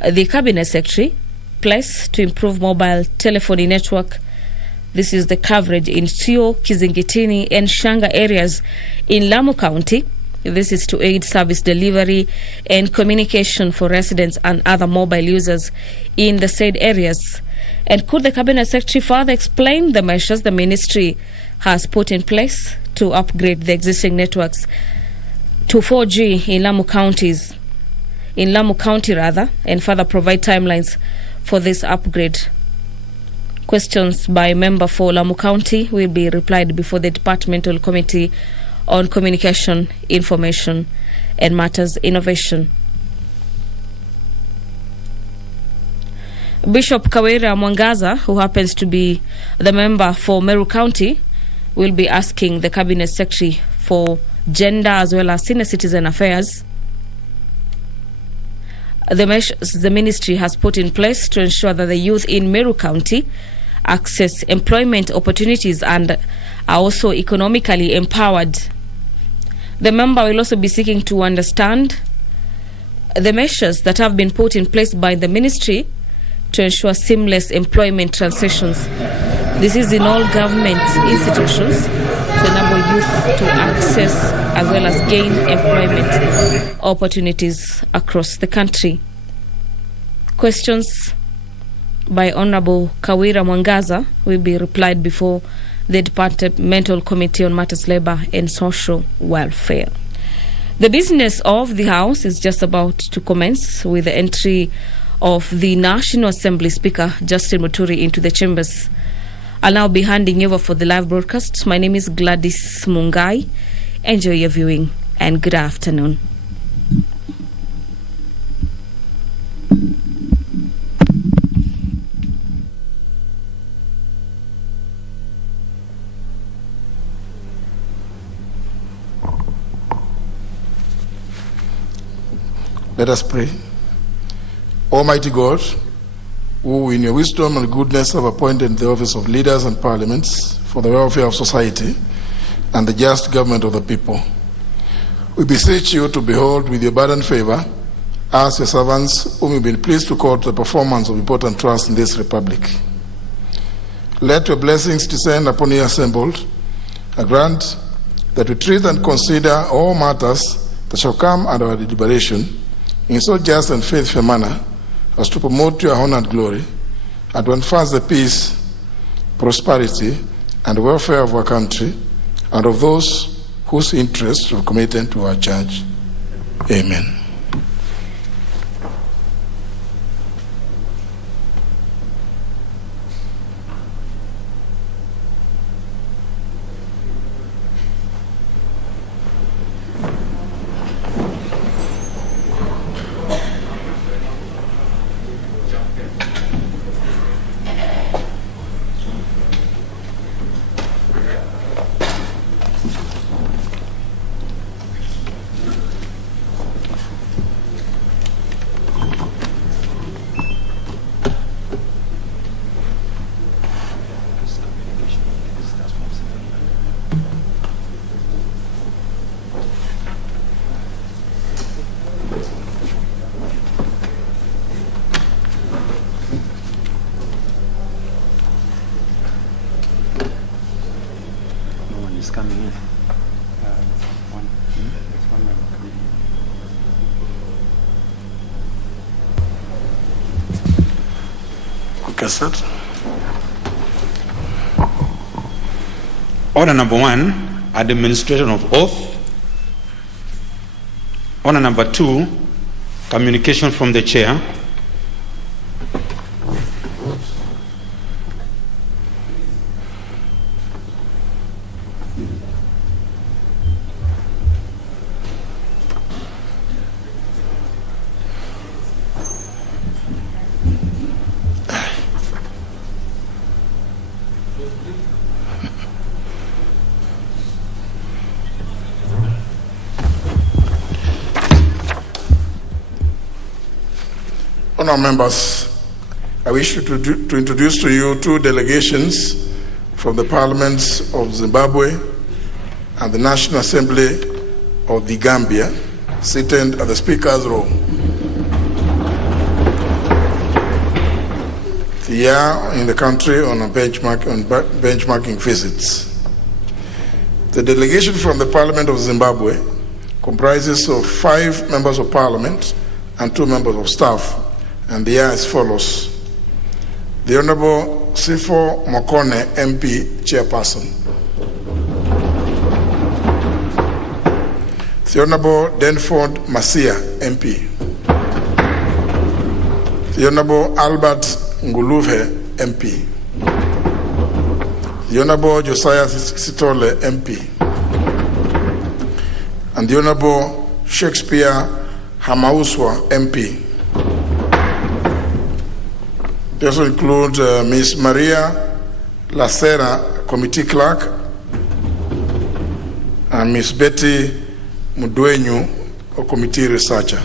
the Cabinet Secretary placed to improve mobile telephony network. This is the coverage in Sio, Kizingitini and Shanga areas in Lamu County. This is to aid service delivery and communication for residents and other mobile users in the said areas. And could the Cabinet Secretary further explain the measures the ministry has put in place to upgrade the existing networks to 4G in Lamu County, and further provide timelines for this upgrade? Questions by member for Lamu County will be replied before the Departmental Committee on Communication, Information and Matters Innovation. Bishop Kawira Mwangaza, who happens to be the member for Meru County, will be asking the Cabinet Secretary for Gender as well as Senior Citizen Affairs the measures the ministry has put in place to ensure that the youth in Meru County access employment opportunities and are also economically empowered. The member will also be seeking to understand the measures that have been put in place by the ministry to ensure seamless employment transitions. This is in all government institutions to enable youth to access as well as gain employment opportunities across the country. Questions by Honorable Kawira Mwangaza will be replied before the Departmental Committee on Matters Labour and Social Welfare. The business of the House is just about to commence with the entry of the National Assembly Speaker Justin Muturi into the chambers. I'll now be handing over for the live broadcast. My name is Gladys Mungai. Enjoy your viewing and good afternoon. Let us pray. Almighty God, who in your wisdom and goodness have appointed the office of leaders and parliaments for the welfare of society and the just government of the people, we beseech you to behold with your abundant favor us, your servants, whom you've been pleased to call to the performance of important trusts in this republic. Let your blessings descend upon you assembled, and grant that we treat and consider all matters that shall come under our deliberation in so just and faithful a manner as to promote your honor and glory, and to enforce the peace, prosperity, and welfare of our country, and of those whose interests are committed to our church. Amen. Coming in. Okay, sir. Order number 1, administration of oath. Order number 2, communication from the chair. Honourable members, I wish to introduce to you 2 delegations from the parliaments of Zimbabwe and the National Assembly of the Gambia, seated at the Speaker's row. year in the country on benchmarking visits. The delegation from the Parliament of Zimbabwe comprises of 5 members of Parliament and 2 members of staff, and they are as follows. The Honorable Sifo Mokone, MP, Chairperson. The Honorable Denford Masia, MP. The Honorable Albert Nguluve, MP. The Honorable Josiah Sitole, MP. And the Honorable Shakespeare Hamauswa, MP. They also include Ms. Maria Lacera, Committee Clerk, and Ms. Betty Mudwenyu, a Committee Researcher.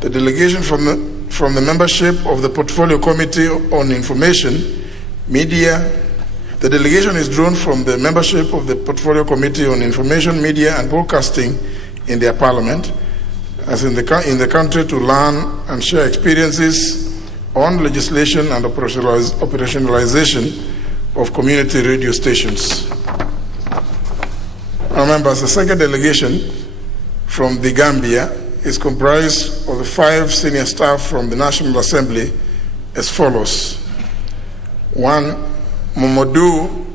The delegation from the membership of the Portfolio Committee on Information, Media. The delegation is drawn from the membership of the Portfolio Committee on Information, Media and Broadcasting in their parliament, as in the country, to learn and share experiences on legislation and operationalization of community radio stations. Now, members, the second delegation from the Gambia is comprised of the 5 senior staff from the National Assembly as follows. 1, Momodu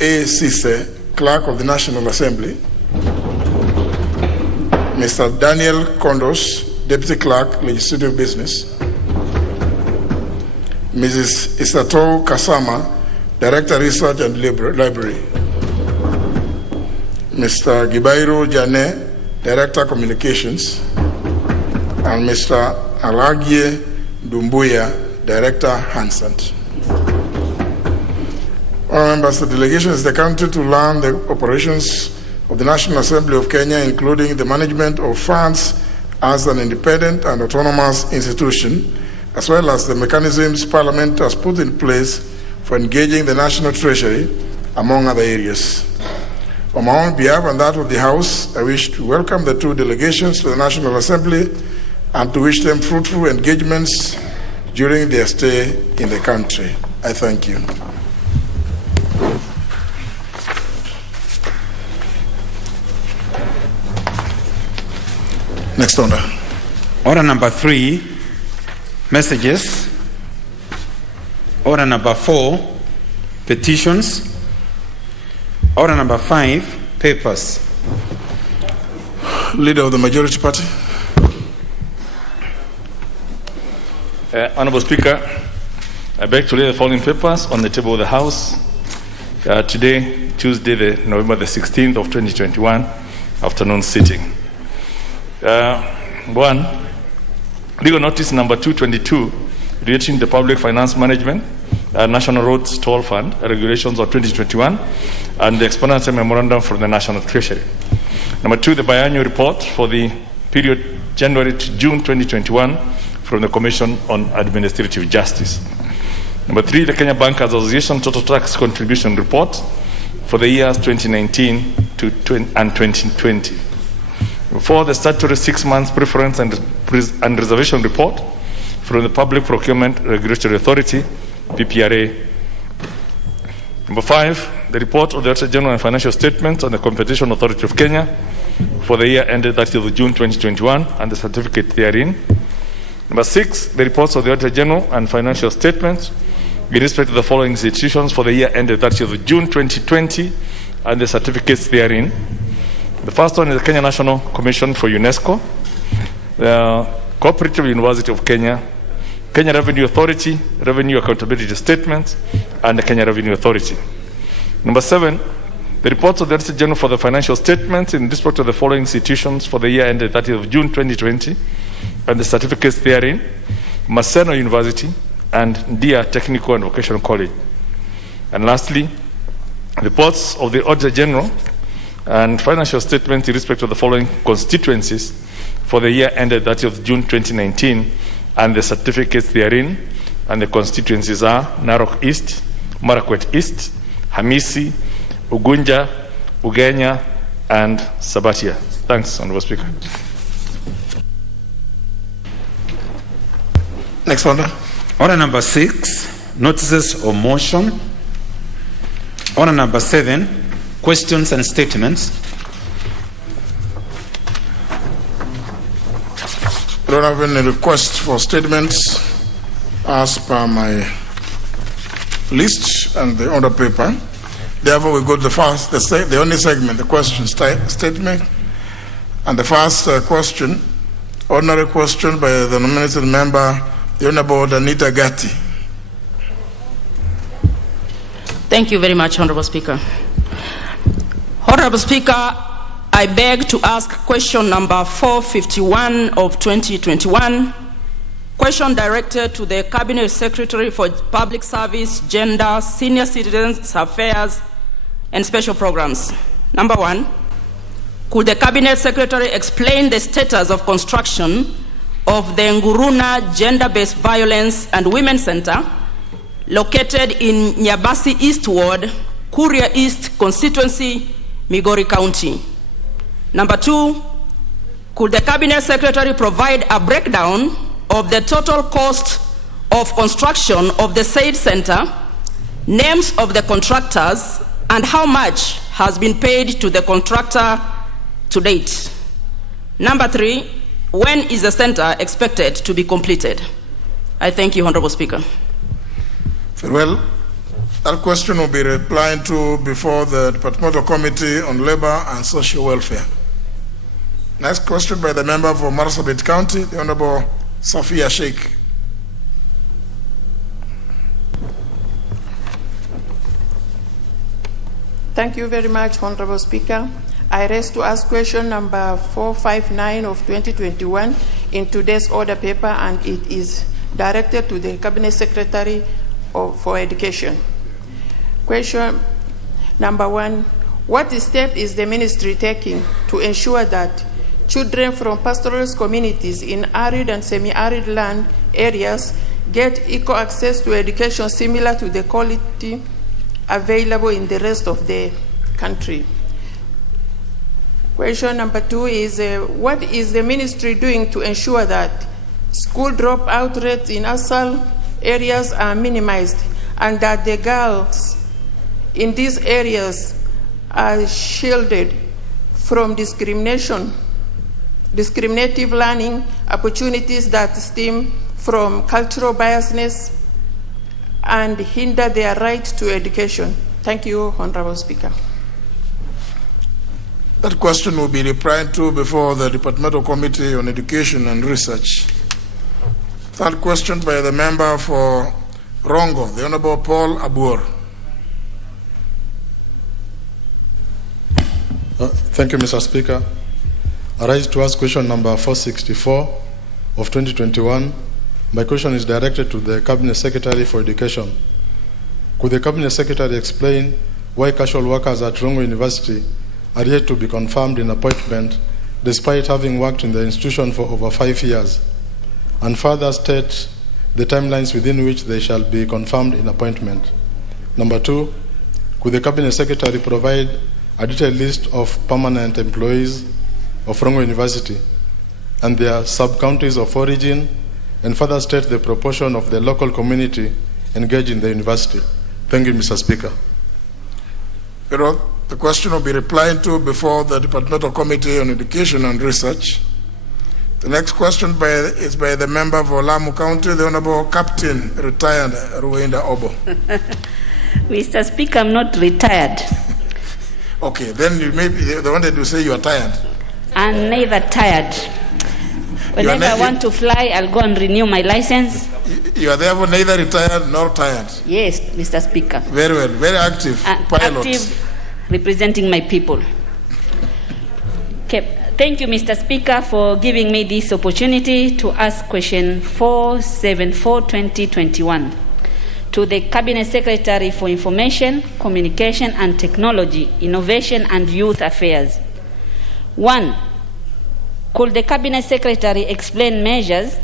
A. Sise, Clerk of the National Assembly. Mr. Daniel Kondos, Deputy Clerk, Legislative Business. Mrs. Isatou Kasama, Director, Research and Library. Mr. Gibairu Jane, Director, Communications. And Mr. Alagie Dumbuya, Director, Hansant. All members, the delegation is the country to learn the operations of the National Assembly of Kenya, including the management of funds as an independent and autonomous institution, as well as the mechanisms Parliament has put in place for engaging the National Treasury, among other areas. On my own behalf and that of the House, I wish to welcome the 2 delegations to the National Assembly and to wish them fruitful engagements during their stay in the country. I thank you. Next order. Order number 3, messages. Order number 4, petitions. Order number 5, papers. Leader of the Majority Party. Honorable Speaker, I beg to lay the following papers on the table of the House. Today, Tuesday, November the 16th of 2021, afternoon sitting. 1, legal notice number 222 relating to public finance management, National Roads Toll Fund regulations of 2021, and the explanatory memorandum from the National Treasury. Number 2, the biannual report for the period January to June 2021 from the Commission on Administrative Justice. Number 3, the Kenya Bankers Association Total Tax Contribution Report for the years 2019 and 2020. 4, the statutory 6 months preference and reservation report from the Public Procurement Regulatory Authority, PPRA. Number 5, the report of the Auditor General and financial statements on the Competition Authority of Kenya for the year ended 30th of June 2021 and the certificate therein. Number 6, the reports of the Auditor General and financial statements with respect to the following institutions for the year ended 30th of June 2020 and the certificates therein. The first one is the Kenya National Commission for UNESCO, the Cooperative University of Kenya, Kenya Revenue Authority, Revenue Accountability Statements, and the Kenya Revenue Authority. Number 7, the reports of the Auditor General for the financial statements in respect to the following institutions for the year ended 30th of June 2020 and the certificates therein, Maseno University and Dia Technical and Vocational College. And lastly, reports of the Auditor General and financial statements in respect to the following constituencies for the year ended 30th of June 2019 and the certificates therein, and the constituencies are Narok East, Marakwet East, Hamisi, Ugunja, Ugenya, and Sabatia. Thanks, Honorable Speaker. Next order. Order number 6, notices of motion. Order number 7, questions and statements. I don't have any request for statements as per my list and the order paper. Therefore, we go to the only segment, the question statement. And the first question, ordinary question by the nominated member, the Honorable Anita Gatti. Thank you very much, Honorable Speaker. Honorable Speaker, I beg to ask question number 451 of 2021, question directed to the Cabinet Secretary for Public Service, Gender, Senior Citizens Affairs, and Special Programs. Number 1, could the Cabinet Secretary explain the status of construction of the Nguruna Gender-Based Violence and Women's Center located in Nyabasi East Ward, Kuria East Constituency, Migori County? Number 2, could the Cabinet Secretary provide a breakdown of the total cost of construction of the said center, names of the contractors, and how much has been paid to the contractor to date? Number 3, when is the center expected to be completed? I thank you, Honorable Speaker. Very well. That question will be replied to before the Departmental Committee on Labor and Social Welfare. Next question by the member for Marsabit County, the Honorable Safia Sheikh. Thank you very much, Honorable Speaker. I raise to ask question number 459 of 2021 in today's order paper, and it is directed to the Cabinet Secretary for Education. Question number 1, what step is the ministry taking to ensure that children from pastoralist communities in arid and semi-arid land areas get equal access to education similar to the quality available in the rest of the country? Question number 2 is, what is the ministry doing to ensure that school dropout rates in ASAL areas are minimized and that the girls in these areas are shielded from discriminative learning opportunities that stem from cultural biasness and hinder their right to education? Thank you, Honorable Speaker. That question will be replied to before the Departmental Committee on Education and Research. Third question by the member for Rongo, the Honorable Paul Abur. Thank you, Mr. Speaker. I rise to ask question number 464 of 2021. My question is directed to the Cabinet Secretary for Education. Could the Cabinet Secretary explain why casual workers at Rongo University are yet to be confirmed in appointment despite having worked in the institution for over 5 years, and further state the timelines within which they shall be confirmed in appointment? Number 2, could the Cabinet Secretary provide a detailed list of permanent employees of Rongo University and their sub-counties of origin, and further state the proportion of the local community engaged in the university? Thank you, Mr. Speaker. The question will be replied to before the Departmental Committee on Education and Research. The next question is by the member for Lamu County, the Honorable Captain Retired Ruenda Obo. Mr. Speaker, I'm not retired. Okay, then you may be the one that will say you are tired. I'm neither tired. Whenever I want to fly, I'll go and renew my license. You are therefore neither retired nor tired. Yes, Mr. Speaker. Very well, very active pilot. Active, representing my people. Okay. Thank you, Mr. Speaker, for giving me this opportunity to ask question 474/2021 to the Cabinet Secretary for Information, Communication and Technology, Innovation and Youth Affairs. 1. Could the Cabinet Secretary explain measures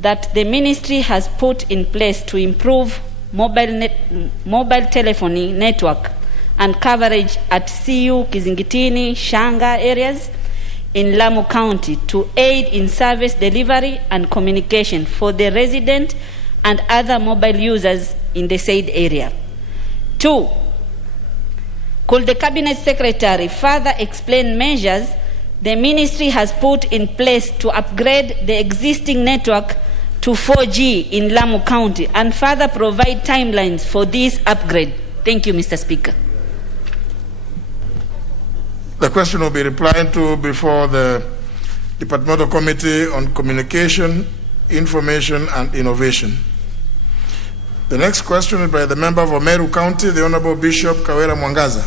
that the ministry has put in place to improve mobile telephony network and coverage at CU, Kizingitini, Shanga areas in Lamu County to aid in service delivery and communication for the resident and other mobile users in the said area. 2. Could the Cabinet Secretary further explain measures the ministry has put in place to upgrade the existing network to 4G in Lamu County and further provide timelines for this upgrade? Thank you, Mr. Speaker. The question will be replied to before the Departmental Committee on Communication, Information and Innovation. The next question is by the member for Meru County, the Honorable Bishop Kawera Mwangaza.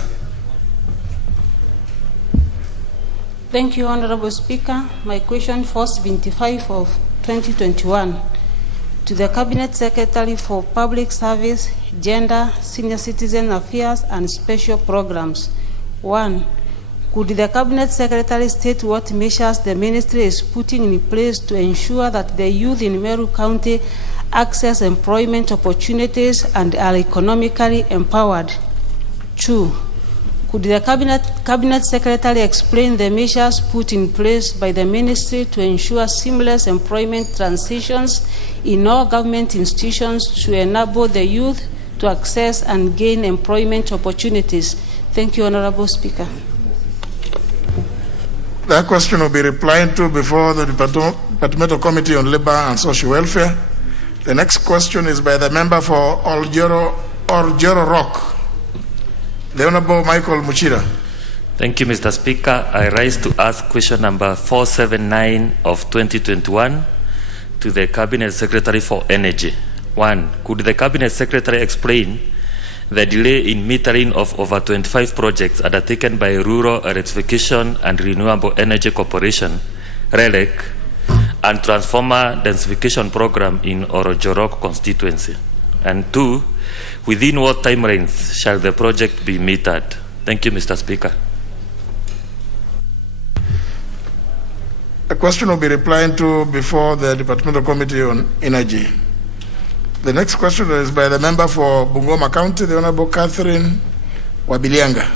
Thank you, Honorable Speaker. My question 475 of 2021 to the Cabinet Secretary for Public Service, Gender, Senior Citizen Affairs and Special Programs. 1. Could the Cabinet Secretary state what measures the ministry is putting in place to ensure that the youth in Meru County access employment opportunities and are economically empowered? 2. Could the Cabinet Secretary explain the measures put in place by the ministry to ensure seamless employment transitions in all government institutions to enable the youth to access and gain employment opportunities? Thank you, Honorable Speaker. That question will be replied to before the Departmental Committee on Labor and Social Welfare. The next question is by the member for Oljoro Rock, the Honorable Michael Muchira. Thank you, Mr. Speaker. I rise to ask question number 479 of 2021 to the Cabinet Secretary for Energy. 1. Could the Cabinet Secretary explain the delay in metering of over 25 projects undertaken by Rural Electrification and Renewable Energy Corporation, RELEC, and Transformer Densification Program in Orojorok constituency? And 2, within what time frames shall the project be metered? Thank you, Mr. Speaker. The question will be replied to before the Departmental Committee on Energy. The next question is by the member for Bungoma County, the Honorable Catherine Wabilianga.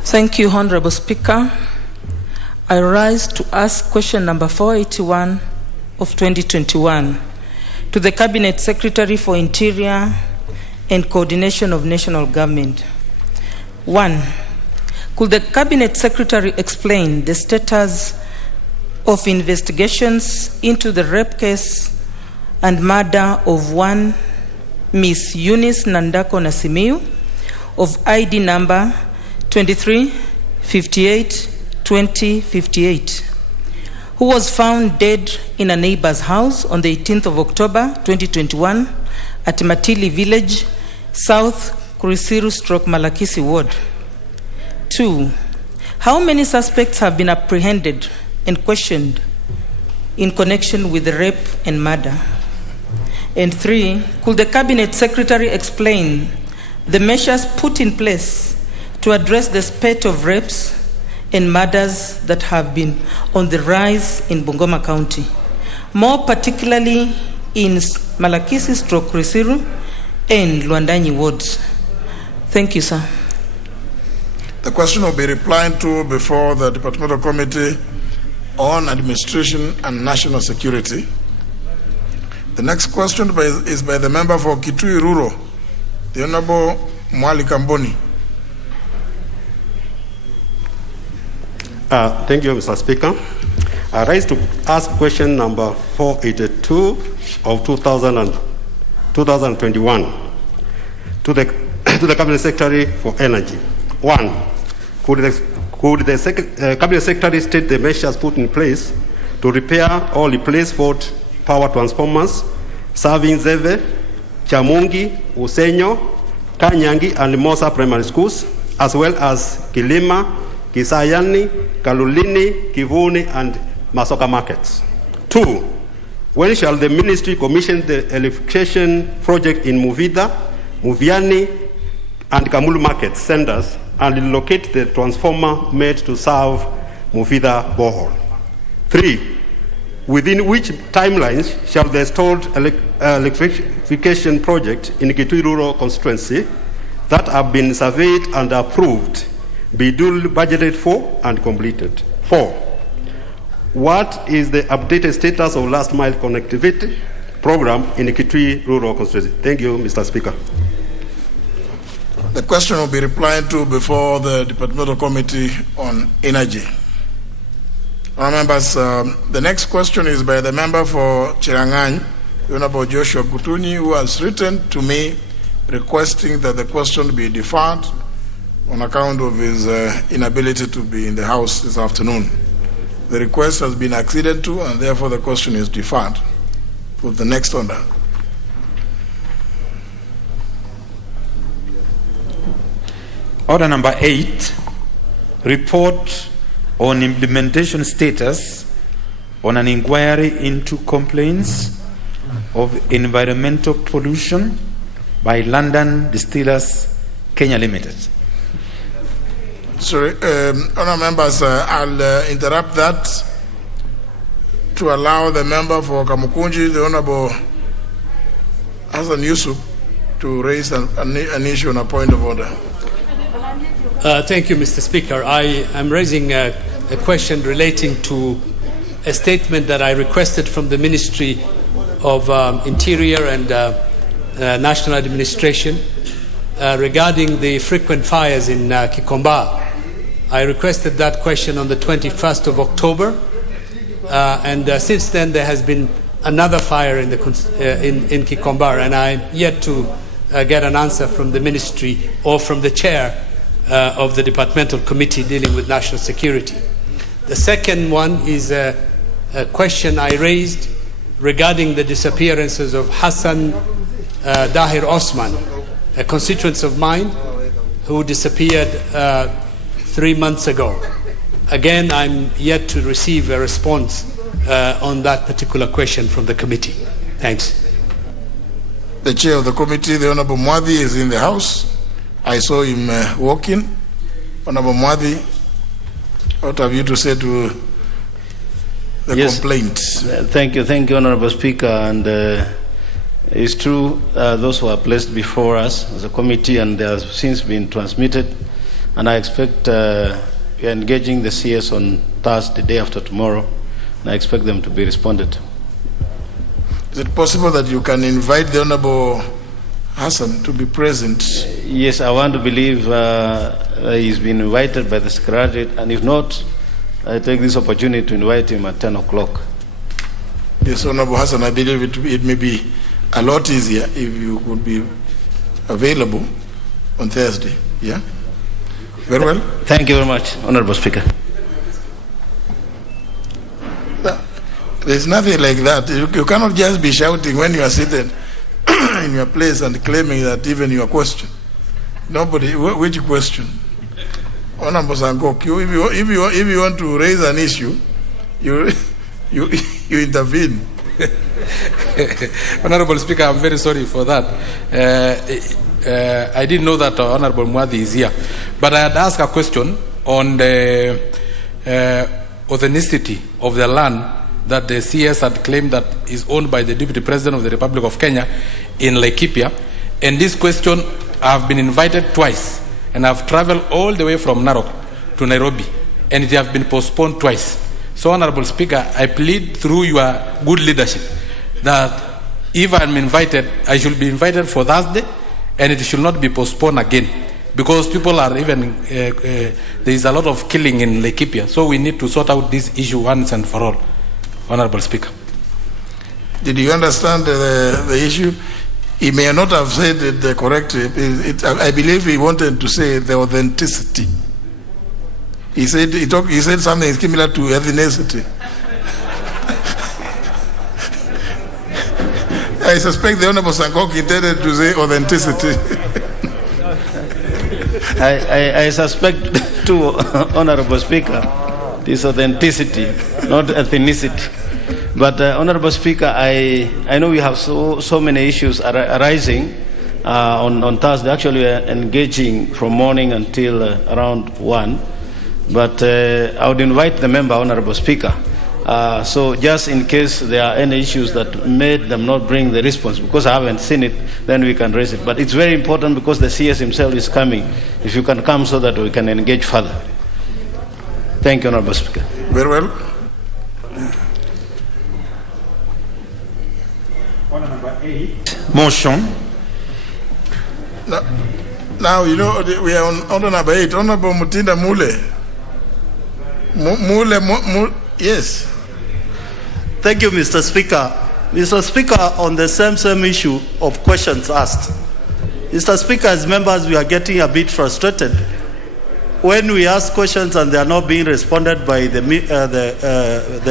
Thank you, Honorable Speaker. I rise to ask question number 481 of 2021 to the Cabinet Secretary for Interior and Coordination of National Government. 1. Could the Cabinet Secretary explain the status of investigations into the rape case and murder of one Miss Eunice Nandako Nasimiu of ID number 2358-2058, who was found dead in a neighbor's house on the 18th of October 2021 at Matili Village, South Kurisiru/Malakisi Ward? 2. How many suspects have been apprehended and questioned in connection with the rape and murder? And 3. Could the Cabinet Secretary explain the measures put in place to address the spate of rapes and murders that have been on the rise in Bungoma County, more particularly in Malakisi/Risiru and Luandanyi wards? Thank you, sir. The question will be replied to before the Departmental Committee on Administration and National Security. The next question is by the member for Kitui Rural, the Honorable Mwali Kamboni. Thank you, Mr. Speaker. I rise to ask question number 482 of 2021 to the Cabinet Secretary for Energy. 1. Could the Cabinet Secretary state the measures put in place to repair or replace fault power transformers serving Zeve, Chamungi, Usenyo, Kanyangi, and Mosa primary schools, as well as Kilima, Kisayani, Kalulini, Kivuni, and Masoka markets? 2. When shall the ministry commission the electrification project in Muvida, Muviani, and Kamulu market centers and locate the transformer made to serve Muvida borehole? 3. Within which timelines shall the stalled electrification project in Kitui Rural constituency that have been surveyed and approved be duly budgeted for and completed. 4. What is the updated status of last mile connectivity program in Kitui Rural Constituency? Thank you, Mr. Speaker. The question will be replied to before the Departmental Committee on Energy. Members, the next question is by the member for Chirangany, Honorable Joshua Kutuni, who has written to me requesting that the question be deferred on account of his inability to be in the House this afternoon. The request has been acceded to, and therefore the question is deferred. Put the next order. Order number 8, report on implementation status on an inquiry into complaints of environmental pollution by London Distillers Kenya Limited. Sorry, honour members, I'll interrupt that to allow the member for Kamukunji, the Honourable Hassan Yusuf, to raise an issue on a point of order. Thank you, Mr. Speaker. I am raising a question relating to a statement that I requested from the Ministry of Interior and National Administration regarding the frequent fires in Kikomba. I requested that question on the 21st of October, and since then there has been another fire in Kikomba, and I'm yet to get an answer from the Ministry or from the Chair of the Departmental Committee dealing with national security. The second one is a question I raised regarding the disappearances of Hassan Dahir Osman, a constituent of mine who disappeared 3 months ago. Again, I'm yet to receive a response on that particular question from the committee. Thanks. The chair of the committee, the Honorable Mwadi, is in the house. I saw him walking. Honorable Mwadi, what have you to say to the complaint? Thank you, Honorable Speaker. And it's true, those who are placed before us as a committee, and they have since been transmitted. And I expect we are engaging the CS on Thursday, day after tomorrow, and I expect them to be responded. Is it possible that you can invite the Honorable Hassan to be present? Yes, I want to believe he's been invited by the Secretariat, and if not, I take this opportunity to invite him at 10 o'clock. Yes, Honorable Hassan, I believe it may be a lot easier if you could be available on Thursday. Yeah? Very well. Thank you very much, Honorable Speaker. There's nothing like that. You cannot just be shouting when you are seated in your place and claiming that even your question. Nobody, which question? Honorable Sankok, if you want to raise an issue, you intervene. Honorable Speaker, I'm very sorry for that. I didn't know that Honorable Mwadi is here. But I had asked a question on the authenticity of the land that the CS had claimed that is owned by the Deputy President of the Republic of Kenya in Laikipia. And this question, I've been invited twice, and I've traveled all the way from Narok to Nairobi, and it has been postponed twice. So, Honorable Speaker, I plead through your good leadership that if I'm invited, I should be invited for Thursday, and it should not be postponed again, because people are even, there is a lot of killing in Laikipia. So we need to sort out this issue once and for all. Honorable Speaker. Did you understand the issue? He may not have said it correctly. I believe he wanted to say the authenticity. He said something similar to ethnicity. I suspect the Honorable Sankok intended to say authenticity. I suspect too, Honorable Speaker, this authenticity, not ethnicity. But Honorable Speaker, I know we have so many issues arising on Thursday. Actually, we are engaging from morning until around 1. But I would invite the member, Honorable Speaker, So just in case there are any issues that made them not bring the response, because I haven't seen it, then we can raise it. But it's very important because the CS himself is coming. If you can come so that we can engage further. Thank you, Honorable Speaker. Very well. Order number 8. Motion. Now, you know, we are on order number 8. Honorable Mutinda Mule. Yes. Thank you, Mr. Speaker. Mr. Speaker, on the same issue of questions asked. Mr. Speaker, as members, we are getting a bit frustrated when we ask questions and they are not being responded by the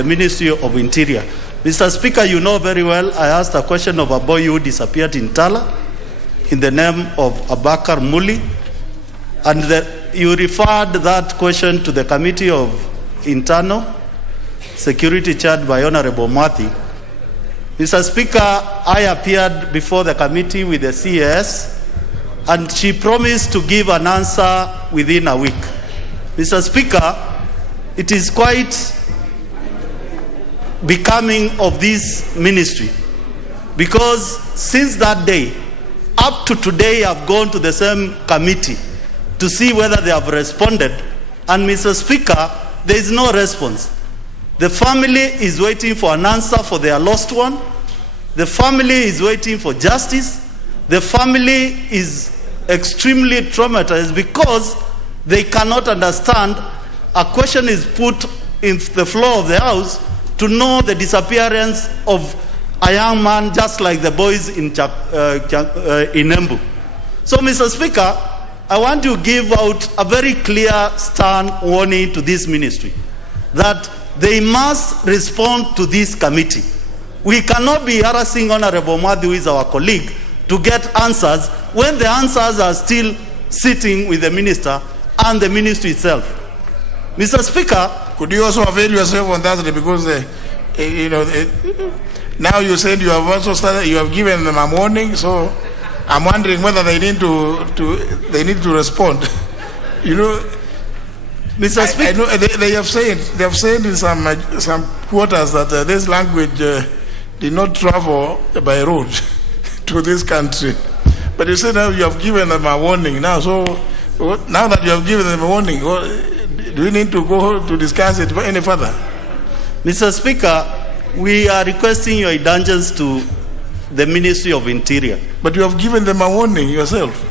Ministry of Interior. Mr. Speaker, you know very well I asked a question of a boy who disappeared in Tala in the name of Abakar Muli, and you referred that question to the Committee of Internal Security chaired by Honorable Mati. Mr. Speaker, I appeared before the committee with the CAS and she promised to give an answer within a week. Mr. Speaker, it is quite becoming of this ministry because since that day, up to today, I've gone to the same committee to see whether they have responded, and Mr. Speaker, there is no response. The family is waiting for an answer for their lost one. The family is waiting for justice. The family is extremely traumatized because they cannot understand a question is put in the floor of the house to know the disappearance of a young man just like the boys in Embu. So, Mr. Speaker, I want to give out a very clear stern warning to this ministry that they must respond to this committee. We cannot be harassing Honorable Madi, who is our colleague, to get answers when the answers are still sitting with the minister and the ministry itself. Mr. Speaker, could you also avail yourself on Thursday because now you said you have also started, you have given them a warning, so I'm wondering whether they need to respond. You know, Mr. Speaker, I know they have said in some quarters that this language did not travel by road to this country. But you said now you have given them a warning. Now, so now that you have given them a warning, do we need to go to discuss it any further? Mr. Speaker, we are requesting your indulgence to the Ministry of Interior. But you have given them a warning yourself.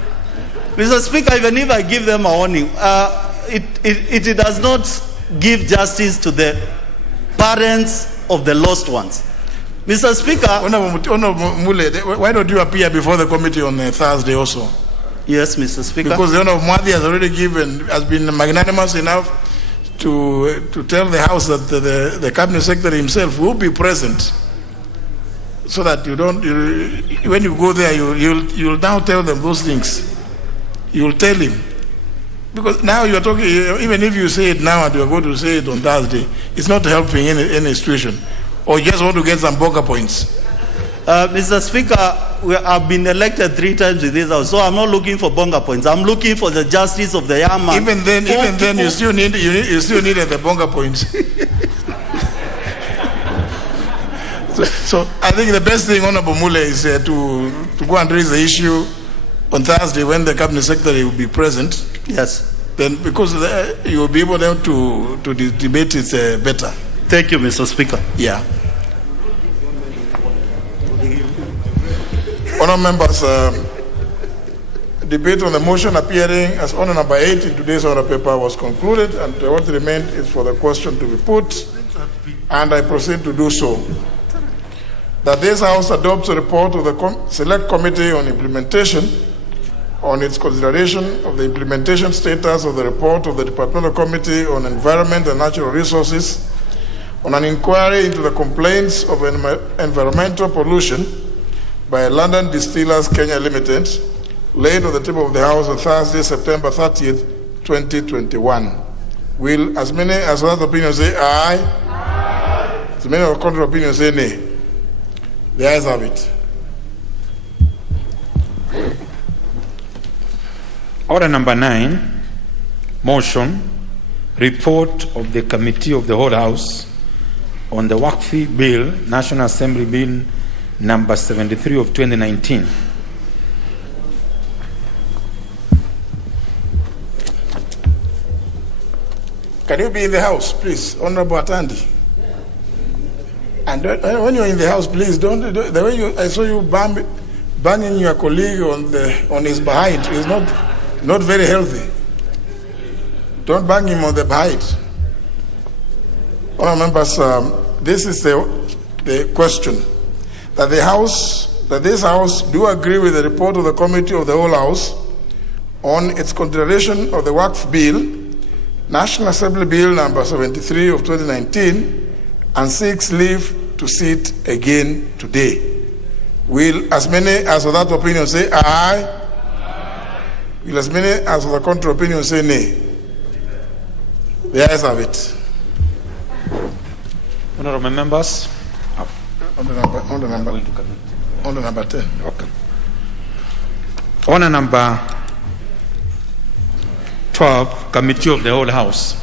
Mr. Speaker, even if I give them a warning, it does not give justice to the parents of the lost ones. Mr. Speaker, Honorable Mule, why don't you appear before the committee on Thursday also? Yes, Mr. Speaker. Because the Honorable Madi has been magnanimous enough to tell the House that the Cabinet Secretary himself will be present, so that when you go there, you'll now tell them those things. You'll tell him. Because now you're talking, even if you say it now and you're going to say it on Thursday, it's not helping any situation. Or you just want to get some bonga points. Mr. Speaker, I've been elected 3 times in this house, so I'm not looking for bonga points. I'm looking for the justice of the young man. Even then, you still needed the bonga points. so I think the best thing, Honorable Mule, is to go and raise the issue on Thursday when the Cabinet Secretary will be present. Yes. Then, because you will be able then to debate it better. Thank you, Mr. Speaker. Yeah. Honourable members, debate on the motion appearing as order number 8 in today's order paper was concluded, and what remained is for the question to be put, and I proceed to do so. That this House adopts a report of the Select Committee on Implementation on its consideration of the implementation status of the report of the Departmental Committee on Environment and Natural Resources on an inquiry into the complaints of environmental pollution by London Distillers Kenya Limited, laid on the table of the House on Thursday, September 30th, 2021. Will as many as other opinions say aye? Aye. As many as contrary opinions say nay? The ayes have it. Order number 9, motion, report of the Committee of the Whole House on the Waqf Bill, National Assembly Bill number 73 of 2019. Can you be in the house, please, Honorable Atandi? And when you're in the house, please don't. The way I saw you banging your colleague on his behind is not very healthy. Don't bang him on the behind. Honourable members, this is the question that this house do agree with the report of the committee of the whole house on its consideration of the Waqf Bill, National Assembly Bill number 73 of 2019, and seeks leave to sit again today. Will as many as of that opinion say aye? Will as many as of the contrary opinion say nay? The ayes have it. Honourable members. On the number 10. Okay. Order number 12, Committee of the Whole House.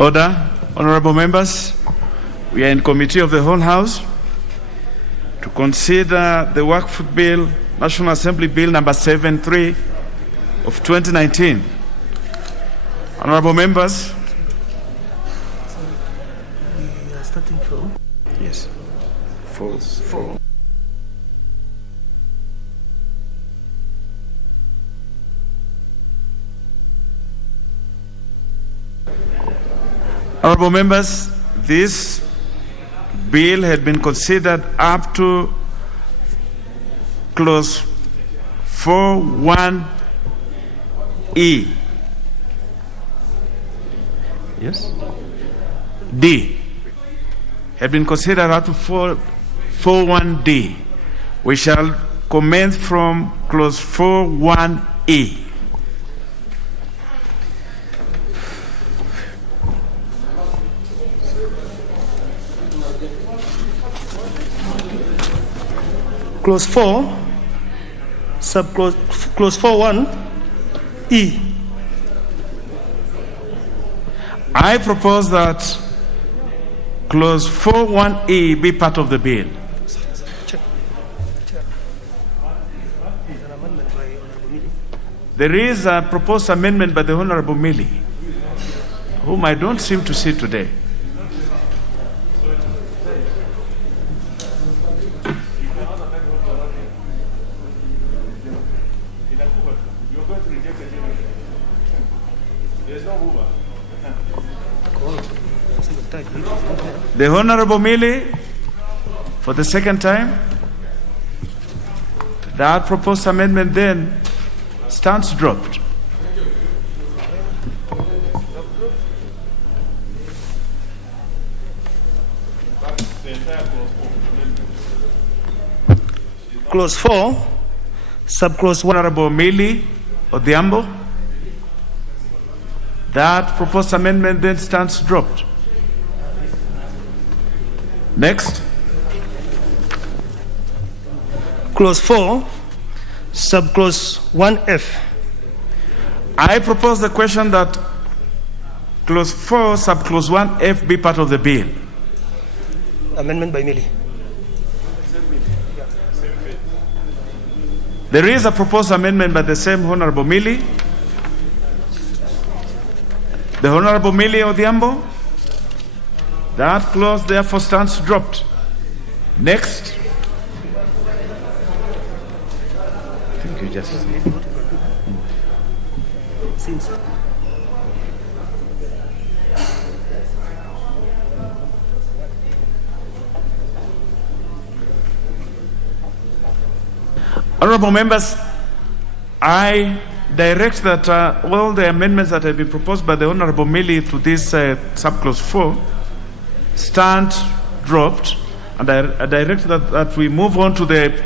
Order. Honorable members, we are in Committee of the Whole House to consider the Waqf Bill, National Assembly Bill number 73 of 2019. Honorable members. We are starting from? Yes. Four. Honorable members, this bill had been considered up to clause 4.1e. Yes? D. Had been considered up to 4.1d. We shall commence from clause 4.1e. Clause 4, clause 4.1e. I propose that clause 4.1e be part of the bill. There is a proposed amendment by the Honorable Millie, whom I don't seem to see today. The Honorable Millie, for the second time, that proposed amendment then stands dropped. Clause 4, subclause 1. Honorable Millie Odhiambo, that proposed amendment then stands dropped. Next. Clause 4, subclause 1f. I propose the question that clause 4, subclause 1f be part of the bill. amendment by Millie. There is a proposed amendment by the same Honorable Millie. The Honorable Millie Odhiambo. That clause therefore stands dropped. Next. I think you just... Honorable members, I direct that all the amendments that have been proposed by the Honorable Millie to this subclause 4 stand dropped, and I direct that we move on to the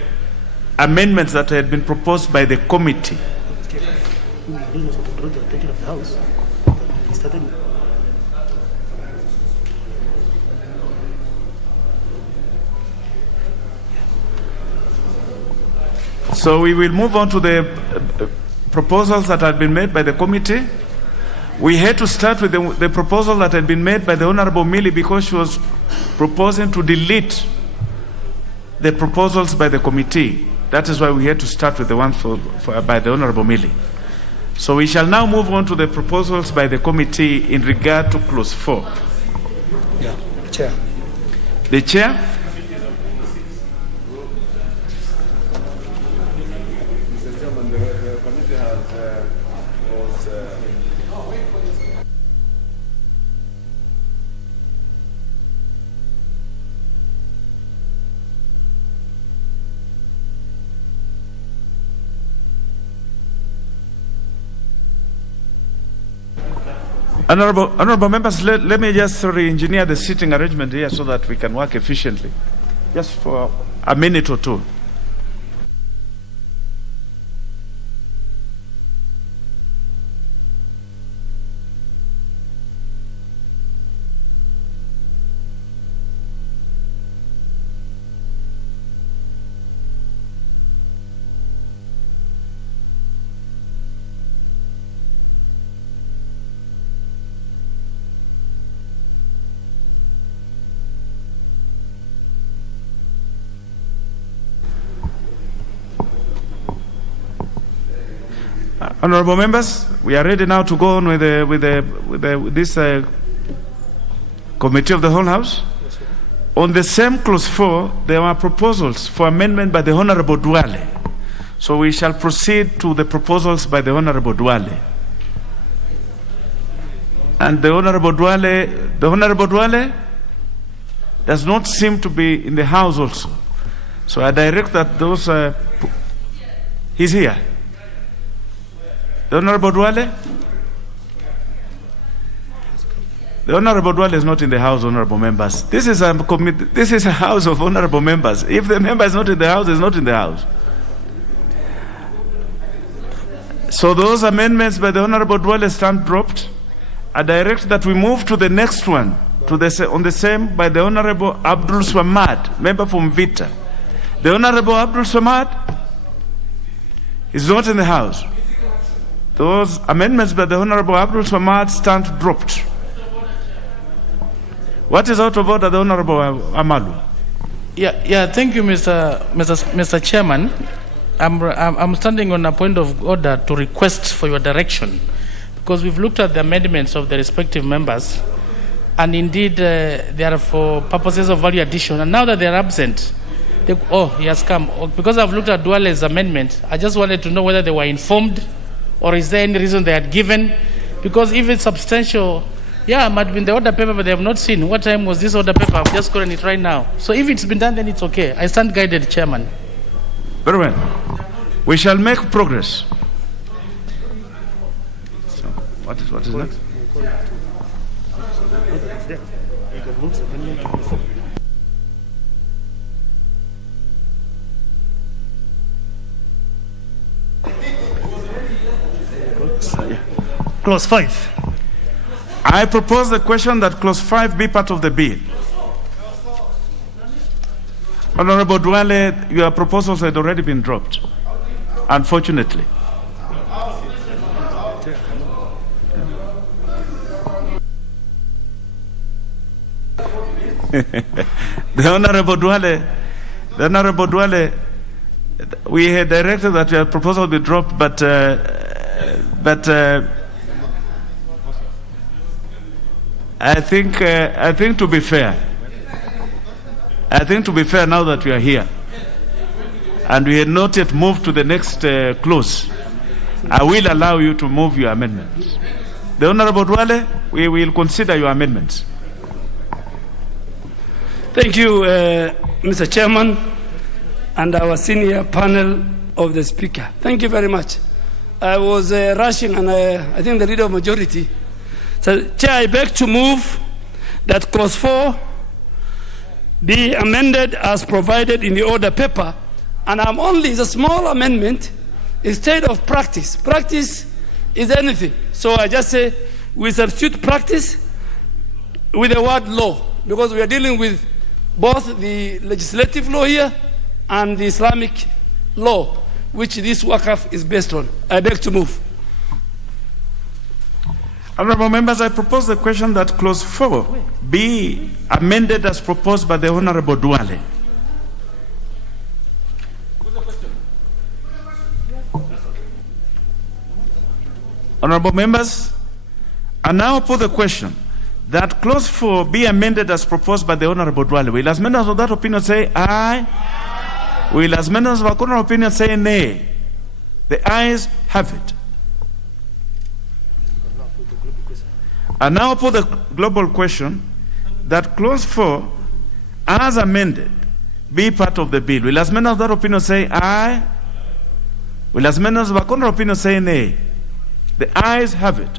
amendments that had been proposed by the committee. So we will move on to the proposals that had been made by the committee. We had to start with the proposal that had been made by the Honorable Millie because she was proposing to delete the proposals by the committee. That is why we had to start with the one by the Honorable Millie. So we shall now move on to the proposals by the committee in regard to clause 4. Yeah, Chair. The Chair. Honorable members, let me just re-engineer the seating arrangement here so that we can work efficiently. Just for a minute or two. Honorable members, we are ready now to go on with this committee of the whole House. On the same clause 4, there are proposals for amendment by the Honorable Duale. So we shall proceed to the proposals by the Honorable Duale. And the Honorable Duale does not seem to be in the House also. So I direct that those, he's here. The Honorable Duale? The Honorable Duale is not in the House, Honorable members. This is a House of Honorable members. If the member is not in the House, he's not in the House. So those amendments by the Honorable Duale stand dropped. I direct that we move to the next one, on the same by the Honorable Abdul Swamad, member from Vita. The Honorable Abdul Swamad is not in the House. Those amendments by the Honorable Abdul Swamad stand dropped. What is out of order, the Honorable Amalu? Yeah. Thank you, Mr. Chairman. I'm standing on a point of order to request for your direction, because we've looked at the amendments of the respective members, and indeed they are for purposes of value addition. And now that they are absent, he has come. Because I've looked at Duale's amendment, I just wanted to know whether they were informed, or is there any reason they had given? Because if it's substantial, it might be in the order paper, but they have not seen. What time was this order paper? I've just gotten it right now. So if it's been done, then it's okay. I stand guided, Chairman. Very well. We shall make progress. So, what is next? Clause 5. I propose the question that clause 5 be part of the bill. Honorable Duale, your proposals had already been dropped, unfortunately. The Honorable Duale, we had directed that your proposal be dropped, but I think to be fair, now that we are here, and we had not yet moved to the next clause, I will allow you to move your amendment. The Honorable Duale, we will consider your amendments. Thank you, Mr. Chairman, and our senior panel of the Speaker. Thank you very much. I was rushing, and I think the leader of majority. So, Chair, I beg to move that clause 4 be amended as provided in the order paper, and it's a small amendment instead of practice. Practice is anything. So I just say we substitute practice with the word law, because we are dealing with both the legislative law here and the Islamic law, which this Waqf is based on. I beg to move. Honorable members, I propose the question that clause 4 be amended as proposed by the Honorable Duale. Honorable members, I now put the question that clause 4 be amended as proposed by the Honorable Duale. Will as members of that opinion say aye? Will as members of our current opinion say nay? The ayes have it. I now put the global question that clause 4 as amended be part of the bill. Will as members of that opinion say aye? Will as members of our current opinion say nay? The ayes have it.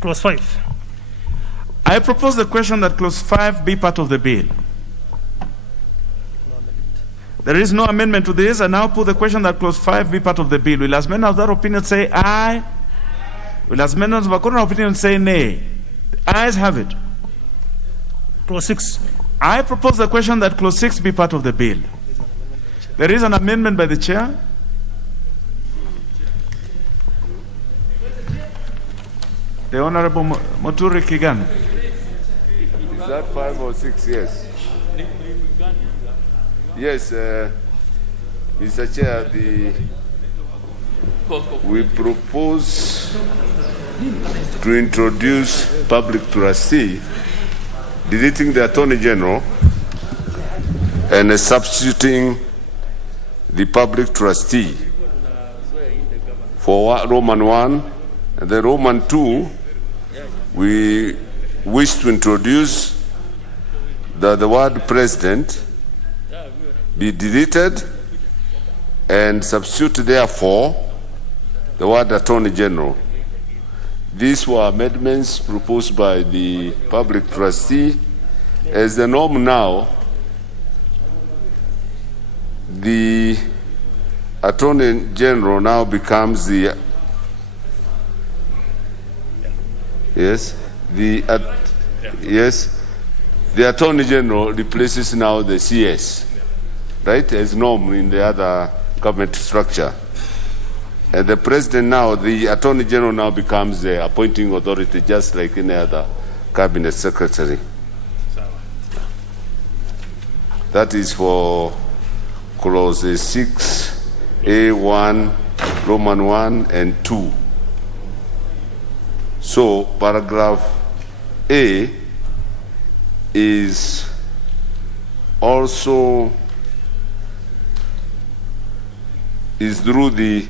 Clause 5. I propose the question that clause 5 be part of the bill. There is no amendment to this. I now put the question that clause 5 be part of the bill. Will as members of that opinion say aye? Will as members of our current opinion say nay? The ayes have it. Clause 6. I propose the question that clause 6 be part of the bill. There is an amendment by the chair. The Honorable Muturi Kigan. Is that 5 or 6? Yes. Yes, Mr. Chair, we propose to introduce public trustee, deleting the Attorney General and substituting the public trustee for Roman 1 and the Roman 2. We wish to introduce the word president be deleted and substitute therefore the word Attorney General. These were amendments proposed by the public trustee. As the norm now, the Attorney General now becomes the the Attorney General replaces now the CS, right, as norm in the other government structure. And the president now, the Attorney General now becomes the appointing authority, just like any other cabinet secretary. That is for clauses 6, A1, Roman 1, and 2. So paragraph A is also through the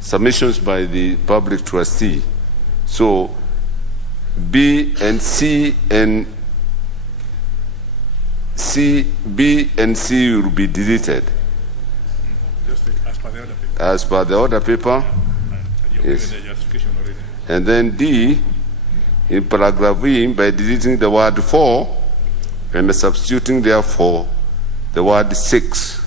submissions by the public trustee. So B and C and B and C will be deleted. Just as per the order paper. As per the order paper. Yes. And then D in paragraph E by deleting the word for and substituting therefore the word 6.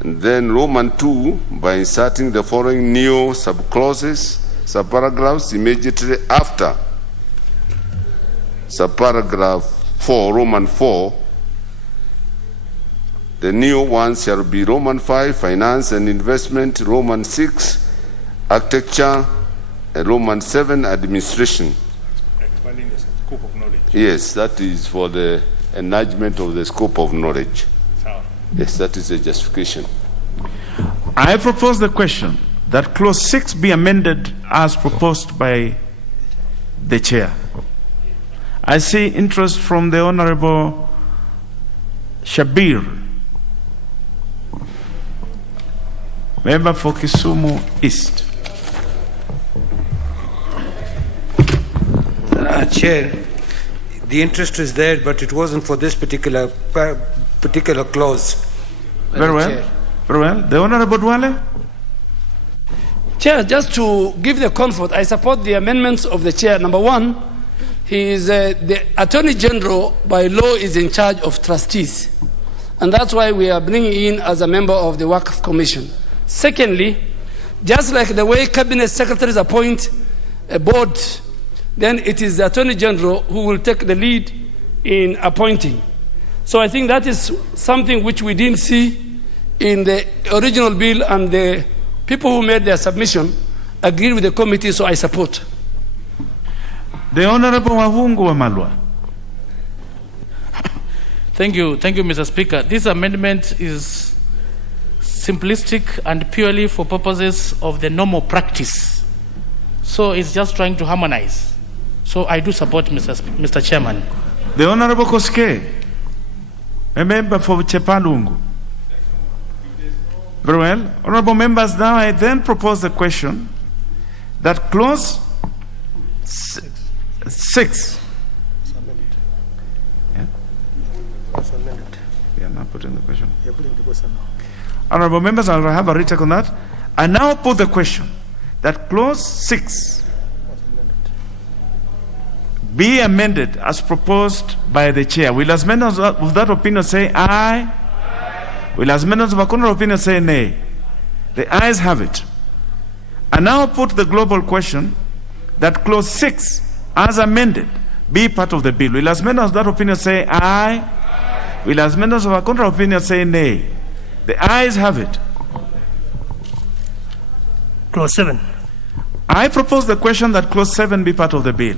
And then Roman 2 by inserting the following new subclauses, subparagraphs immediately after subparagraph 4, Roman 4. The new ones shall be Roman 5, finance and investment, Roman 6, architecture, and Roman 7, administration. scope of knowledge. Yes, that is for the enlargement of the scope of knowledge. Yes, that is the justification. I propose the question that clause 6 be amended as proposed by the chair. I see interest from the Honorable Shabir, member for Kisumu East. Chair, the interest is there, but it wasn't for this particular clause. Very well. Chair. Very well. The Honorable Dwale? Chair, just to give the comfort, I support the amendments of the chair. Number one, he is the Attorney General by law is in charge of trustees. And that's why we are bringing in as a member of the Waqf Commission. Secondly, just like the way cabinet secretaries appoint a board, then it is the Attorney General who will take the lead in appointing. So I think that is something which we didn't see in the original bill, and the people who made their submission agreed with the committee, so I support. The Honorable Wahungu Wamalwa. Thank you, Mr. Speaker. This amendment is simplistic and purely for purposes of the normal practice. So it's just trying to harmonize. So I do support Mr. Chairman. The Honorable Koske, a member for Chepalungu. Very well. Honorable members, now I then propose the question that clause 6. Yeah? We are not putting the question. Honorable members, I will have a retake on that. I now put the question that clause 6 be amended as proposed by the chair. Will as members of that opinion say aye? Will as members of a contrary opinion say nay? The ayes have it. I now put the global question that clause 6 as amended be part of the bill. Will as members of that opinion say aye? Will as members of a contrary opinion say nay? The ayes have it. Clause 7. I propose the question that clause 7 be part of the bill.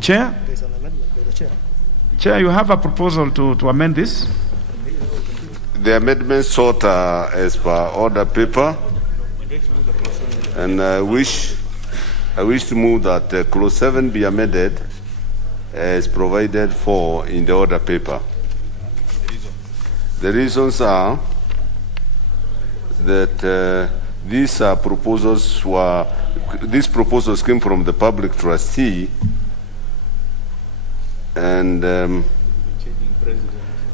Chair? There's an amendment by the chair. Chair, you have a proposal to amend this? The amendment sought as per order paper, and I wish to move that clause 7 be amended as provided for in the order paper. The reasons are that these proposals came from the public trustee, and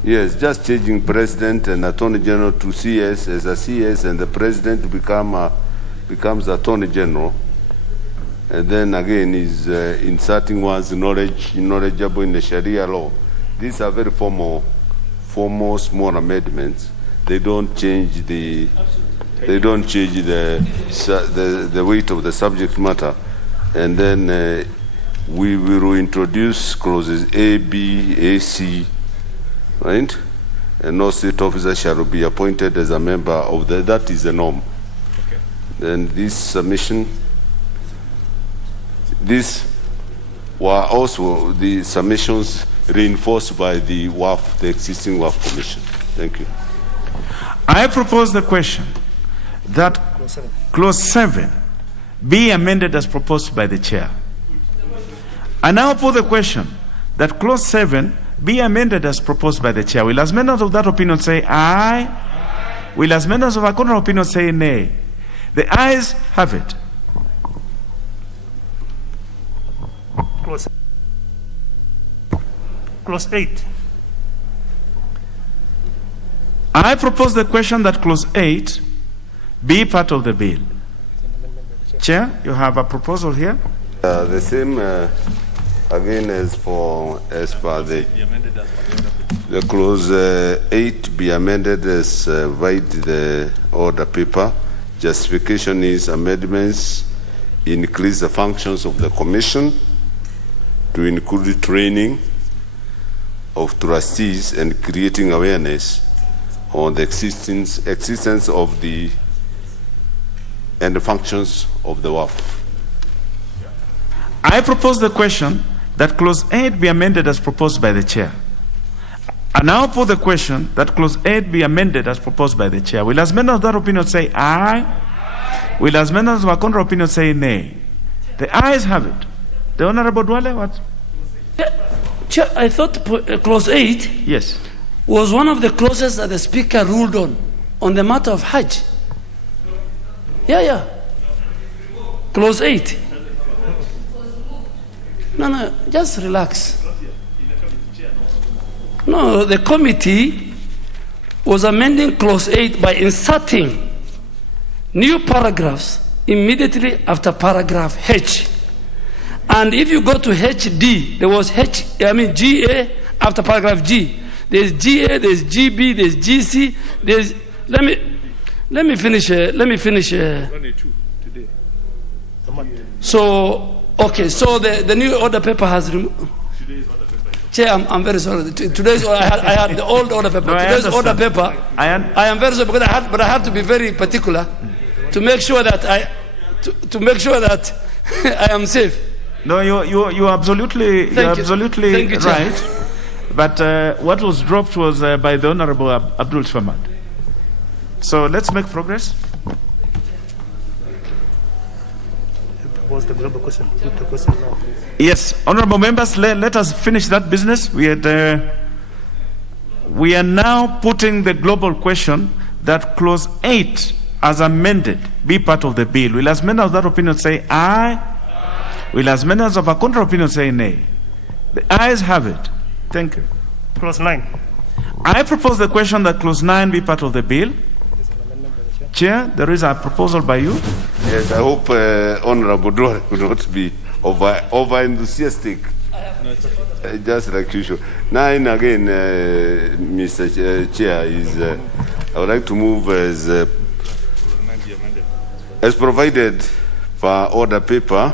yes, just changing president and attorney general to CS as a CS, and the president becomes attorney general, and then again is inserting one's knowledgeable in the Sharia law. These are very formal small amendments. They don't change the weight of the subject matter, and then we will introduce clauses A, B, A, C, right? And no state officer shall be appointed as a member of that is the norm. Okay. Then this submission, these were also the submissions reinforced by the existing WAF Commission. Thank you. I propose the question that clause 7 be amended as proposed by the chair. I now put the question that clause 7 be amended as proposed by the chair. Will as members of that opinion say aye? Will as members of a contrary opinion say nay? The ayes have it. Clause 8. I propose the question that clause 8 be part of the bill. Chair, you have a proposal here? The same again as per the clause 8 be amended as via the order paper. Justification is amendments increase the functions of the commission to include training of trustees and creating awareness on the existence of the and the functions of the WAF. I propose the question that clause 8 be amended as proposed by the chair. I now put the question that clause 8 be amended as proposed by the chair. Will as many of that opinion say aye? Will as many of our contrary opinion say nay? The ayes have it. The Honorable Dwale, what? Chair, I thought clause 8 Yes. was one of the clauses that the Speaker ruled on the matter of Hajj. Yeah. Clause 8. No, just relax. No, the committee was amending clause 8 by inserting new paragraphs immediately after paragraph H. And if you go to HD, there was GA after paragraph G. There's GA, there's GB, there's GC, there's let me finish. So okay, so the new order paper has removed. Chair, I'm very sorry. Today's I had the old order paper. No, Today's order paper. I am very sorry because I had to be very particular to make sure that I am safe. No, you're absolutely Thank you, Chair. right. But what was dropped was by the Honorable Abdul Swamad. So let's make progress. Was the global question? Put the question now. Yes, honorable members, let us finish that business. We are now putting the global question that clause 8 as amended be part of the bill. Will as many of that opinion say aye? Will as many of our contrary opinion say nay? The ayes have it. Thank you. Clause 9. I propose the question that clause 9 be part of the bill. Chair, there is a proposal by you. Yes, I hope Honorable Dwale will not be over enthusiastic. Just like usual. 9 again, Mr. Chair, is I would like to move as provided per order paper,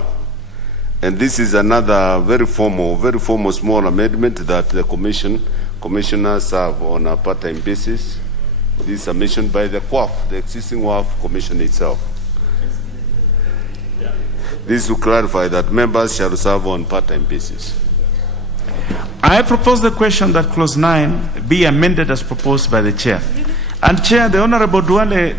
and this is another very formal small amendment that the commissioners serve on a part-time basis. This is submission by the QAF, the existing QAF commission itself. This will clarify that members shall serve on part-time basis. I propose the question that clause 9 be amended as proposed by the chair. And chair, the Honorable Dwale,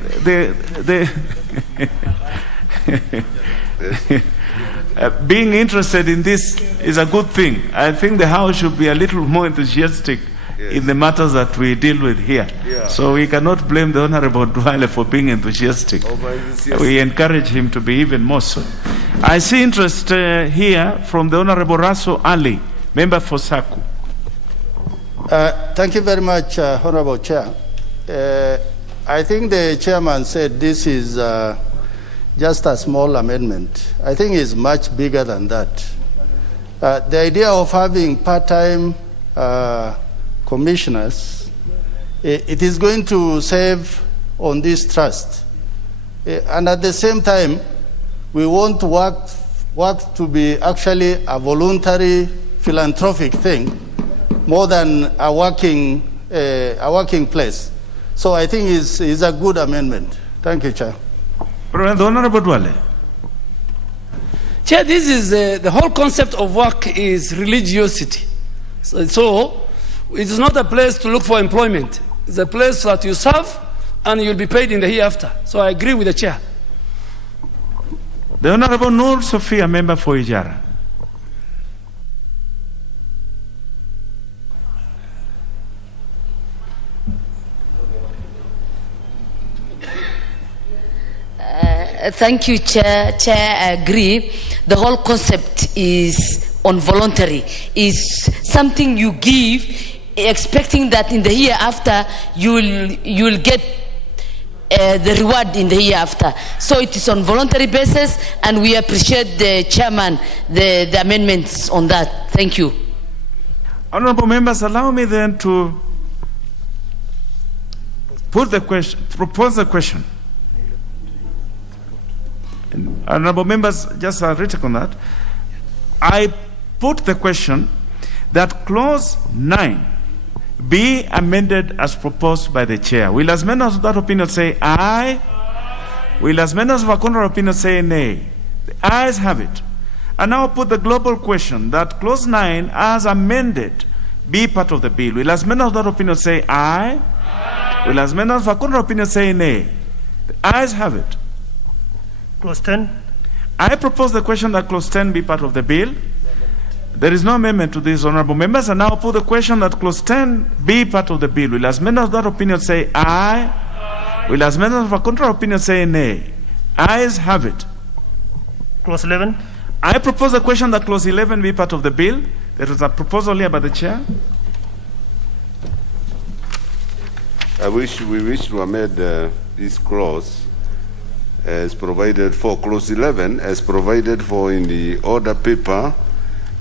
being interested in this is a good thing. I think the House should be a little more enthusiastic in the matters that we deal with here. So we cannot blame the Honorable Dwale for being enthusiastic. We encourage him to be even more so. I see interest here from the Honorable Raso Ali, member for Saku. Thank you very much, Honorable Chair. I think the chairman said this is just a small amendment. I think it's much bigger than that. The idea of having part-time commissioners, it is going to save on this trust. And at the same time, we want work to be actually a voluntary philanthropic thing more than a working place. So I think it's a good amendment. Thank you, Chair. The Honorable Dwale. Chair, this is the whole concept of work is religiosity. So it is not a place to look for employment. It's a place that you serve and you'll be paid in the hereafter. So I agree with the chair. The Honorable Noor Sophia, member for Ijara. Thank you, Chair. Chair, I agree. The whole concept is on voluntary. Is something you give, expecting that in the hereafter you'll get the reward in the hereafter. So it is on voluntary basis, and we appreciate the chairman the amendments on that. Thank you. Honorable members, allow me then to put the question, propose the question. And honorable members, just a written on that. I put the question that clause 9 be amended as proposed by the chair. Will as many of that opinion say aye? Will as many of our contrary opinion say nay? The ayes have it. I now put the global question that clause 9 as amended be part of the bill. Will as many of that opinion say aye? Will as many of the contrary opinion say nay? The ayes have it. Clause 10. I propose the question that clause 10 be part of the bill. There is no amendment to this, honorable members. I now put the question that clause 10 be part of the bill. Will as many of that opinion say aye? Will as many of the contrary opinion say nay? Ayes have it. Clause 11. I propose the question that clause 11 be part of the bill. There is a proposal here by the chair. We wish to amend this clause as provided for, clause 11 as provided for in the order paper,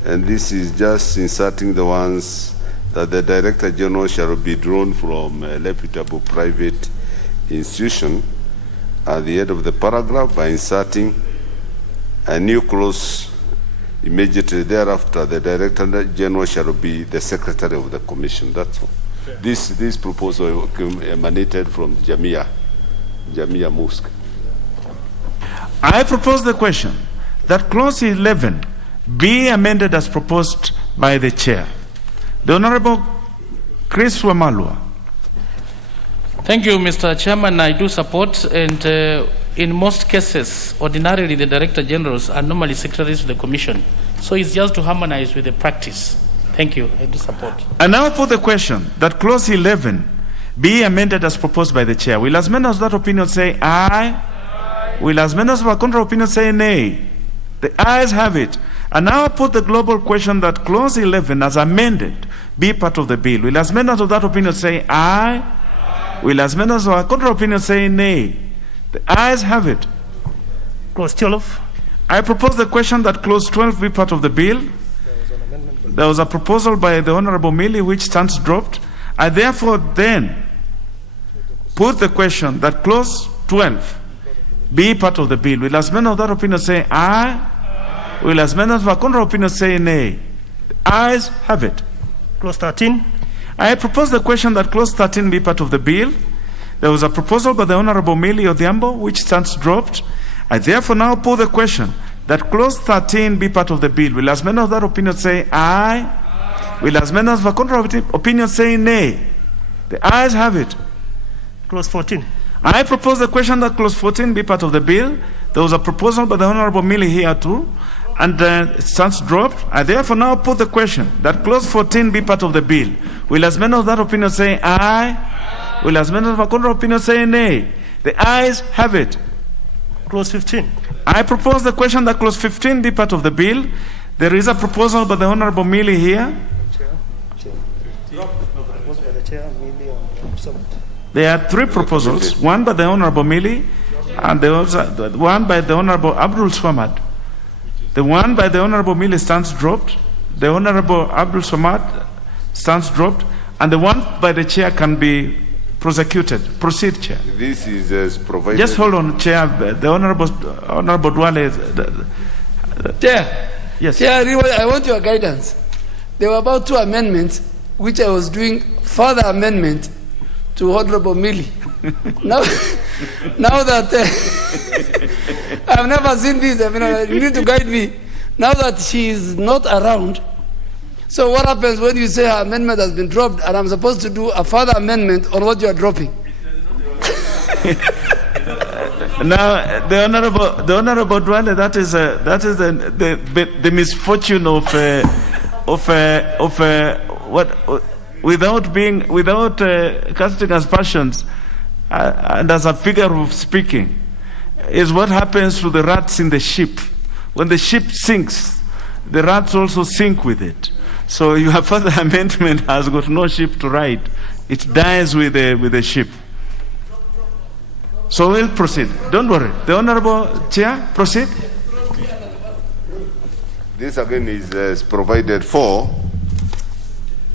and this is just inserting the ones that the Director General shall be drawn from a reputable private institution at the end of the paragraph by inserting a new clause immediately thereafter. The Director General shall be the Secretary of the Commission. That's all. This proposal emanated from Jamia Mosque. I propose the question that clause 11 be amended as proposed by the chair. The Honorable Chris Wamalwa. Thank you, Mr. Chairman. I do support, and in most cases, ordinarily the Director Generals are normally secretaries of the Commission. So it's just to harmonize with the practice. Thank you. I do support. I now put the question that clause 11 be amended as proposed by the chair. Will as many as that opinion say aye? Will as many as of a contrary opinion say nay? The ayes have it. And now I put the global question that clause 11 as amended be part of the bill. Will as many as of that opinion say aye? Will as many as of a contrary opinion say nay? The ayes have it. Clause 12. I propose the question that clause 12 be part of the bill. There was a proposal by the Honorable Millie which stands dropped. I therefore then put the question that clause 12 be part of the bill. Will as many of that opinion say aye? Will as many of a contrary opinion say nay? The ayes have it. Clause 13. I propose the question that clause 13 be part of the bill. There was a proposal by the Honorable Millie Odhiambo which stands dropped. I therefore now put the question that clause 13 be part of the bill. Will as many of that opinion say aye? Will as many of a contrary opinion say nay? The ayes have it. Clause 14. I propose the question that clause 14 be part of the bill. There was a proposal by the Honorable Millie here too, and it stands dropped. I therefore now put the question that clause 14 be part of the bill. Will as many of that opinion say aye? Will as many of a contrary opinion say nay? The ayes have it. Clause 15. I propose the question that clause 15 be part of the bill. There is a proposal by the Honorable Millie here. There are three proposals, one by the Honorable Millie and the one by the Honorable Abdul Swamad. The one by the Honorable Millie stands dropped, the Honorable Abdul Swamad stands dropped, and the one by the chair can be prosecuted. Proceed, Chair. This is as provided. Just hold on, Chair. The Honorable Dwale. Chair. Yes. Chair, I want your guidance. There were about 2 amendments which I was doing further amendment to Honorable Millie. now that I've never seen this, you need to guide me. Now that she is not around, so what happens when you say her amendment has been dropped and I'm supposed to do a further amendment on what you are dropping? Now, the honorable Dwale, that is the misfortune of what without casting aspersions and as a figure of speaking, is what happens to the rats in the ship. When the ship sinks, the rats also sink with it. So your further amendment has got no ship to ride. It dies with the ship. So we'll proceed. Don't worry. The Honorable Chair, proceed. This again is provided for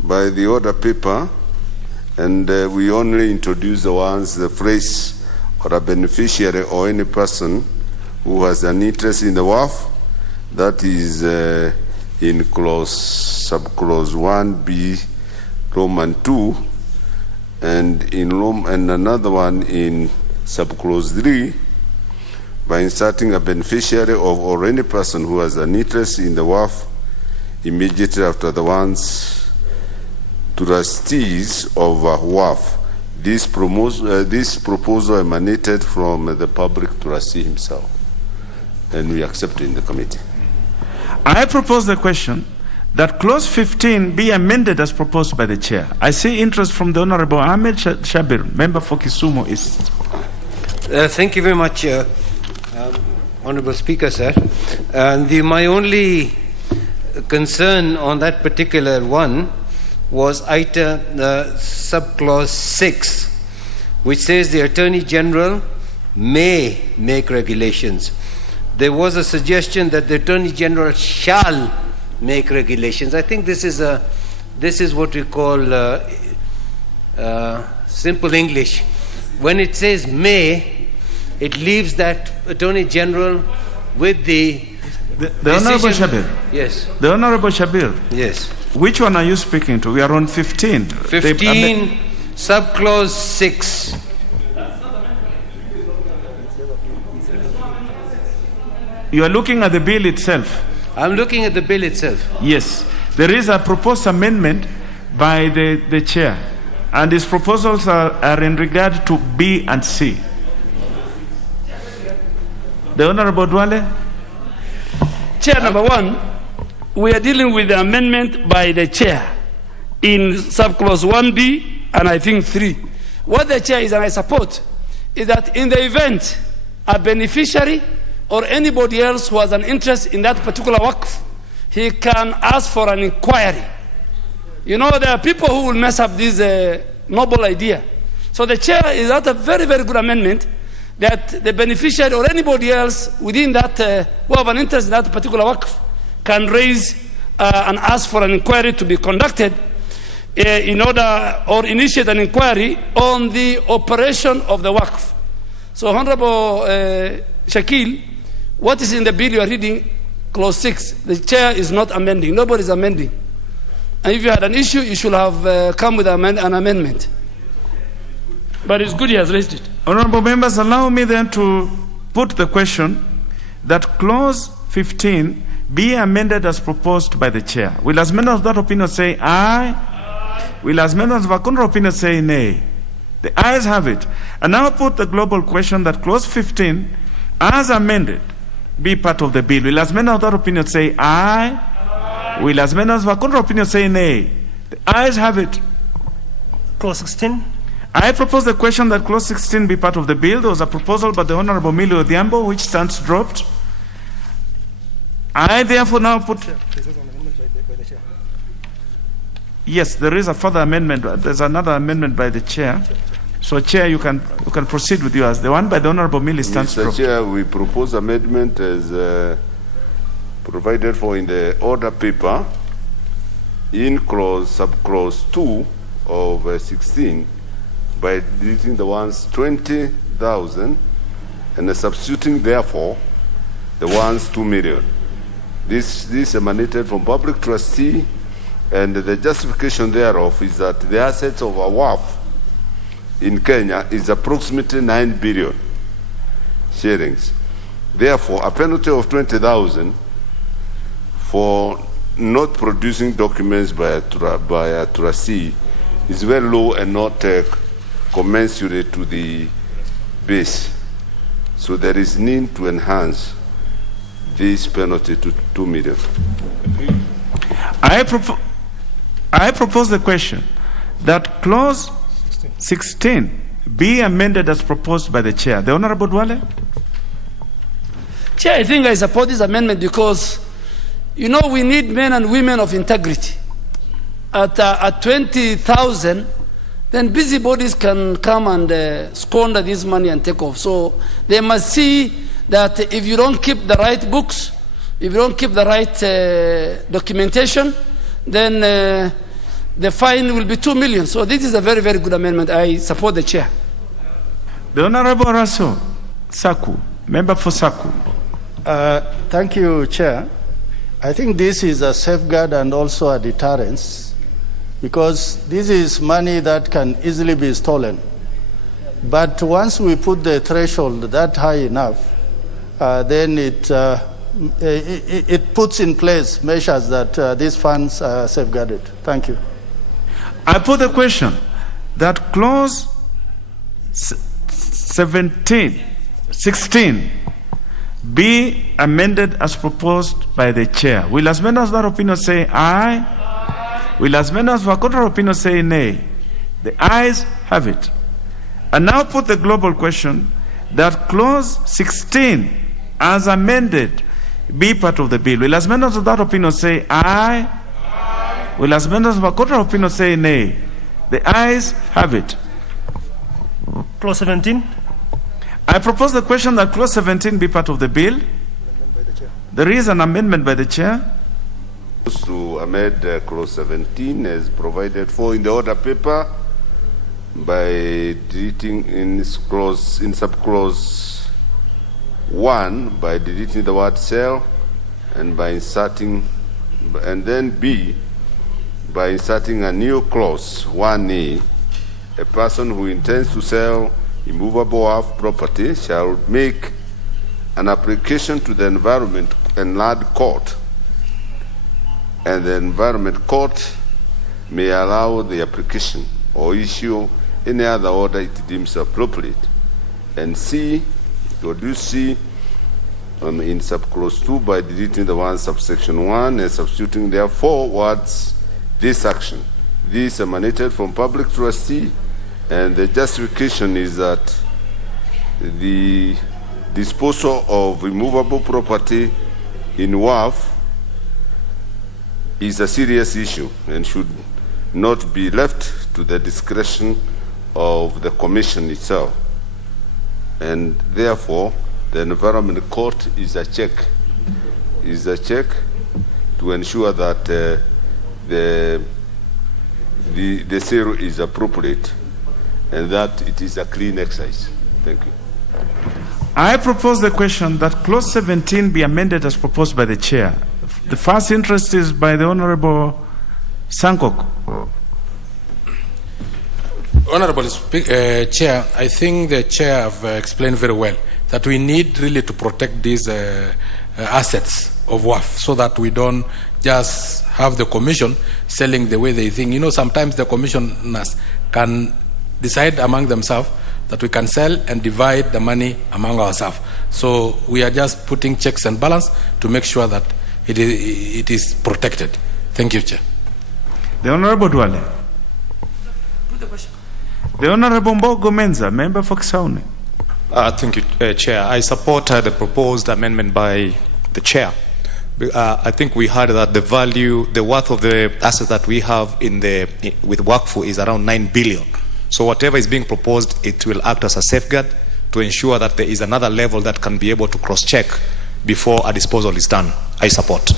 by the order paper, and we only introduce the phrase or a beneficiary or any person who has an interest in the WAF. That is in subclause 1B, Roman 2, and another one in subclause 3, by inserting a beneficiary of or any person who has an interest in the WAF immediately after the ones trustees of WAF. This proposal emanated from the public trustee himself, and we accept it in the committee. I propose the question that clause 15 be amended as proposed by the chair. I see interest from the Honorable Ahmed Shabir, member for Kisumu East. Thank you very much, Honorable Speaker, sir. My only concern on that particular one was item subclause 6, which says the Attorney General may make regulations. There was a suggestion that the Attorney General shall make regulations. I think this is what we call simple English. When it says may, it leaves that Attorney General with the Honorable Shabir. Yes. The Honorable Shabir. Yes. Which one are you speaking to? We are on 15. 15, subclause 6. You are looking at the bill itself. I'm looking at the bill itself. Yes. There is a proposed amendment by the chair, and his proposals are in regard to B and C. The Honorable Dwale. Chair, number one, we are dealing with the amendment by the chair in subclause 1B and I think 3. What the chair is, and I support, is that in the event a beneficiary or anybody else who has an interest in that particular waqf, he can ask for an inquiry. You know, there are people who will mess up this noble idea. So the chair is that a very, very good amendment, that the beneficiary or anybody else within that who have an interest in that particular waqf can raise and ask for an inquiry to be conducted in order or initiate an inquiry on the operation of the waqf. So, Honorable Shakil, what is in the bill you are reading, clause 6, the chair is not amending. Nobody is amending. And if you had an issue, you should have come with an amendment. But it's good he has raised it. Honorable members, allow me then to put the question that clause 15 be amended as proposed by the chair. Will as many of that opinion say aye? Will as many of the contrary opinion say nay? The ayes have it. And now put the global question that clause 15, as amended, be part of the bill. Will as many of that opinion say aye? Will as many of the contrary opinion say nay? The ayes have it. Clause 16. I propose the question that clause 16 be part of the bill. There was a proposal by the Honorable Millie Odhiambo, which stands dropped. I therefore now put... Yes, there is a further amendment. There's another amendment by the chair. So, Chair, you can proceed with yours. The one by the Honorable Millie stands Mr. dropped. Chair, we propose amendment as provided for in the order paper in subclause 2 of 16 by deleting the ones 20,000 and substituting therefore the ones 2 million. This emanated from public trustee, and the justification thereof is that the assets of a WAF in Kenya is approximately 9 billion shillings. Therefore, a penalty of 20,000 for not producing documents by a trustee is very low and not commensurate to the base. So there is need to enhance this penalty to 2 million. I propose the question that clause 16 be amended as proposed by the chair. The Honorable Dwale? Chair, I think I support this amendment because, you know, we need men and women of integrity. At 20,000, then busybodies can come and squander this money and take off. So they must see that if you don't keep the right books, if you don't keep the right documentation, then the fine will be 2 million. So this is a very, very good amendment. I support the chair. The Honorable Raso Saku, member for Saku. Thank you, Chair. I think this is a safeguard and also a deterrence, because this is money that can easily be stolen. But once we put the threshold that high enough, then it puts in place measures that these funds are safeguarded. Thank you. I put the question that clause 16 be amended as proposed by the chair. Will as many as that opinion say aye? Will as many as for contrary opinion say nay? The ayes have it. And now put the global question that clause 16 as amended be part of the bill. Will as many as that opinion say aye? Will as many as for contrary opinion say nay? The ayes have it. Clause 17. I propose the question that clause 17 be part of the bill. There is an amendment by the chair. To amend clause 17 as provided for in the order paper by deleting in subclause 1 by deleting the word sell and by inserting, and then B by inserting a new clause 1A. A person who intends to sell immovable wharf property shall make an application to the Environment and Land Court, and the Environment Court may allow the application or issue any other order it deems appropriate. And C, introduce C in subclause 2 by deleting the one subsection 1 and substituting therefore words this action. This emanated from public trustee, and the justification is that the disposal of immovable property in wharf is a serious issue and should not be left to the discretion of the commission itself. And therefore, the Environment Court is a check to ensure that the sale is appropriate and that it is a clean exercise. Thank you. I propose the question that clause 17 be amended as proposed by the chair. The first interest is by the Honorable Sankok. Honorable Chair, I think the Chair have explained very well that we need really to protect these assets of WAF so that we don't just have the commission selling the way they think. You know, sometimes the commissioners can decide among themselves that we can sell and divide the money among ourselves. So we are just putting checks and balance to make sure that it is protected. Thank you, Chair. The Honorable Dwale. The Honorable Mbogo Menza, member for Kisauni. Thank you, Chair. I support the proposed amendment by the Chair. I think we heard that the worth of the assets that we have with WACFU is around 9 billion. So whatever is being proposed, it will act as a safeguard to ensure that there is another level that can be able to cross-check before a disposal is done. I support.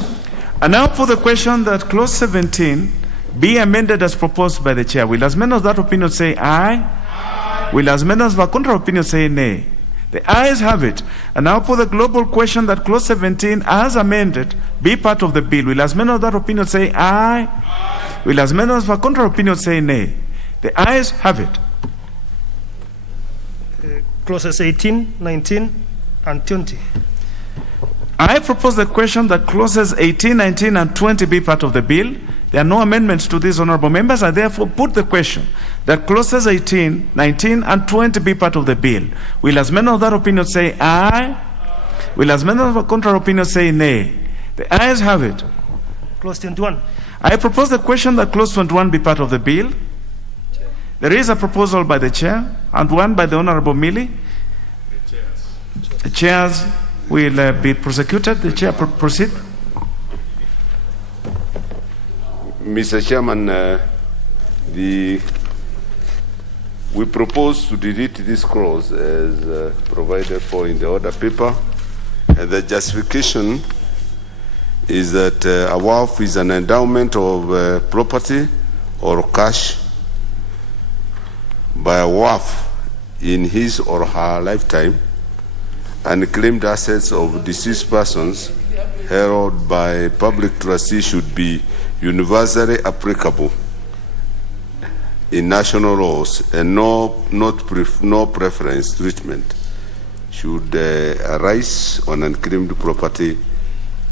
And now for the question that clause 17 be amended as proposed by the chair. Will as many as that opinion say aye? Aye. Will as many as the contrary opinion say nay? The ayes have it. And now for the global question that clause 17 as amended be part of the bill. Will as many as that opinion say aye? Aye. Will as many as the contrary opinion say nay? The ayes have it. Clauses 18, 19, and 20. I propose the question that clauses 18, 19, and 20 be part of the bill. There are no amendments to these, honorable members. I therefore put the question that clauses 18, 19, and 20 be part of the bill. Will as many of that opinion say aye? Will as many of the contrary opinion say nay? The ayes have it. Clause 21. I propose the question that clause 21 be part of the bill. There is a proposal by the chair and one by the Honorable Millie. The chairs will be prosecuted. The chair proceed. Mr. Chairman, we propose to delete this clause as provided for in the order paper, and the justification is that a WAF is an endowment of property or cash by a WAF in his or her lifetime, and claimed assets of deceased persons held by public trustee should be universally applicable in national laws and no preference treatment. should arise on unclaimed property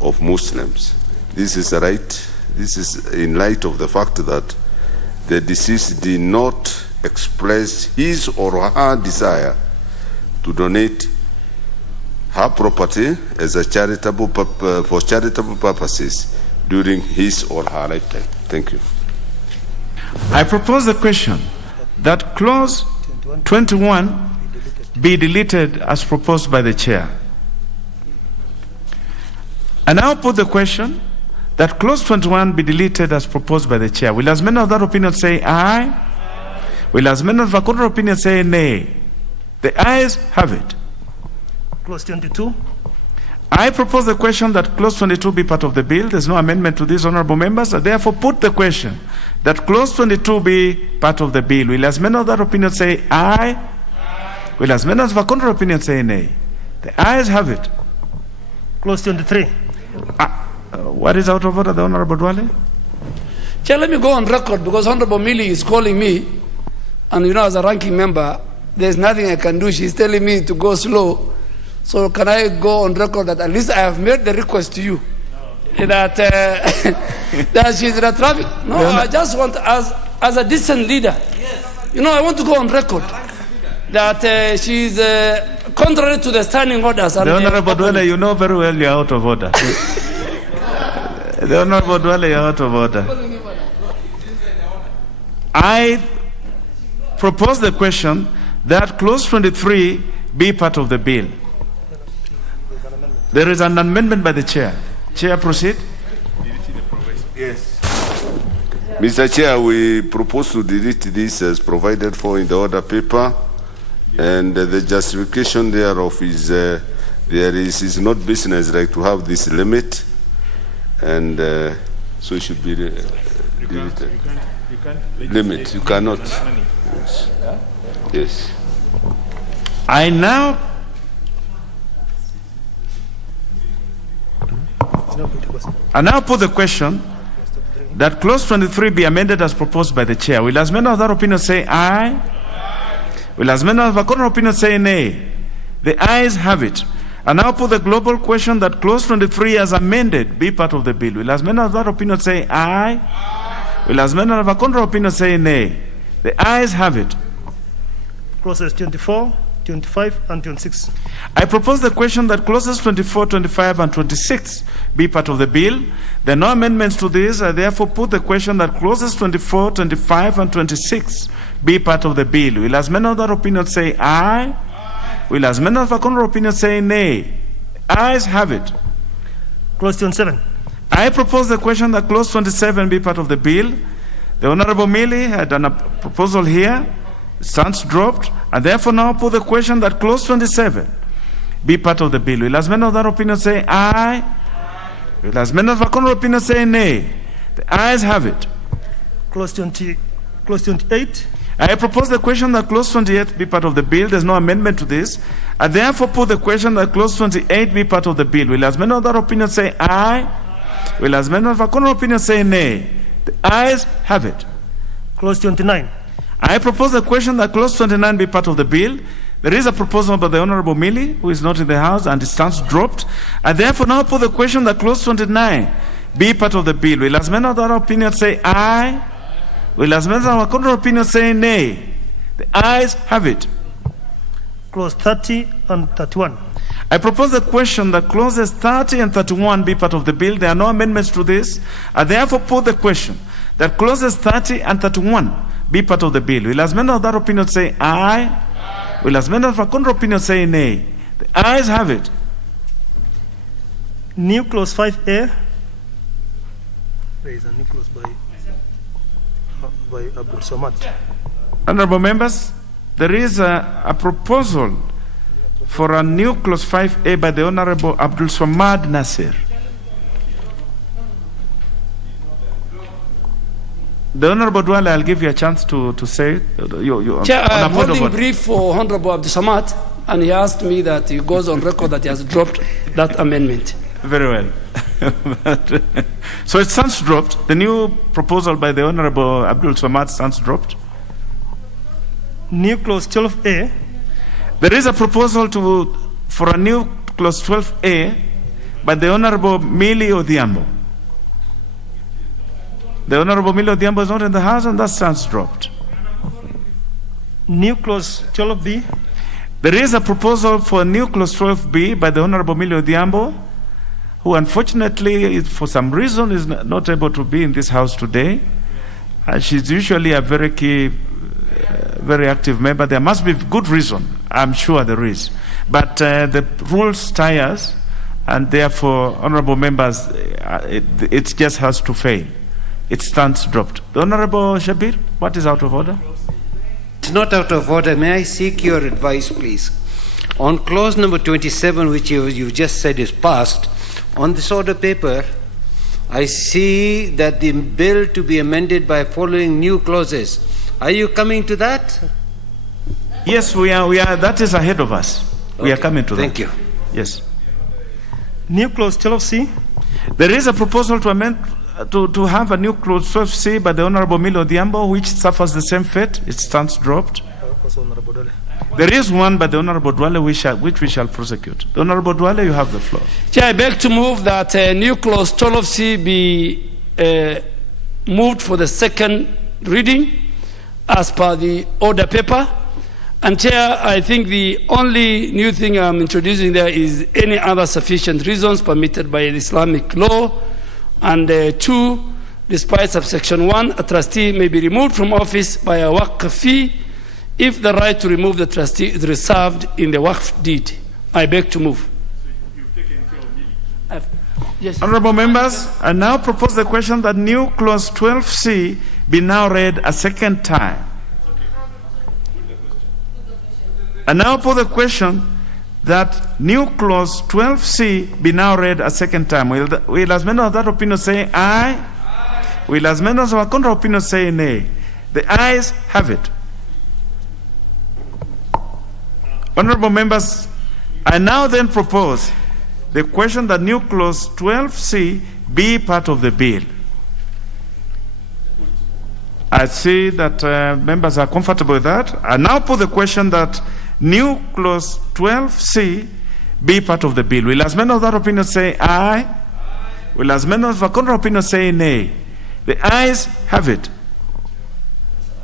of Muslims. This is right. This is in light of the fact that the deceased did not express his or her desire to donate her property as a charitable for charitable purposes during his or her lifetime. Thank you. I propose the question that clause 21 be deleted as proposed by the chair. I now put the question that clause 21 be deleted as proposed by the chair. Will as many of that opinion say aye? Will as many of the contrary opinion say nay? The ayes have it. Clause 22. I propose the question that clause 22 be part of the bill. There's no amendment to this, honorable members. I therefore put the question that clause 22 be part of the bill. Will as many of that opinion say aye? Will as many of the contrary opinion say nay? The ayes have it. Clause 23. What is out of order, the Honorable Dwale? Chair, let me go on record because Honorable Millie is calling me, and you know, as a ranking member, there's nothing I can do. She's telling me to go slow. So can I go on record that at least I have made the request to you that that she's in a traffic? No, I just want, as a decent leader, you know, I want to go on record that she's contrary to the standing orders. The Honorable Dwale, you know very well you're out of order. The Honorable Dwale, you're out of order. I propose the question that clause 23 be part of the bill. There is an amendment by the chair. Chair, proceed. Yes. Mr. Chair, we propose to delete this as provided for in the order paper, and the justification thereof is there is not business right to have this limit, and so it should be deleted. You can't limit. You cannot. Yes. Yes. I now put the question that clause 23 be amended as proposed by the chair. Will as many of that opinion say aye? Will as many of the contrary opinion say nay? The ayes have it. I now put the global question that clause 23 as amended be part of the bill. Will as many of that opinion say aye? Will as many of the contrary opinion say nay? The ayes have it. Clauses 24, 25, and 26. I propose the question that clauses 24, 25, and 26 be part of the bill. There are no amendments to this. I therefore put the question that clauses 24, 25, and 26 be part of the bill. Will as many of that opinion say aye? Will as many of the contrary opinion say nay? Ayes have it. Clause 27. I propose the question that clause 27 be part of the bill. The Honorable Millie had done a proposal here. Stands dropped, and therefore now put the question that clause 27 be part of the bill. Will as many of that opinion say aye? Will as many of the contrary opinion say nay? The ayes have it. Clause 28. I propose the question that clause 28 be part of the bill. There's no amendment to this. I therefore put the question that clause 28 be part of the bill. Will as many of that opinion say aye? Will as many of the contrary opinion say nay? The ayes have it. Clause 29. I propose the question that clause 29 be part of the bill. There is a proposal by the Honorable Millie, who is not in the House, and it stands dropped. I therefore now put the question that clause 29 be part of the bill. Will as many of that opinion say aye? Will as many of our contrary opinion say nay? The ayes have it. Clause 30 and 31. I propose the question that clauses 30 and 31 be part of the bill. There are no amendments to this. I therefore put the question that clauses 30 and 31 be part of the bill. Will as many of that opinion say aye? Will as many of our contrary opinion say nay? The ayes have it. New clause 5A. There is a new clause by Abdul Samad. Honorable members, there is a proposal for a new clause 5A by the Honorable Abdul Samad Nasir. The Honorable Dwale, I'll give you a chance to say. Chair, I'm holding brief for Honorable Abdul Samad, and he asked me that he goes on record that he has dropped that amendment. Very well. So it stands dropped. The new proposal by the Honorable Abdul Samad stands dropped. New clause 12A. There is a proposal to for a new clause 12A by the Honorable Millie Odhiambo. The Honorable Millie Odhiambo is not in the House, and that stands dropped. New clause 12B. There is a proposal for a new clause 12B by the Honorable Millie Odhiambo, who unfortunately, for some reason, is not able to be in this House today. She's usually a very key, very active member. There must be good reason. I'm sure there is. But the rules tie us, and therefore, honorable members, it just has to fail. It stands dropped. The Honorable Shabir, what is out of order? It's not out of order. May I seek your advice, please? On clause number 27, which you just said is passed, on this order paper, I see that the bill to be amended by following new clauses. Are you coming to that? Yes, we are. That is ahead of us. We are coming to that. Thank you. Yes. New clause 12C. There is a proposal to amend to have a new clause 12C by the Honorable Millie Odhiambo, which suffers the same fate. It stands dropped. There is one by the Honorable Dwale which we shall prosecute. The Honorable Dwale, you have the floor. Chair, I beg to move that new clause 12C be moved for the second reading as per the order paper. And Chair, I think the only new thing I'm introducing there is any other sufficient reasons permitted by the Islamic law. And 2, despite subsection 1, a trustee may be removed from office by a waqf fee if the right to remove the trustee is reserved in the waqf deed. I beg to move. Yes. Honorable members, I now propose the question that new clause 12C be now read a second time. I now put the question that new clause 12C be now read a second time. Will as many of that opinion say aye? Will as many of our contrary opinion say nay? The ayes have it. Honorable members, I now then propose the question that new clause 12C be part of the bill. I see that members are comfortable with that. I now put the question that new clause 12C be part of the bill. Will as many of that opinion say aye? Will as many of our contrary opinion say nay? The ayes have it.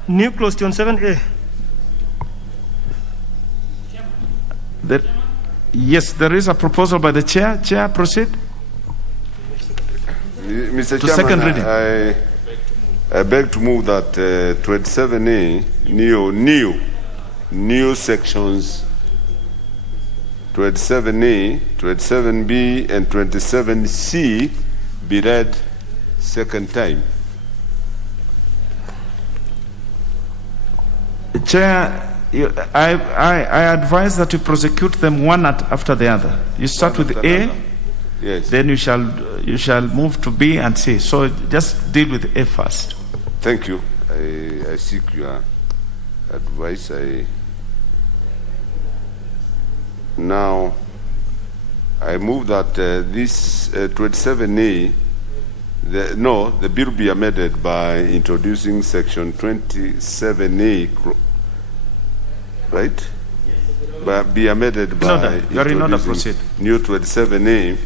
New clause 27A. Yes, there is a proposal by the chair. Chair, proceed. Mr. To Chairman, second reading. I beg to move that 27A, new sections 27A, 27B, and 27C be read second time. Chair, I advise that you prosecute them one after the other. You start with A, yes. Then you shall move to B and C. So just deal with A first. Thank you. I seek your advice. Now I move that this 27A, the bill be amended by introducing section 27A, right? But be amended by introducing new 27A.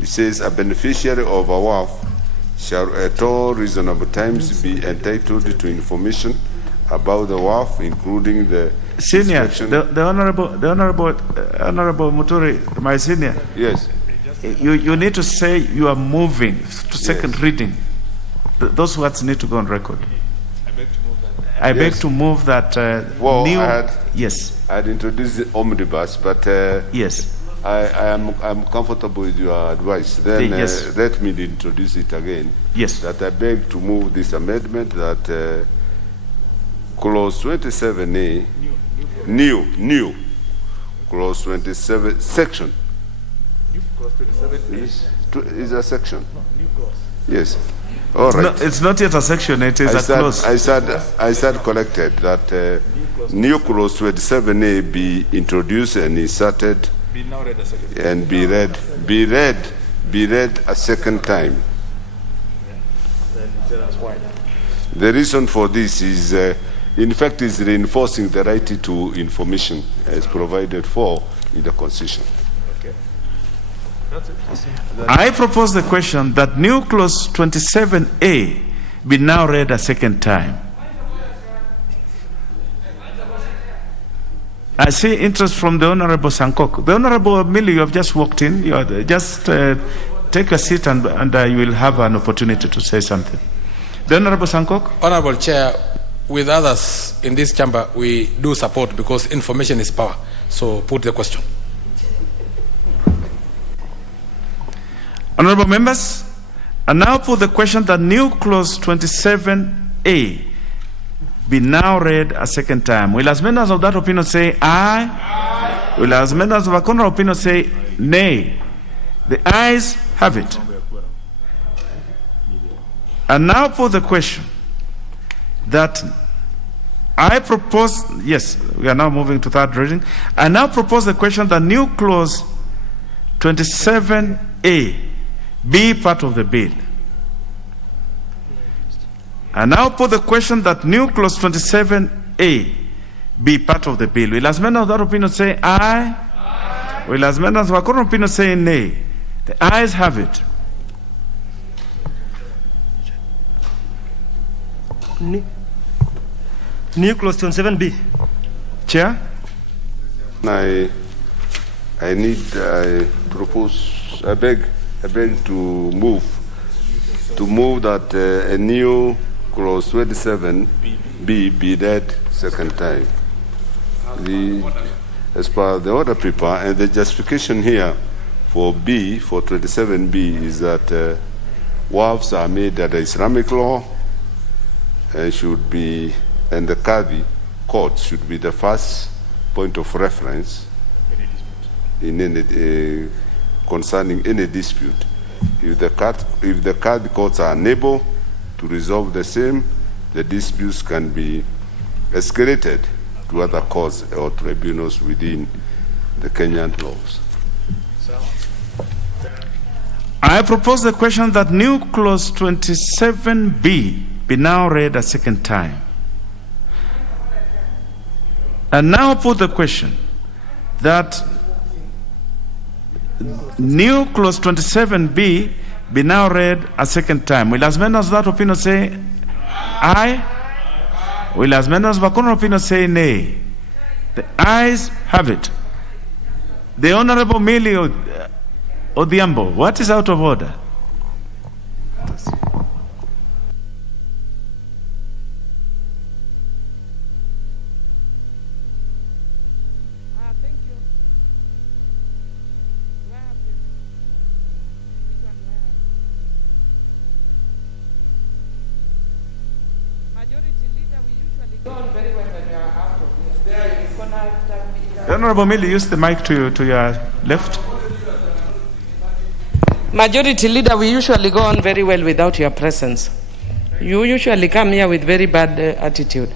It says a beneficiary of a WAF shall at all reasonable times be entitled to information about the WAF, including the senior, inspection. the honorable Muturi, my senior. Yes. You need to say you are moving to second reading. Those words need to go on record. I beg to move that. Yes. I had introduced the omnibus, but yes, I'm comfortable with your advice. Then yes. Let me introduce it again. Yes. That I beg to move this amendment that clause 27A, new clause 27 section. New clause 27A is a section. No, new clause. Yes. All right. It's not yet a section. It is a clause. I said collected that new clause 27A be introduced and inserted. Be now read a second. And be read a second time. Then that's why. The reason for this is, in fact, is reinforcing the right to information as provided for in the Constitution. I propose the question that new clause 27A be now read a second time. I see interest from the Honorable Sankok. The Honorable Millie, you have just walked in. You are just take a seat and you will have an opportunity to say something. The Honorable Sankok. Honorable Chair, with others in this chamber, we do support because information is power. So put the question. Honorable members, I now put the question that new clause 27A be now read a second time. Will as members of that opinion say aye? Aye. Will as members of a contrary opinion say nay? The ayes have it. And now put the question that I propose, yes, we are now moving to third reading. I now propose the question that new clause 27A be part of the bill. I now put the question that new clause 27A be part of the bill. Will as members of that opinion say aye? Aye. Will as members of a contrary opinion say nay? The ayes have it. New clause 27B. Chair? I beg to move that a new clause 27B be read second time. As per the order prepared, and the justification here for 27B is that WAFs are made under Islamic law and should be, and the Qadi court should be the first point of reference in any concerning any dispute. If the Qadi courts are unable to resolve the same, the disputes can be escalated to other courts or tribunals within the Kenyan laws. I propose the question that new clause 27B be now read a second time. And now put the question that new clause 27B be now read a second time. Will as members of that opinion say aye? Will as members of a contrary opinion say nay? The ayes have it. The Honorable Millie Odhiambo, what is out of order? Honorable Millie, use the mic to your left. Majority Leader, we usually go on very well without your presence. You usually come here with very bad attitude.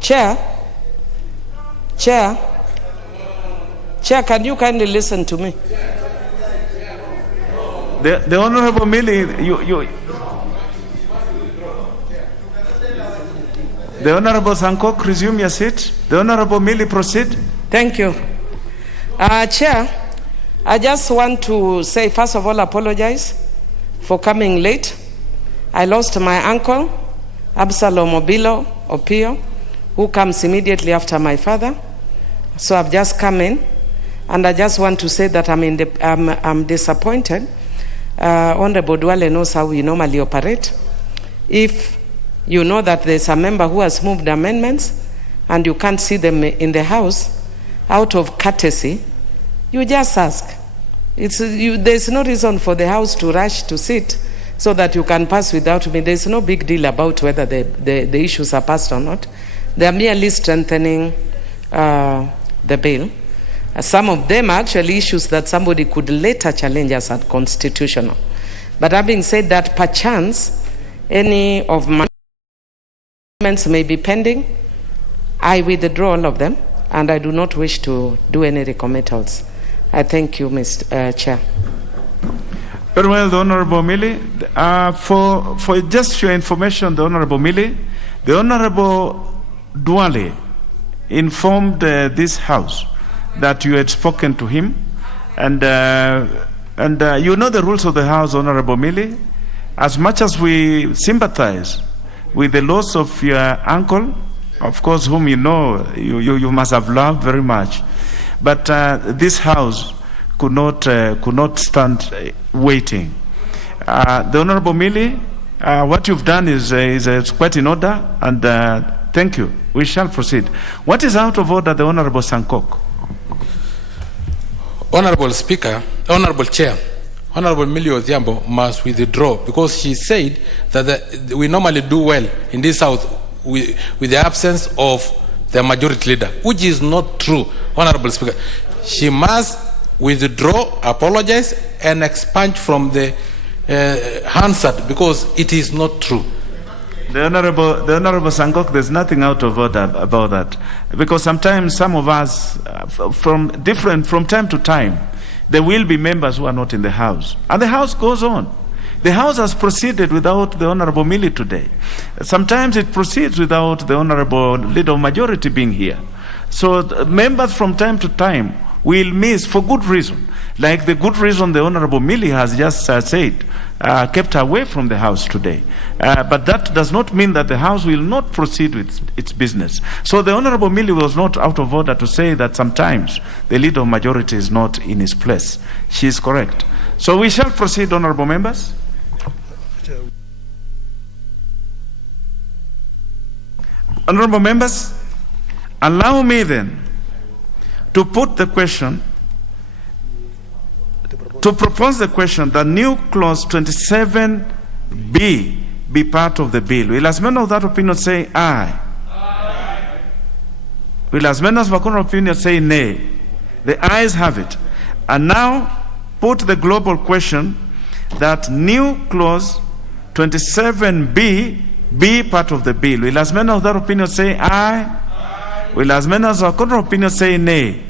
Chair, can you kindly listen to me? The Honorable Millie, the Honorable Sankok, resume your seat. The Honorable Millie, proceed. Thank you. Chair, I just want to say, first of all, apologize for coming late. I lost my uncle, Absalom Obilo Opio, who comes immediately after my father. So I've just come in, and I just want to say that I'm disappointed. Honorable Duale knows how we normally operate. If you know that there's a member who has moved amendments and you can't see them in the House, out of courtesy, you just ask. There's no reason for the House to rush to sit so that you can pass without me. There's no big deal about whether the issues are passed or not. They are merely strengthening the bill. Some of them are actually issues that somebody could later challenge as unconstitutional. But having said that, perchance, any of my amendments may be pending. I withdraw all of them, and I do not wish to do any recommittals. I thank you, Mr. Chair. Very well, the Honorable Millie. For just your information, the Honorable Millie, the Honorable Duale informed this House that you had spoken to him And you know the rules of the House, Honorable Millie. As much as we sympathize with the loss of your uncle, of course, whom you know, you must have loved very much, but this House could not stand waiting. The Honorable Millie, what you've done is quite in order, and thank you. We shall proceed. What is out of order, the Honorable Sankok? Honorable Speaker, Honorable Chair, Honorable Millie Odhiambo must withdraw because she said that we normally do well in this House with the absence of the majority leader, which is not true, Honorable Speaker. She must withdraw, apologize, and expunge from the Hansard because it is not true. The Honorable Sankok, there's nothing out of order about that. Because sometimes some of us, from time to time, there will be members who are not in the House. And the House goes on. The House has proceeded without the Honorable Millie today. Sometimes it proceeds without the Honorable Leader of Majority being here. So members from time to time will miss for good reason. Like the good reason the Honorable Millie has just said, kept away from the House today. But that does not mean that the House will not proceed with its business. So the Honorable Millie was not out of order to say that sometimes the Leader of Majority is not in his place. She is correct. So we shall proceed, Honorable Members. Honorable Members, allow me then to put the question, to propose the question that new clause 27B be part of the bill. Will as many of that opinion say aye? Aye. Will as many of that opinion say nay? The ayes have it. And now put the global question that new clause 27B be part of the bill. Will as many of that opinion say aye? Aye. Will as many of that opinion say nay?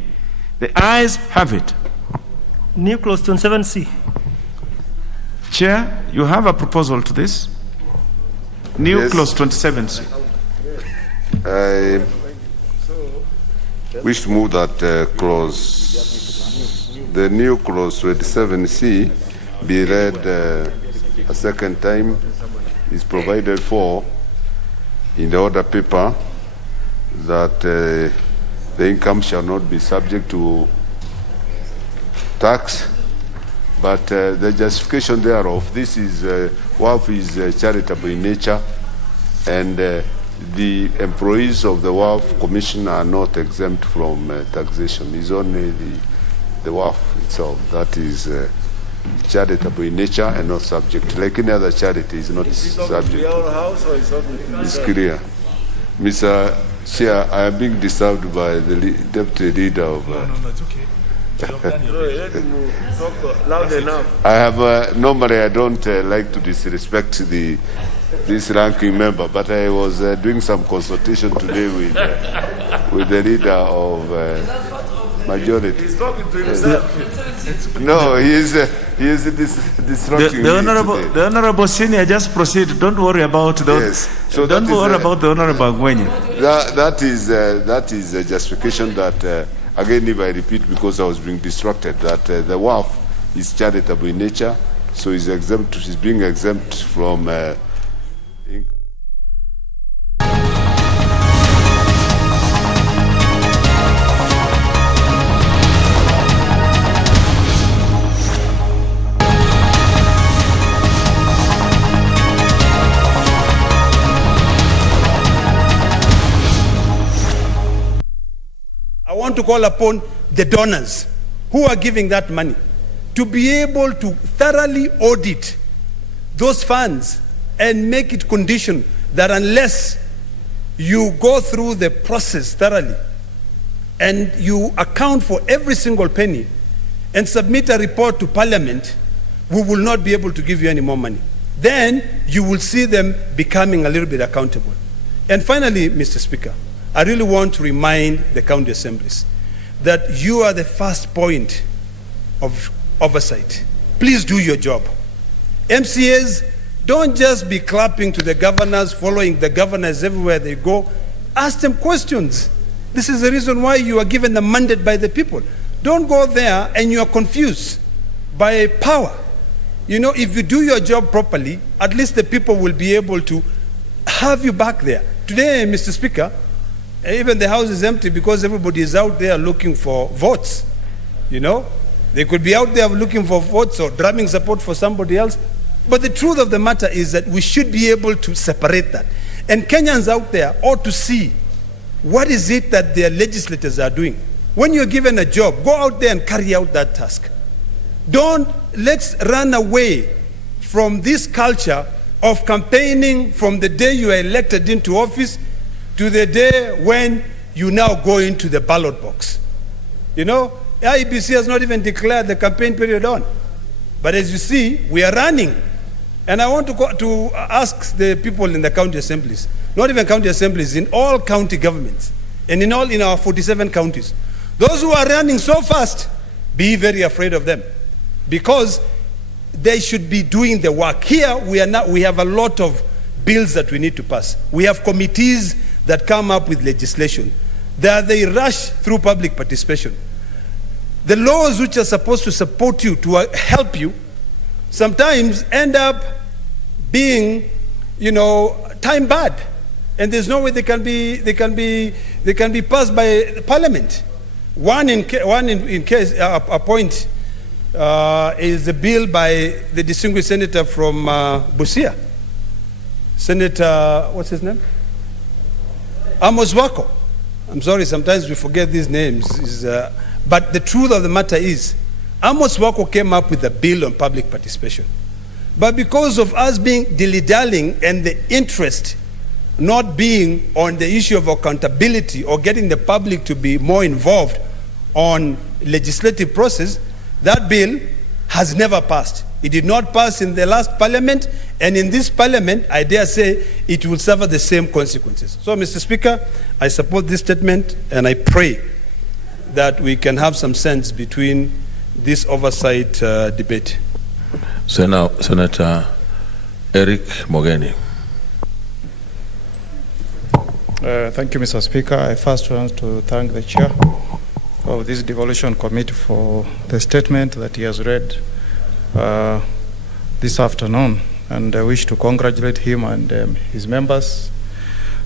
The ayes have it. New clause 27C. Chair, you have a proposal to this? New Yes. clause 27C. I wish to move that the new clause 27C be read a second time. Is provided for in the order paper that the income shall not be subject to tax, but the justification thereof, this is WAF is charitable in nature, and the employees of the WAF Commission are not exempt from taxation. It's only the WAF itself that is charitable in nature and not subject. Like any other charity is not subject. It's clear. Mr. Chair, I am being disturbed by the deputy leader of... No, it's okay. Loud enough. I have, normally I don't like to disrespect this ranking member, but I was doing some consultation today with the leader of majority. He's talking to himself. No, he is disrupting the honorable senior, just proceed. Don't worry about the. Yes. So don't worry about the honorable Gwenye. That is a justification that again, if I repeat, because I was being distracted, that the WAF is charitable in nature, so is exempt. Is being exempt from income. I want to call upon the donors who are giving that money to be able to thoroughly audit those funds and make it condition that unless you go through the process thoroughly and you account for every single penny and submit a report to Parliament, we will not be able to give you any more money. Then you will see them becoming a little bit accountable. And finally, Mr. Speaker, I really want to remind the county assemblies that you are the first point of oversight. Please do your job. MCAs, don't just be clapping to the governors, following the governors everywhere they go. Ask them questions. This is the reason why you are given the mandate by the people. Don't go there and you are confused by power. You know, if you do your job properly, at least the people will be able to have you back there. Today, Mr. Speaker, even the house is empty because everybody is out there looking for votes. You know, they could be out there looking for votes or drumming support for somebody else. But the truth of the matter is that we should be able to separate that. And Kenyans out there ought to see what is it that their legislators are doing. When you're given a job, go out there and carry out that task. Let's run away from this culture of campaigning from the day you are elected into office to the day when you now go into the ballot box. You know, IEBC has not even declared the campaign period on. But as you see, we are running. And I want to ask the people in the county assemblies, not even county assemblies, in all county governments, and in our 47 counties, those who are running so fast, be very afraid of them, because they should be doing the work. Here, we have a lot of bills that we need to pass. We have committees that come up with legislation. They rush through public participation. The laws which are supposed to support you, to help you, sometimes end up being, time bad, and there's no way they can be passed by Parliament. One in case a point is the bill by the distinguished senator from Busia, Senator, what's his name? Amos Wako. I'm sorry, sometimes we forget these names. But the truth of the matter is, Amos Wako came up with a bill on public participation. But because of us being dilly-dallying and the interest not being on the issue of accountability or getting the public to be more involved on legislative process, that bill has never passed. It did not pass in the last parliament, and in this parliament, I dare say, it will suffer the same consequences. So, Mr. Speaker, I support this statement, and I pray that we can have some sense between this oversight debate. Senator Eric Mogeni. Thank you, Mr. Speaker. I first want to thank the chair of this devolution committee for the statement that he has read this afternoon, and I wish to congratulate him and his members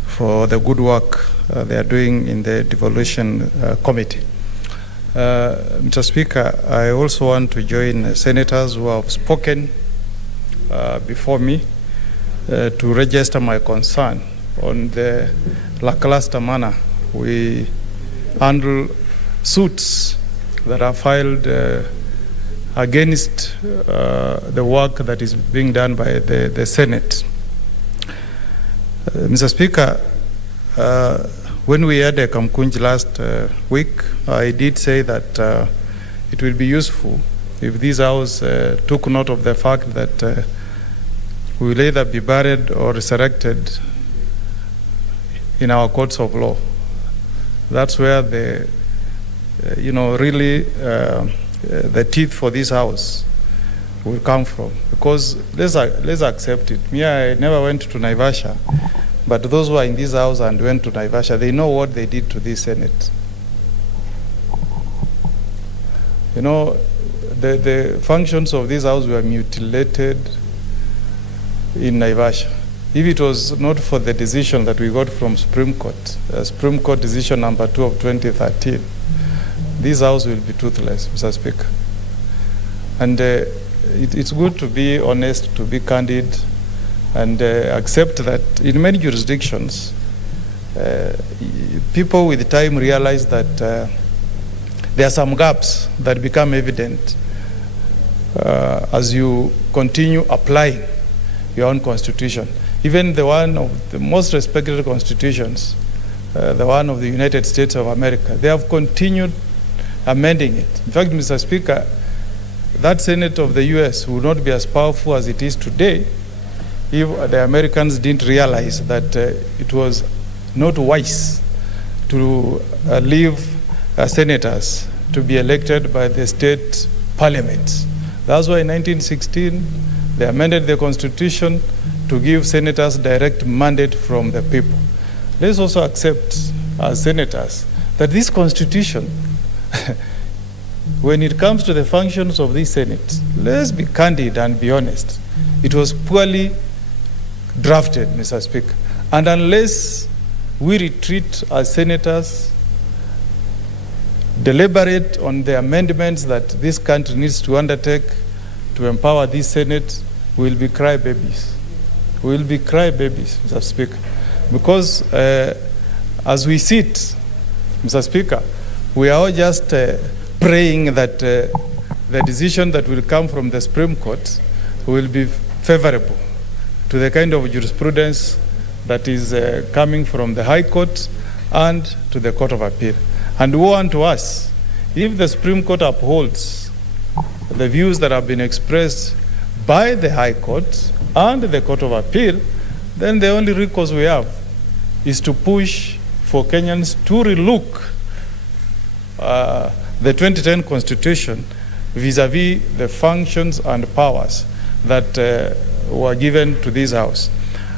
for the good work they are doing in the devolution committee. Mr. Speaker, I also want to join senators who have spoken before me to register my concern on the lackluster manner we handle suits that are filed against the work that is being done by the Senate. Mr. Speaker, when we had a Kamkunji last week, I did say that it will be useful if this House took note of the fact that we will either be buried or resurrected in our courts of law. That's where the teeth for this House will come from. Because let's accept it. Me, I never went to Naivasha, but those who are in this House and went to Naivasha, they know what they did to this Senate. You know, the functions of this House were mutilated in Naivasha. If it was not for the decision that we got from Supreme Court, Supreme Court decision number 2 of 2013, this House will be toothless, Mr. Speaker. And it's good to be honest, to be candid, and accept that in many jurisdictions, people with time realize that there are some gaps that become evident as you continue applying your own constitution. Even the one of the most respected constitutions, the one of the United States of America, they have continued amending it. In fact, Mr. Speaker, that Senate of the US would not be as powerful as it is today if the Americans didn't realize that it was not wise to leave senators to be elected by the state parliaments. That's why in 1916 they amended the Constitution to give senators direct mandate from the people. Let's also accept as senators that this Constitution when it comes to the functions of this Senate, let's be candid and be honest. It was poorly drafted, Mr. Speaker. And unless we retreat as senators, deliberate on the amendments that this country needs to undertake to empower this Senate, we will be crybabies. We will be crybabies, Mr. Speaker. Because as we sit, Mr. Speaker, we are all just praying that the decision that will come from the Supreme Court will be favorable to the kind of jurisprudence that is coming from the High Court and to the Court of Appeal. And woe unto us if the Supreme Court upholds the views that have been expressed by the High Court and the Court of Appeal, then the only recourse we have is to push for Kenyans to relook the 2010 Constitution vis-a-vis the functions and powers that were given to this House.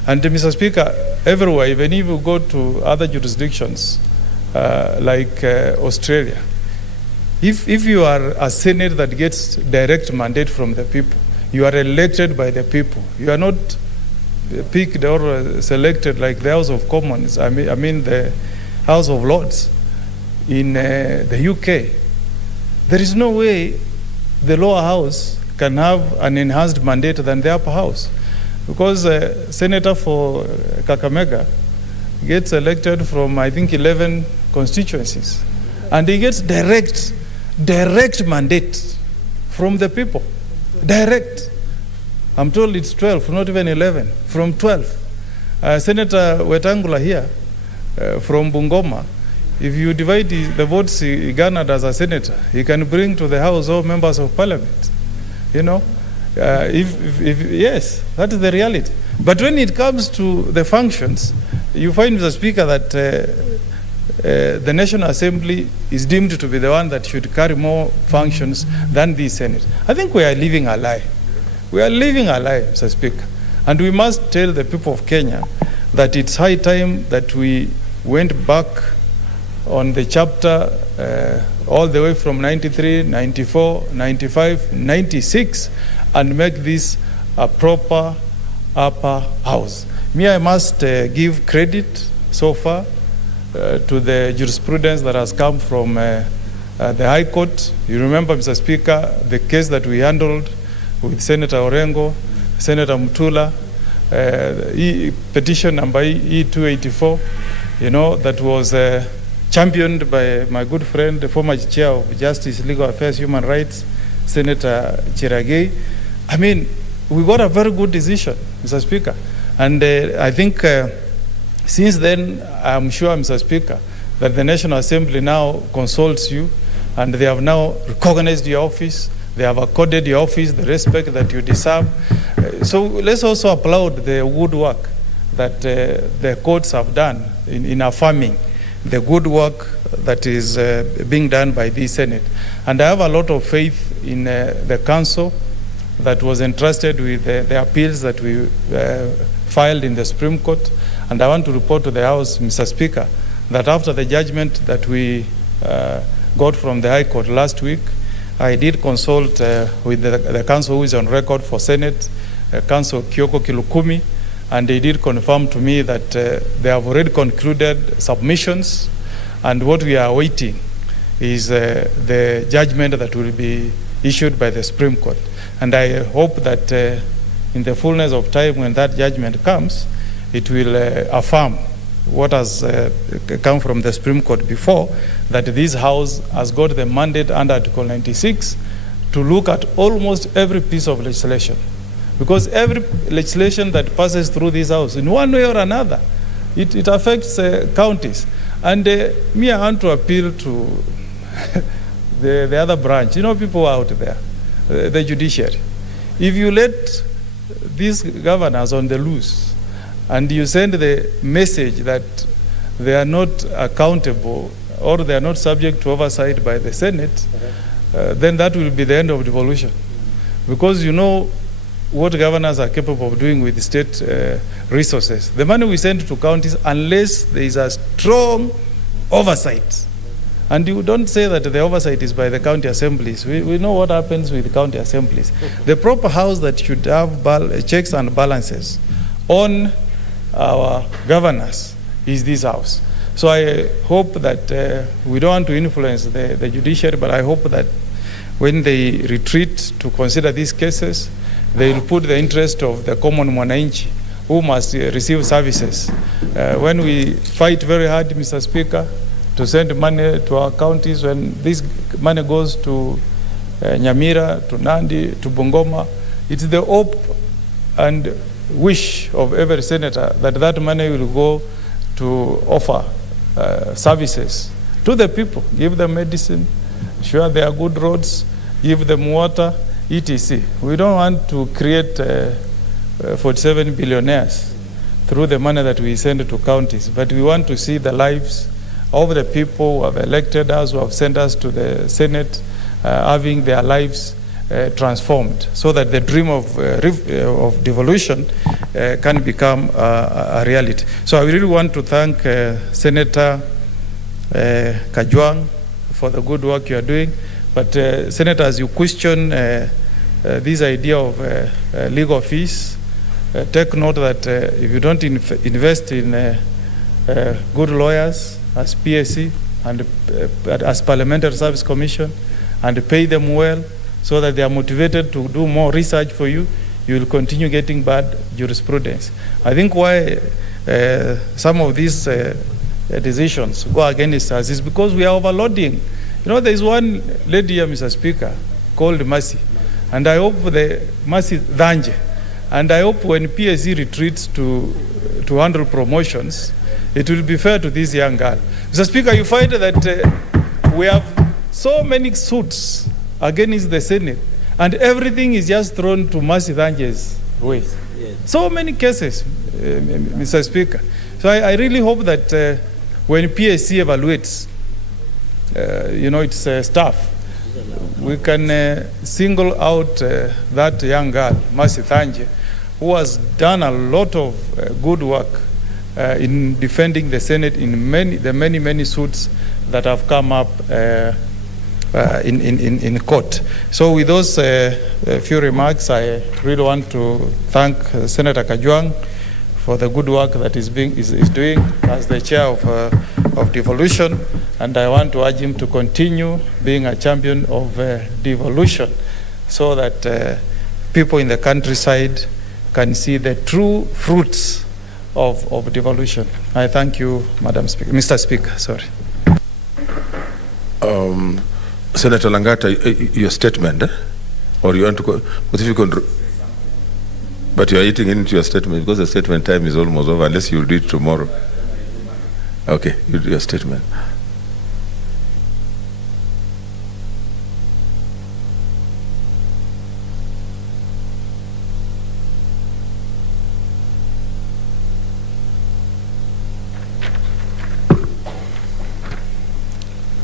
And Mr. Speaker, everywhere, even if you go to other jurisdictions like Australia, if you are a Senate that gets direct mandate from the people, you are elected by the people. You are not picked or selected like the House of Commons, I mean the House of Lords in the UK. There is no way the lower house can have an enhanced mandate than the upper house, because Senator for Kakamega gets elected from, I think, 11 constituencies, and he gets direct mandate from the people. Direct. I'm told it's 12, not even 11, from 12. Senator Wetangula here from Bungoma, if you divide the votes he garnered as a senator, he can bring to the House all members of Parliament. You know, yes, that is the reality. But when it comes to the functions, you find, Mr. Speaker, that the National Assembly is deemed to be the one that should carry more functions than the Senate. I think we are living a lie. We are living a lie, Mr. Speaker. And we must tell the people of Kenya that it's high time that we went back on the chapter all the way from 93, 94, 95, 96, and make this a proper upper house. Me, I must give credit so far to the jurisprudence that has come from the High Court. You remember, Mr. Speaker, the case that we handled with Senator Orengo, Senator Mutula, petition number E284, you know, that was championed by my good friend, the former chair of Justice, Legal Affairs, Human Rights, Senator Chiragei. I mean, we got a very good decision, Mr. Speaker. And I think since then, I'm sure, Mr. Speaker, that the National Assembly now consults you, and they have now recognized your office. They have accorded your office the respect that you deserve. So let's also applaud the good work that the courts have done in affirming the good work that is being done by the Senate. And I have a lot of faith in the council that was entrusted with the appeals that we filed in the Supreme Court. And I want to report to the House, Mr. Speaker, that after the judgment that we got from the High Court last week, I did consult with the council who is on record for Senate, Council Kioko Kilukumi, and they did confirm to me that they have already concluded submissions, and what we are awaiting is the judgment that will be issued by the Supreme Court. And I hope that in the fullness of time, when that judgment comes, it will affirm what has come from the Supreme Court before, that this House has got the mandate under Article 96 to look at almost every piece of legislation. Because every legislation that passes through this House, in one way or another, it affects counties. And me, I want to appeal to the other branch. You know, people out there, the judiciary. If you let these governors on the loose, and you send the message that they are not accountable or they are not subject to oversight by the Senate, then that will be the end of devolution. Because you know what governors are capable of doing with state resources. The money we send to counties, unless there is a strong oversight And you don't say that the oversight is by the county assemblies. We know what happens with county assemblies. The proper house that should have checks and balances on our governors is this house. So I hope that we don't want to influence the judiciary, but I hope that when they retreat to consider these cases, they will put the interest of the common mwananchi who must receive services. When we fight very hard, Mr. Speaker, to send money to our counties, when this money goes to Nyamira, to Nandi, to Bungoma, it's the hope and wish of every senator that that money will go to offer services to the people, give them medicine, ensure there are good roads, give them water, etc. We don't want to create 47 billionaires through the money that we send to counties, but we want to see the lives of the people who have elected us, who have sent us to the Senate, having their lives transformed, so that the dream of devolution can become a reality. So I really want to thank Senator Kajwang for the good work you are doing. But Senator, as you question this idea of legal fees, take note that if you don't invest in good lawyers as PSC and as Parliamentary Service Commission and pay them well so that they are motivated to do more research for you, you will continue getting bad jurisprudence. I think why some of these decisions go against us is because we are overloading. You know, there is one lady here, Mr. Speaker, called Mercy, and I hope Mercy Danje, and I hope when PSC retreats to handle promotions, it will be fair to this young girl. Mr. Speaker, you find that we have so many suits against the Senate, and everything is just thrown to Mercy Danje's way. Yes. So many cases, Mr. Speaker. So I really hope that when PSC evaluates, its staff, we can single out that young girl, Mercy Danje, who has done a lot of good work in defending the Senate in the many suits that have come up in court. So with those few remarks, I really want to thank Senator Kajwang for the good work that is doing as the chair of devolution, and I want to urge him to continue being a champion of devolution so that people in the countryside can see the true fruits of devolution. I thank you, Madam Speaker. Mr. Speaker, sorry. Senator Langata, your statement, or you want to go, but if you can, but you are eating into your statement because the statement time is almost over, unless you read tomorrow. Okay, you do your statement.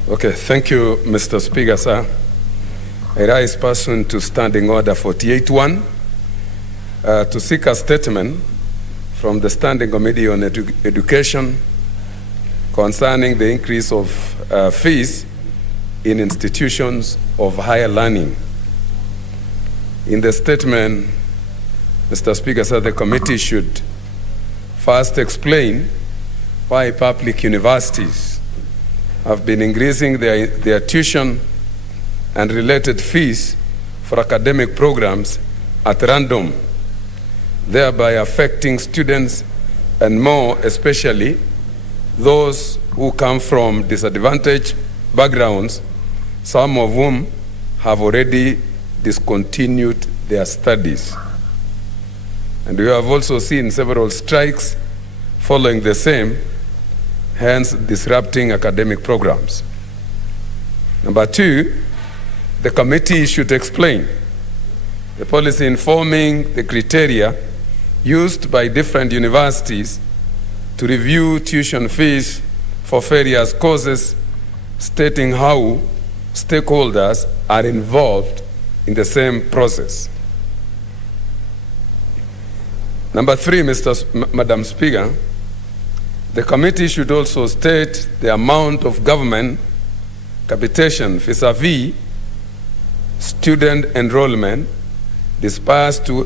Okay, thank you, Mr. Speaker, sir. I rise pursuant to Standing Order 48.1 to seek a statement from the Standing Committee on Education concerning the increase of fees in institutions of higher learning. In the statement, Mr. Speaker, sir, the committee should first explain why public universities have been increasing their tuition and related fees for academic programs at random, thereby affecting students and more especially those who come from disadvantaged backgrounds, some of whom have already discontinued their studies. And we have also seen several strikes following the same, hence disrupting academic programs. Number two, the committee should explain the policy informing the criteria used by different universities to review tuition fees for various courses, stating how stakeholders are involved in the same process. Number three, Madam Speaker, the committee should also state the amount of government capitation vis-a-vis student enrollment dispersed to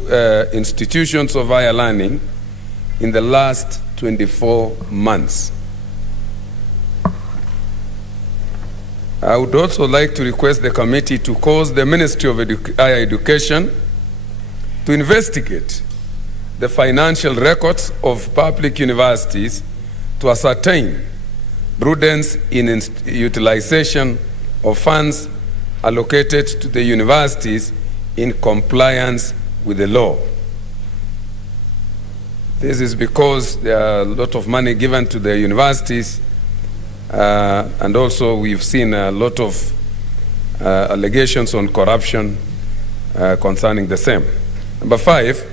institutions of higher learning in the last 24 months. I would also like to request the committee to cause the Ministry of Higher Education to investigate the financial records of public universities to ascertain prudence in utilization of funds allocated to the universities in compliance with the law. This is because there are a lot of money given to the universities, and also we've seen a lot of allegations on corruption concerning the same. Number 5,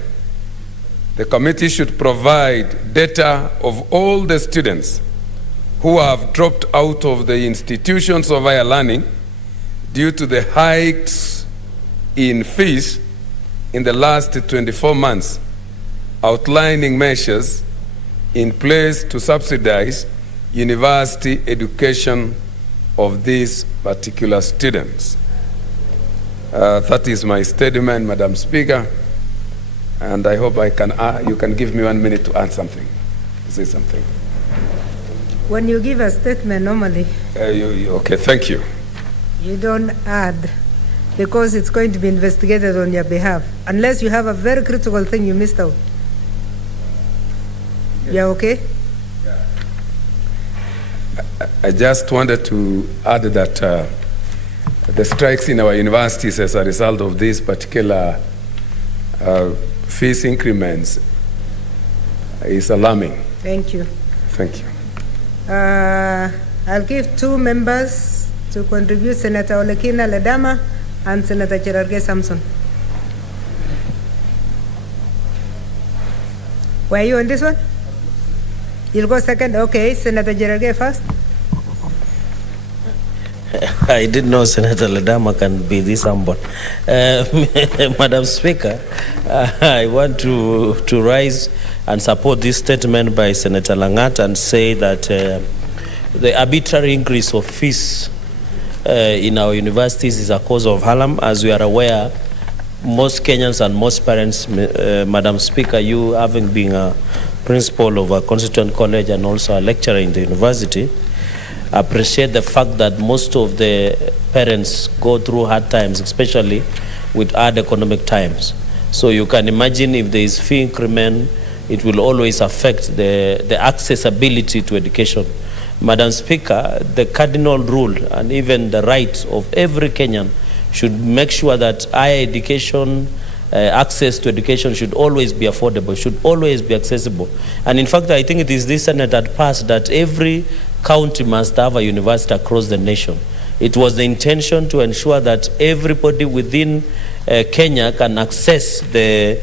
the committee should provide data of all the students who have dropped out of the institutions of higher learning due to the hikes in fees in the last 24 months, outlining measures in place to subsidize university education of these particular students. That is my statement, Madam Speaker, and I hope you can give me 1 minute to add something, to say something. When you give a statement, normally okay, thank you. you don't add, because it's going to be investigated on your behalf, unless you have a very critical thing you missed out. Yeah, okay? I just wanted to add that the strikes in our universities as a result of these particular fees increments is alarming. Thank you. Thank you. I'll give 2 members to contribute, Senator Olekina Ledama and Senator Cherargei Samson. Were you on this one? You'll go second? Okay, Senator Cherargei first. I didn't know Senator Ledama can be this humble. Madam Speaker, I want to rise and support this statement by Senator Langat and say that the arbitrary increase of fees in our universities is a cause of harm. As we are aware, most Kenyans and most parents, Madam Speaker, you having been a principal of a constituent college and also a lecturer in the university, appreciate the fact that most of the parents go through hard times, especially with hard economic times. So you can imagine if there is fee increment, it will always affect the accessibility to education. Madam Speaker, the cardinal rule and even the right of every Kenyan should make sure that higher education, access to education should always be affordable, should always be accessible. And in fact, I think it is this Senate that passed that every county must have a university across the nation. It was the intention to ensure that everybody within Kenya can access the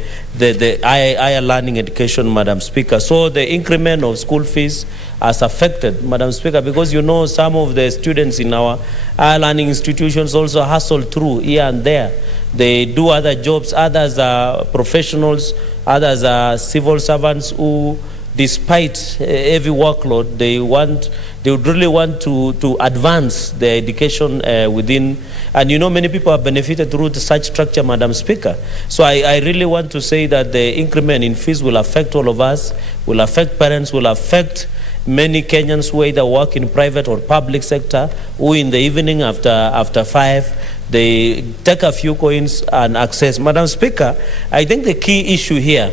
higher learning education, Madam Speaker. So the increment of school fees has affected, Madam Speaker, because you know some of the students in our higher learning institutions also hustle through here and there. They do other jobs, others are professionals, others are civil servants who, despite heavy workload, they would really want to advance their education within, and you know many people have benefited through such structure, Madam Speaker. So I really want to say that the increment in fees will affect all of us, will affect parents, will affect many Kenyans who either work in private or public sector, who in the evening after 5, they take a few coins and access. Madam Speaker, I think the key issue here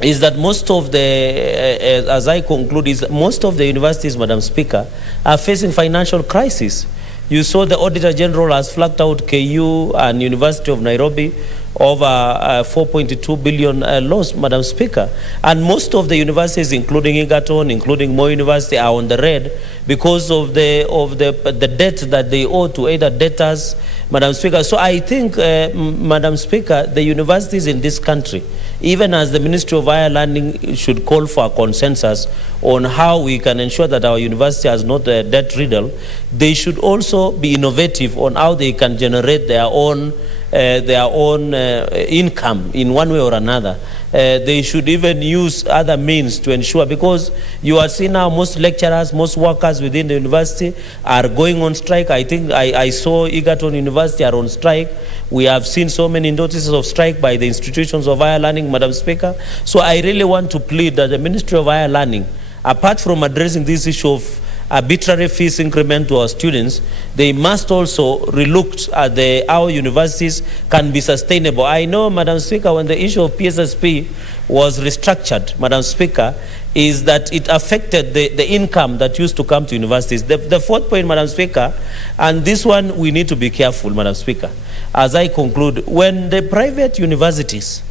is that most of the, as I conclude, is most of the universities, Madam Speaker, are facing financial crisis. You saw the Auditor General has flagged out KU and University of Nairobi over 4.2 billion loss, Madam Speaker. And most of the universities, including Egerton, including Moi University, are on the red because of the debt that they owe to either debtors, Madam Speaker. So I think, Madam Speaker, the universities in this country, even as the Ministry of Higher Learning, should call for a consensus on how we can ensure that our university has not a debt riddle. They should also be innovative on how they can generate their own their own income in one way or another. They should even use other means to ensure, because you are seeing now most lecturers, most workers within the university are going on strike. I think I saw Egerton University are on strike. We have seen so many notices of strike by the institutions of higher learning, Madam Speaker. So I really want to plead that the Ministry of Higher Learning, apart from addressing this issue of arbitrary fees increment to our students, they must also relook at how universities can be sustainable. I know, Madam Speaker, when the issue of PSSP was restructured, Madam Speaker, is that it affected the income that used to come to universities. The fourth point, Madam Speaker, and this one we need to be careful, Madam Speaker, as I conclude, when the private universities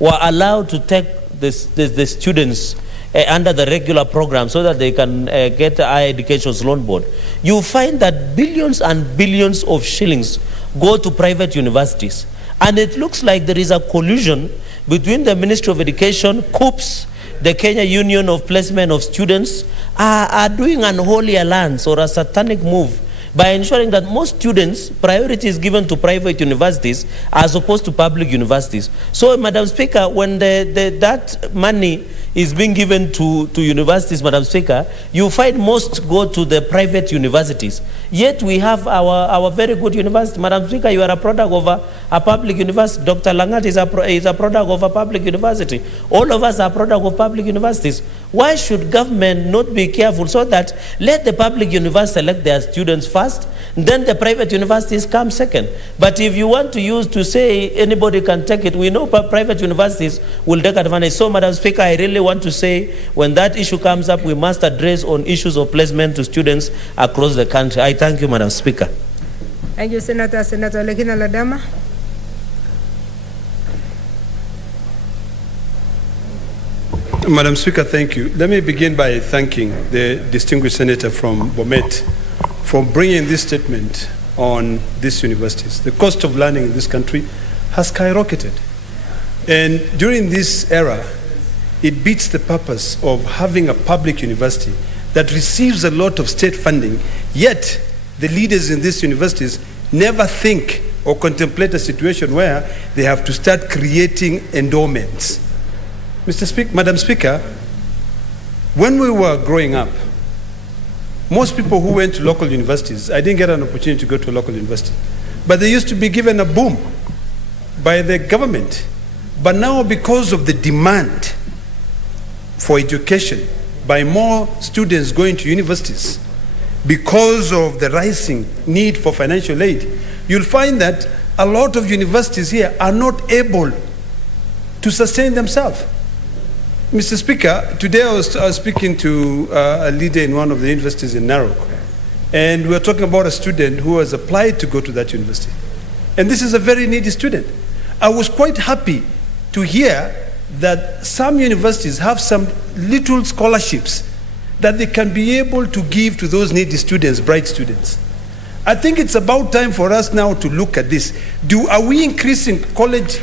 were allowed to take the students under the regular program so that they can get a higher education loan board, you find that billions and billions of shillings go to private universities. And it looks like there is a collusion between the Ministry of Education, COOPS, the Kenya Union of Placement of Students, are doing an unholy alliance or a satanic move by ensuring that most students, priority is given to private universities as opposed to public universities. So, Madam Speaker, when that money is being given to universities, Madam Speaker, you find most go to the private universities. Yet we have our very good university. Madam Speaker, you are a product of a public university. Dr. Langat is a product of a public university. All of us are product of public universities. Why should government not be careful so that let the public universities select their students first, then the private universities come second? But if you want to use to say anybody can take it, we know private universities will take advantage. So, Madam Speaker, I really want to say when that issue comes up, we must address on issues of placement to students across the country. I thank you, Madam Speaker. Thank you, Senator. Senator Lekina Ladama. Madam Speaker, thank you. Let me begin by thanking the distinguished senator from Bomet for bringing this statement on these universities. The cost of learning in this country has skyrocketed. And during this era, it beats the purpose of having a public university that receives a lot of state funding, yet the leaders in these universities never think or contemplate a situation where they have to start creating endowments. Madam Speaker, when we were growing up, most people who went to local universities, I didn't get an opportunity to go to a local university, but they used to be given a boom by the government. But now, because of the demand for education by more students going to universities, because of the rising need for financial aid, you'll find that a lot of universities here are not able to sustain themselves. Mr. Speaker, today I was speaking to a leader in one of the universities in Narok, and we were talking about a student who has applied to go to that university. And this is a very needy student. I was quite happy to hear that some universities have some little scholarships that they can be able to give to those needy students, bright students. I think it's about time for us now to look at this. Are we increasing college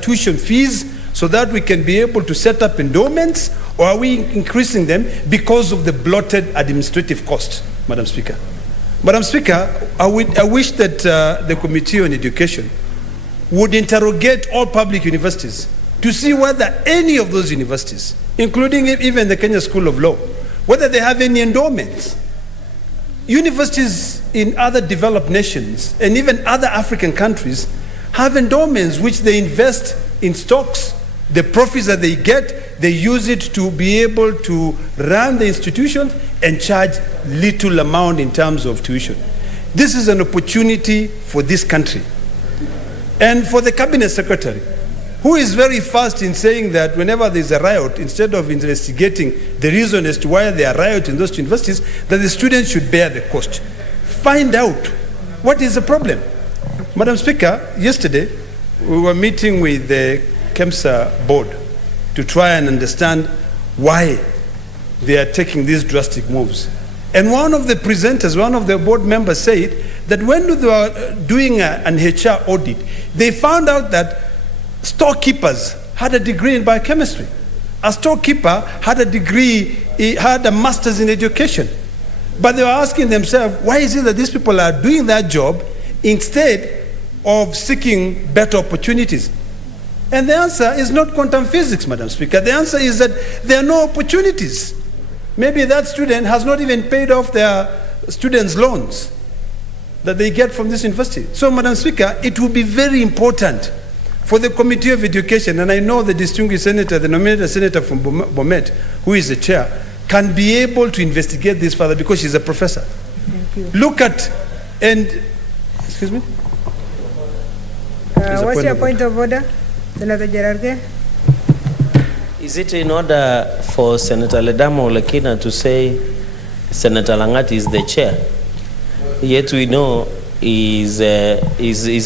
tuition fees so that we can be able to set up endowments, or are we increasing them because of the bloated administrative cost, Madam Speaker? Madam Speaker, I wish that the Committee on Education would interrogate all public universities to see whether any of those universities, including even the Kenya School of Law, whether they have any endowments. Universities in other developed nations and even other African countries have endowments which they invest in stocks. The profits that they get, they use it to be able to run the institutions and charge little amount in terms of tuition. This is an opportunity for this country. And for the Cabinet Secretary, who is very fast in saying that whenever there's a riot, instead of investigating the reason as to why there are riots in those universities, that the students should bear the cost. Find out what is the problem. Madam Speaker, yesterday we were meeting with the KEMSA board to try and understand why they are taking these drastic moves. And one of the presenters, one of the board members said that when they were doing an HR audit, they found out that storekeepers had a degree in biochemistry. A storekeeper had a degree, he had a master's in education. But they were asking themselves, why is it that these people are doing that job instead of seeking better opportunities? And the answer is not quantum physics, Madam Speaker. The answer is that there are no opportunities. Maybe that student has not even paid off their students' loans that they get from this university. So, Madam Speaker, it will be very important for the Committee of Education, and I know the distinguished senator, the nominated senator from Bomet, who is the chair, can be able to investigate this further because she's a professor. Thank you. Look at, and, excuse me? What's your point of order, Senator Gerarge? Is it in order for Senator Ledamo Olekina to say Senator Langat is the chair? Yet we know is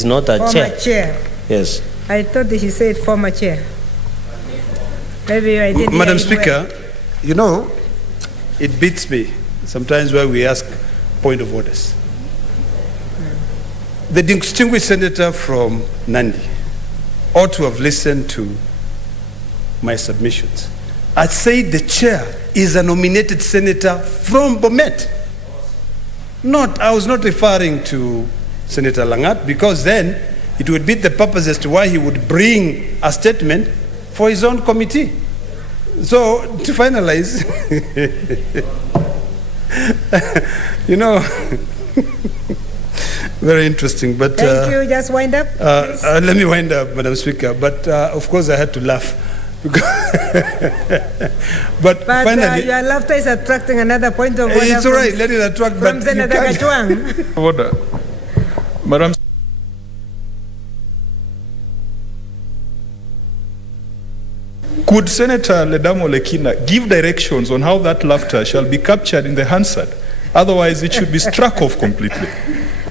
not a Former chair. Yes. I thought that he said former chair. Maybe I didn't. Madam Speaker, you know, it beats me sometimes where we ask point of orders. The distinguished senator from Nandi ought to have listened to my submissions. I said the chair is a nominated senator from Bomet. I was not referring to Senator Langat, because then it would beat the purpose as to why he would bring a statement for his own committee. So, to finalize, you know, very interesting. But thank you. Just wind up. Let me wind up, Madam Speaker. But of course, I had to laugh. but finally, your laughter is attracting another point of order. It's all right. Let it attract. From Senator Kachwang. Order, Madam. Could Senator Ledamo Lekina give directions on how that laughter shall be captured in the Hansard? Otherwise, it should be struck off completely.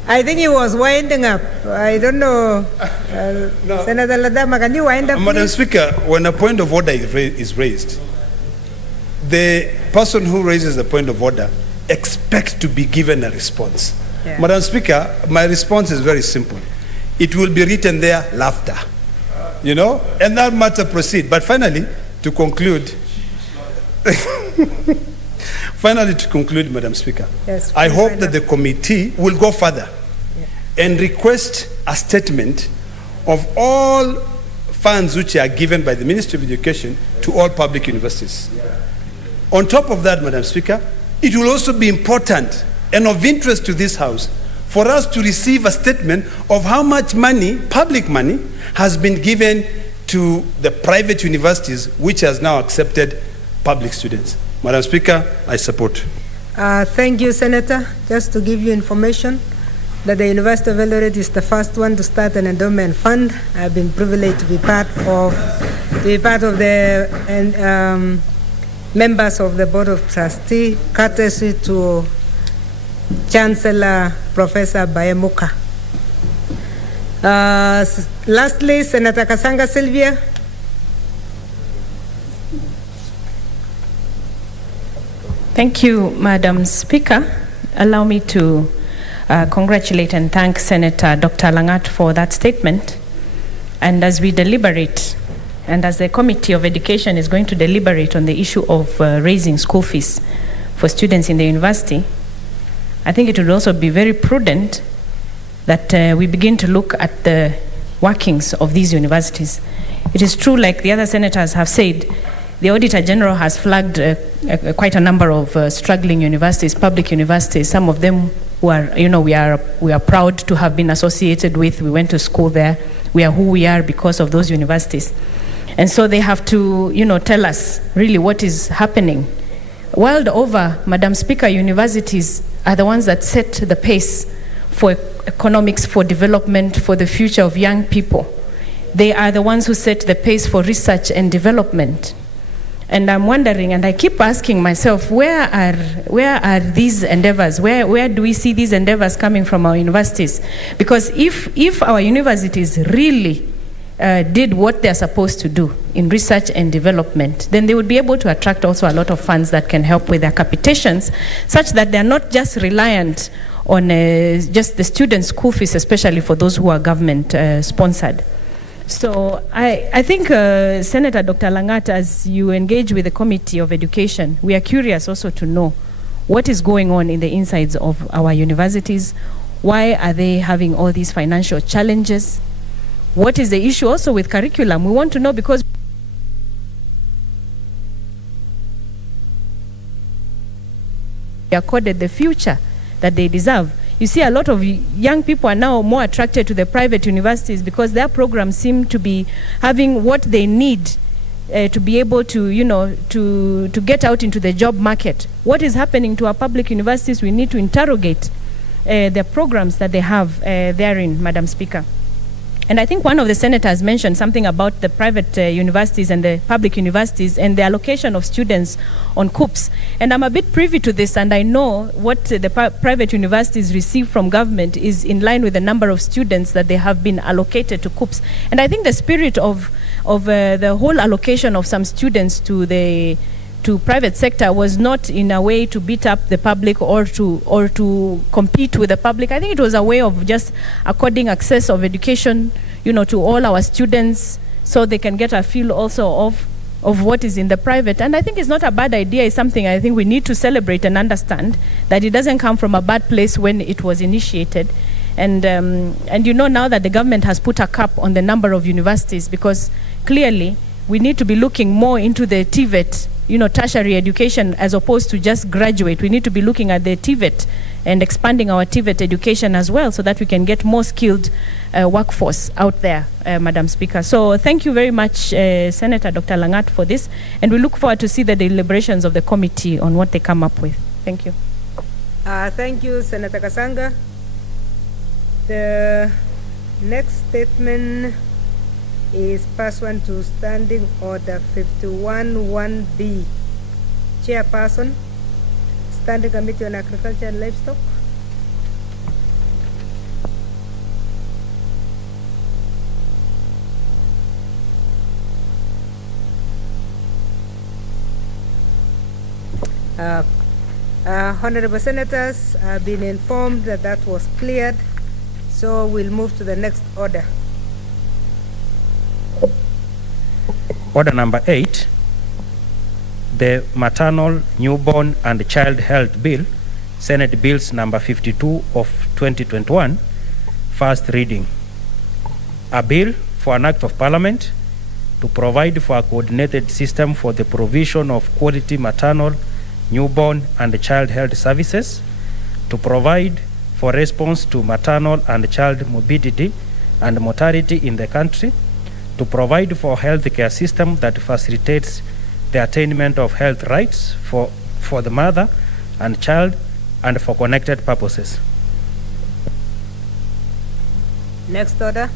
I think he was winding up. I don't know. Senator Ledamo, can you wind up? Madam Speaker, when a point of order is raised, the person who raises the point of order expects to be given a response. Yeah. Madam Speaker, my response is very simple. It will be written there, laughter. You know, and that matter proceed. But finally, to conclude, Madam Speaker, yes, I hope that the committee will go further and request a statement of all funds which are given by the Ministry of Education to all public universities. On top of that, Madam Speaker, it will also be important and of interest to this House for us to receive a statement of how much money, public money, has been given to the private universities which has now accepted public students. Madam Speaker, I support. Thank you, Senator. Just to give you information that the University of Eldoret is the first one to start an endowment fund. I've been privileged to be part of the members of the Board of Trustees, courtesy to Chancellor Professor Bayemuka. Lastly, Senator Kasanga Sylvia. Thank you, Madam Speaker. Allow me to congratulate and thank Senator Dr. Langat for that statement. And as we deliberate, and as the Committee of Education is going to deliberate on the issue of raising school fees for students in the university, I think it would also be very prudent that we begin to look at the workings of these universities. It is true, like the other senators have said, the Auditor General has flagged quite a number of struggling universities, public universities, some of them who are, we are proud to have been associated with. We went to school there. We are who we are because of those universities. And so they have to, tell us really what is happening. World over, Madam Speaker, universities are the ones that set the pace for economics, for development, for the future of young people. They are the ones who set the pace for research and development. And I'm wondering, and I keep asking myself, where are these endeavors? Where do we see these endeavors coming from our universities? Because if our universities really did what they're supposed to do in research and development, then they would be able to attract also a lot of funds that can help with their capitations, such that they're not just reliant on just the students' school fees, especially for those who are government sponsored. So I think, Senator Dr. Langat, as you engage with the Committee of Education, we are curious also to know what is going on in the insides of our universities, Why are they having all these financial challenges? What is the issue also with curriculum? We want to know, because accorded the future that they deserve. You see, a lot of young people are now more attracted to the private universities because their programs seem to be having what they need to be able to, you know, to get out into the job market. What is happening to our public universities? We need to interrogate the programs that they have therein, Madam Speaker. And I think one of the senators mentioned something about the private universities and the public universities and the allocation of students on COOPs. And I'm a bit privy to this, and I know what the private universities receive from government is in line with the number of students that they have been allocated to COOPs. And I think the spirit of the whole allocation of some students to private sector was not in a way to beat up the public or to compete with the public. I think it was a way of just according access of education, you know, to all our students, so they can get a feel also of what is in the private. And I think it's not a bad idea. It's something I think we need to celebrate and understand that it doesn't come from a bad place when it was initiated. And you know, now that the government has put a cap on the number of universities, because clearly we need to be looking more into the TVET, you know, tertiary education, as opposed to just graduate. We need to be looking at the TVET and expanding our TVET education as well, so that we can get more skilled workforce out there, Madam Speaker. So thank you very much, Senator Dr. Langat, for this, and we look forward to see the deliberations of the committee on what they come up with. Thank you. Thank you, Senator Kasanga. The next statement is pursuant to Standing Order 51-1B. Chairperson, Standing Committee on Agriculture and Livestock. Honorable Senators, I've been informed that that was cleared, so we'll move to the next order. Order number 8, the Maternal, Newborn and Child Health Bill, Senate Bills number 52 of 2021, first reading. A bill for an act of Parliament to provide for a coordinated system for the provision of quality maternal, newborn and child health services, to provide for response to maternal and child morbidity and mortality in the country, to provide for a healthcare system that facilitates the attainment of health rights for the mother and child, and for connected purposes. Next order.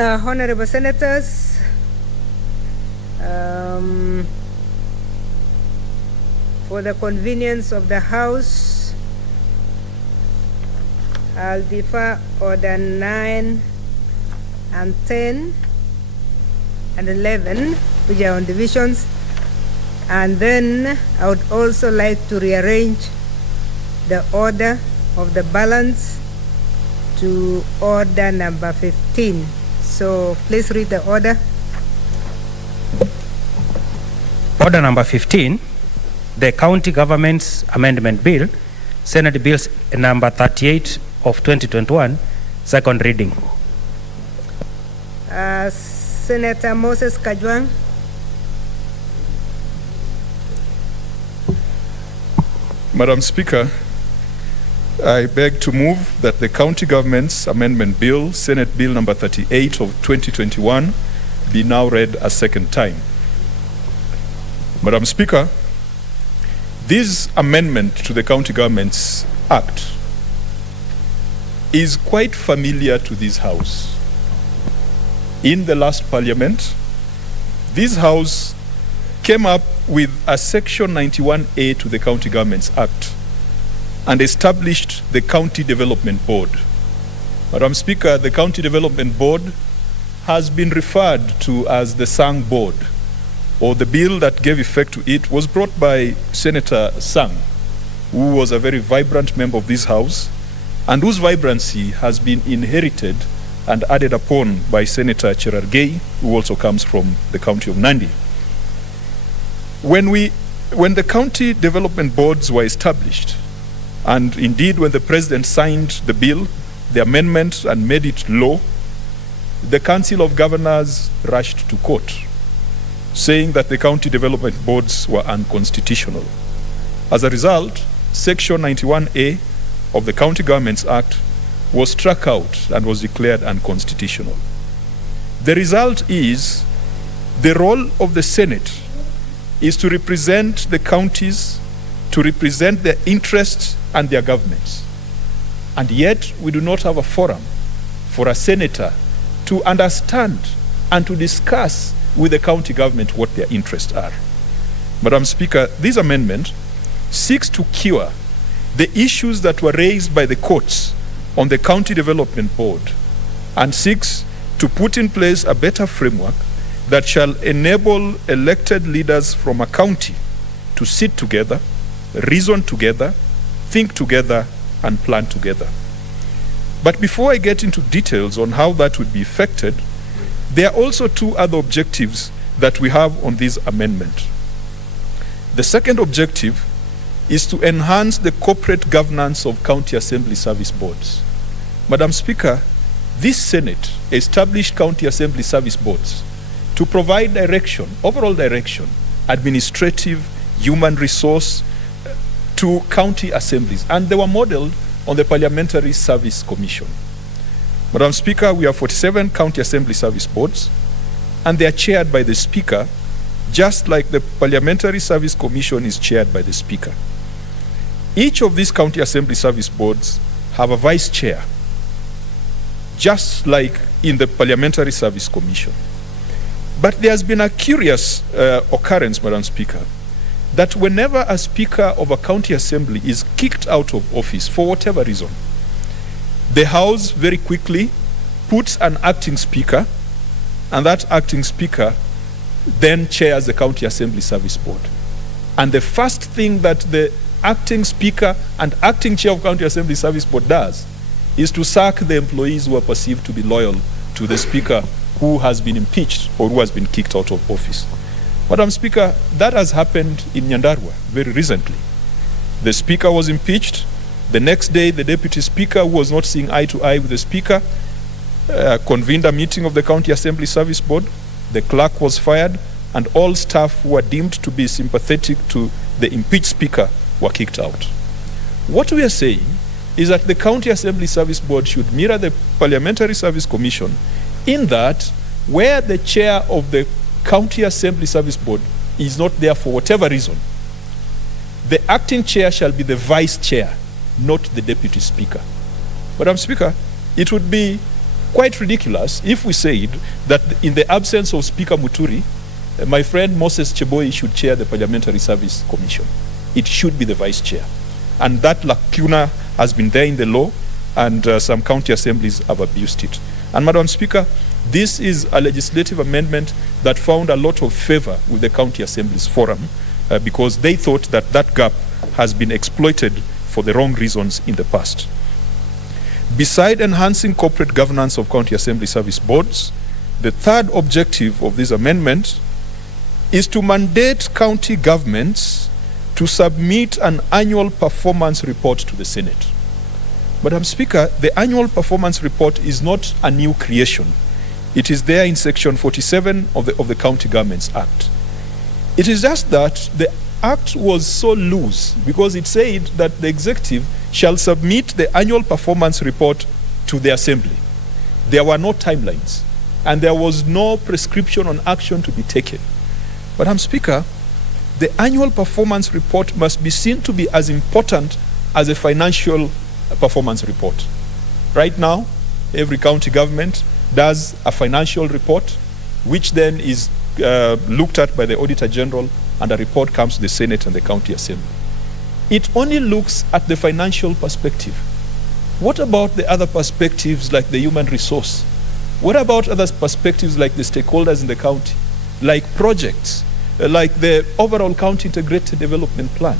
Honorable Senators, for the convenience of the House, I'll defer Order 9 and 10 and 11, which are on divisions, and then I would also like to rearrange the order of the balance to order number 15. So please read the order. Order number 15, the County Government's Amendment Bill, Senate Bills number 38 of 2021, second reading. Senator Moses Kajwang. Madam Speaker, I beg to move that the County Government's Amendment Bill, Senate Bill number 38 of 2021, be now read a second time. Madam Speaker, This amendment to the County Governments Act is quite familiar to this House. In the last Parliament, this House came up with a Section 91A to the County Governments Act and established the County Development Board. Madam Speaker, the County Development Board has been referred to as the Sang Board, or the bill that gave effect to it was brought by Senator Sang, who was a very vibrant member of this House, and whose vibrancy has been inherited and added upon by Senator Cherargei, who also comes from the county of Nandi. When the county development boards were established, and indeed when the president signed the bill, the amendment, and made it law, the Council of Governors rushed to court, saying that the county development boards were unconstitutional. As a result, Section 91A of the County Governments Act was struck out and was declared unconstitutional. The result is the role of the Senate is to represent the counties, to represent their interests and their governments. And yet we do not have a forum for a senator to understand and to discuss with the county government what their interests are. Madam Speaker, this amendment seeks to cure the issues that were raised by the courts on the County Development Board and seeks to put in place a better framework that shall enable elected leaders from a county to sit together, reason together, think together, and plan together. But before I get into details on how that would be effected, there are also two other objectives that we have on this amendment. The second objective is to enhance the corporate governance of county assembly service boards. Madam Speaker, this Senate established county assembly service boards to provide direction, overall direction, administrative, human resource to county assemblies, and they were modeled on the Parliamentary Service Commission. Madam Speaker, we have 47 county assembly service boards, and they are chaired by the Speaker, just like the Parliamentary Service Commission is chaired by the Speaker. Each of these county assembly service boards have a vice chair, just like in the Parliamentary Service Commission. But there has been a curious occurrence, Madam Speaker, that whenever a Speaker of a county assembly is kicked out of office for whatever reason, the House very quickly puts an acting Speaker, and that acting Speaker then chairs the County Assembly Service Board. And the first thing that the acting Speaker and acting Chair of County Assembly Service Board does is to sack the employees who are perceived to be loyal to the Speaker who has been impeached or who has been kicked out of office. Madam Speaker, that has happened in Nyandarua very recently. The Speaker was impeached. The next day, the Deputy Speaker, who was not seeing eye to eye with the Speaker, convened a meeting of the County Assembly Service Board. The clerk was fired, and all staff who were deemed to be sympathetic to the impeached Speaker were kicked out. What we are saying is that the County Assembly Service Board should mirror the Parliamentary Service Commission in that where the chair of the County Assembly Service Board is not there for whatever reason, the acting chair shall be the vice chair, not the deputy speaker. Madam Speaker, it would be quite ridiculous if we said that in the absence of Speaker Muturi, my friend Moses Cheboi should chair the Parliamentary Service Commission. It should be the vice chair. And that lacuna has been there in the law, and some county assemblies have abused it. And Madam Speaker, this is a legislative amendment that found a lot of favor with the County Assemblies Forum because they thought that that gap has been exploited for the wrong reasons in the past. Beside enhancing corporate governance of County Assembly Service Boards, the third objective of this amendment is to mandate county governments to submit an annual performance report to the Senate. Madam Speaker, the annual performance report is not a new creation. It is there in Section 47 of the County Governments Act. It is just that the Act was so loose because it said that the executive shall submit the annual performance report to the Assembly. There were no timelines, and there was no prescription on action to be taken. Madam Speaker, the annual performance report must be seen to be as important as a financial performance report. Right now, every county government does a financial report, which then is looked at by the Auditor General, and a report comes to the Senate and the County Assembly. It only looks at the financial perspective. What about the other perspectives like the human resource? What about other perspectives like the stakeholders in the county, like projects, like the overall county integrated development plan?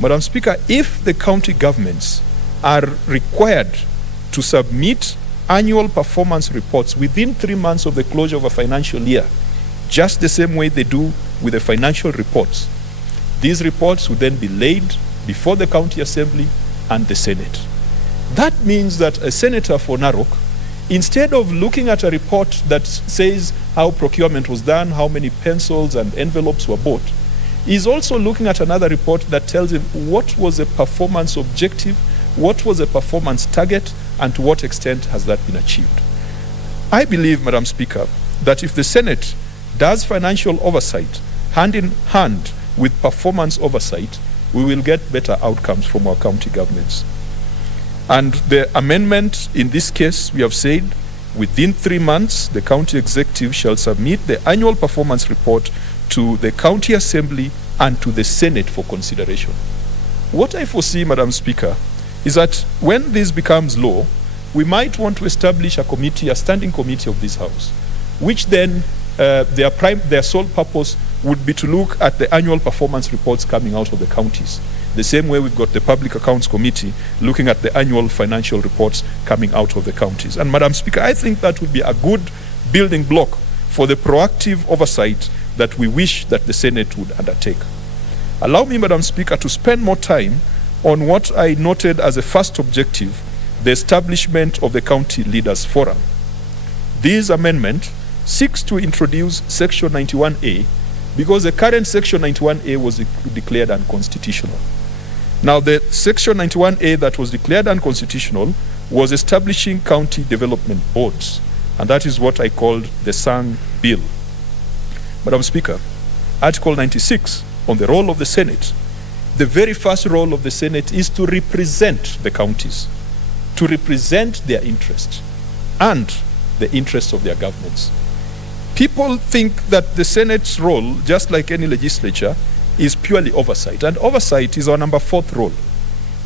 Madam Speaker, if the county governments are required to submit annual performance reports within 3 months of the closure of a financial year, just the same way they do with the financial reports, these reports would then be laid before the County Assembly and the Senate. That means that a senator for Narok, instead of looking at a report that says how procurement was done, how many pencils and envelopes were bought, is also looking at another report that tells him what was a performance objective, what was a performance target, and to what extent has that been achieved. I believe, Madam Speaker, that if the Senate does financial oversight hand in hand with performance oversight, we will get better outcomes from our county governments. And the amendment in this case, we have said, within 3 months, the county executive shall submit the annual performance report to the County Assembly and to the Senate for consideration. What I foresee, Madam Speaker, is that when this becomes law, we might want to establish a committee, a standing committee of this House, which then their sole purpose would be to look at the annual performance reports coming out of the counties. The same way we've got the Public Accounts Committee looking at the annual financial reports coming out of the counties. And Madam Speaker, I think that would be a good building block for the proactive oversight that we wish that the Senate would undertake. Allow me, Madam Speaker, to spend more time on what I noted as a first objective, the establishment of the County Leaders Forum. This amendment seeks to introduce Section 91A because the current Section 91A was declared unconstitutional. Now, the Section 91A that was declared unconstitutional was establishing county development boards, and that is what I called the Sang Bill. Madam Speaker, Article 96 on the role of the Senate, the very first role of the Senate is to represent the counties, to represent their interests and the interests of their governments. People think that the Senate's role, just like any legislature, is purely oversight. And oversight is our number 4th role.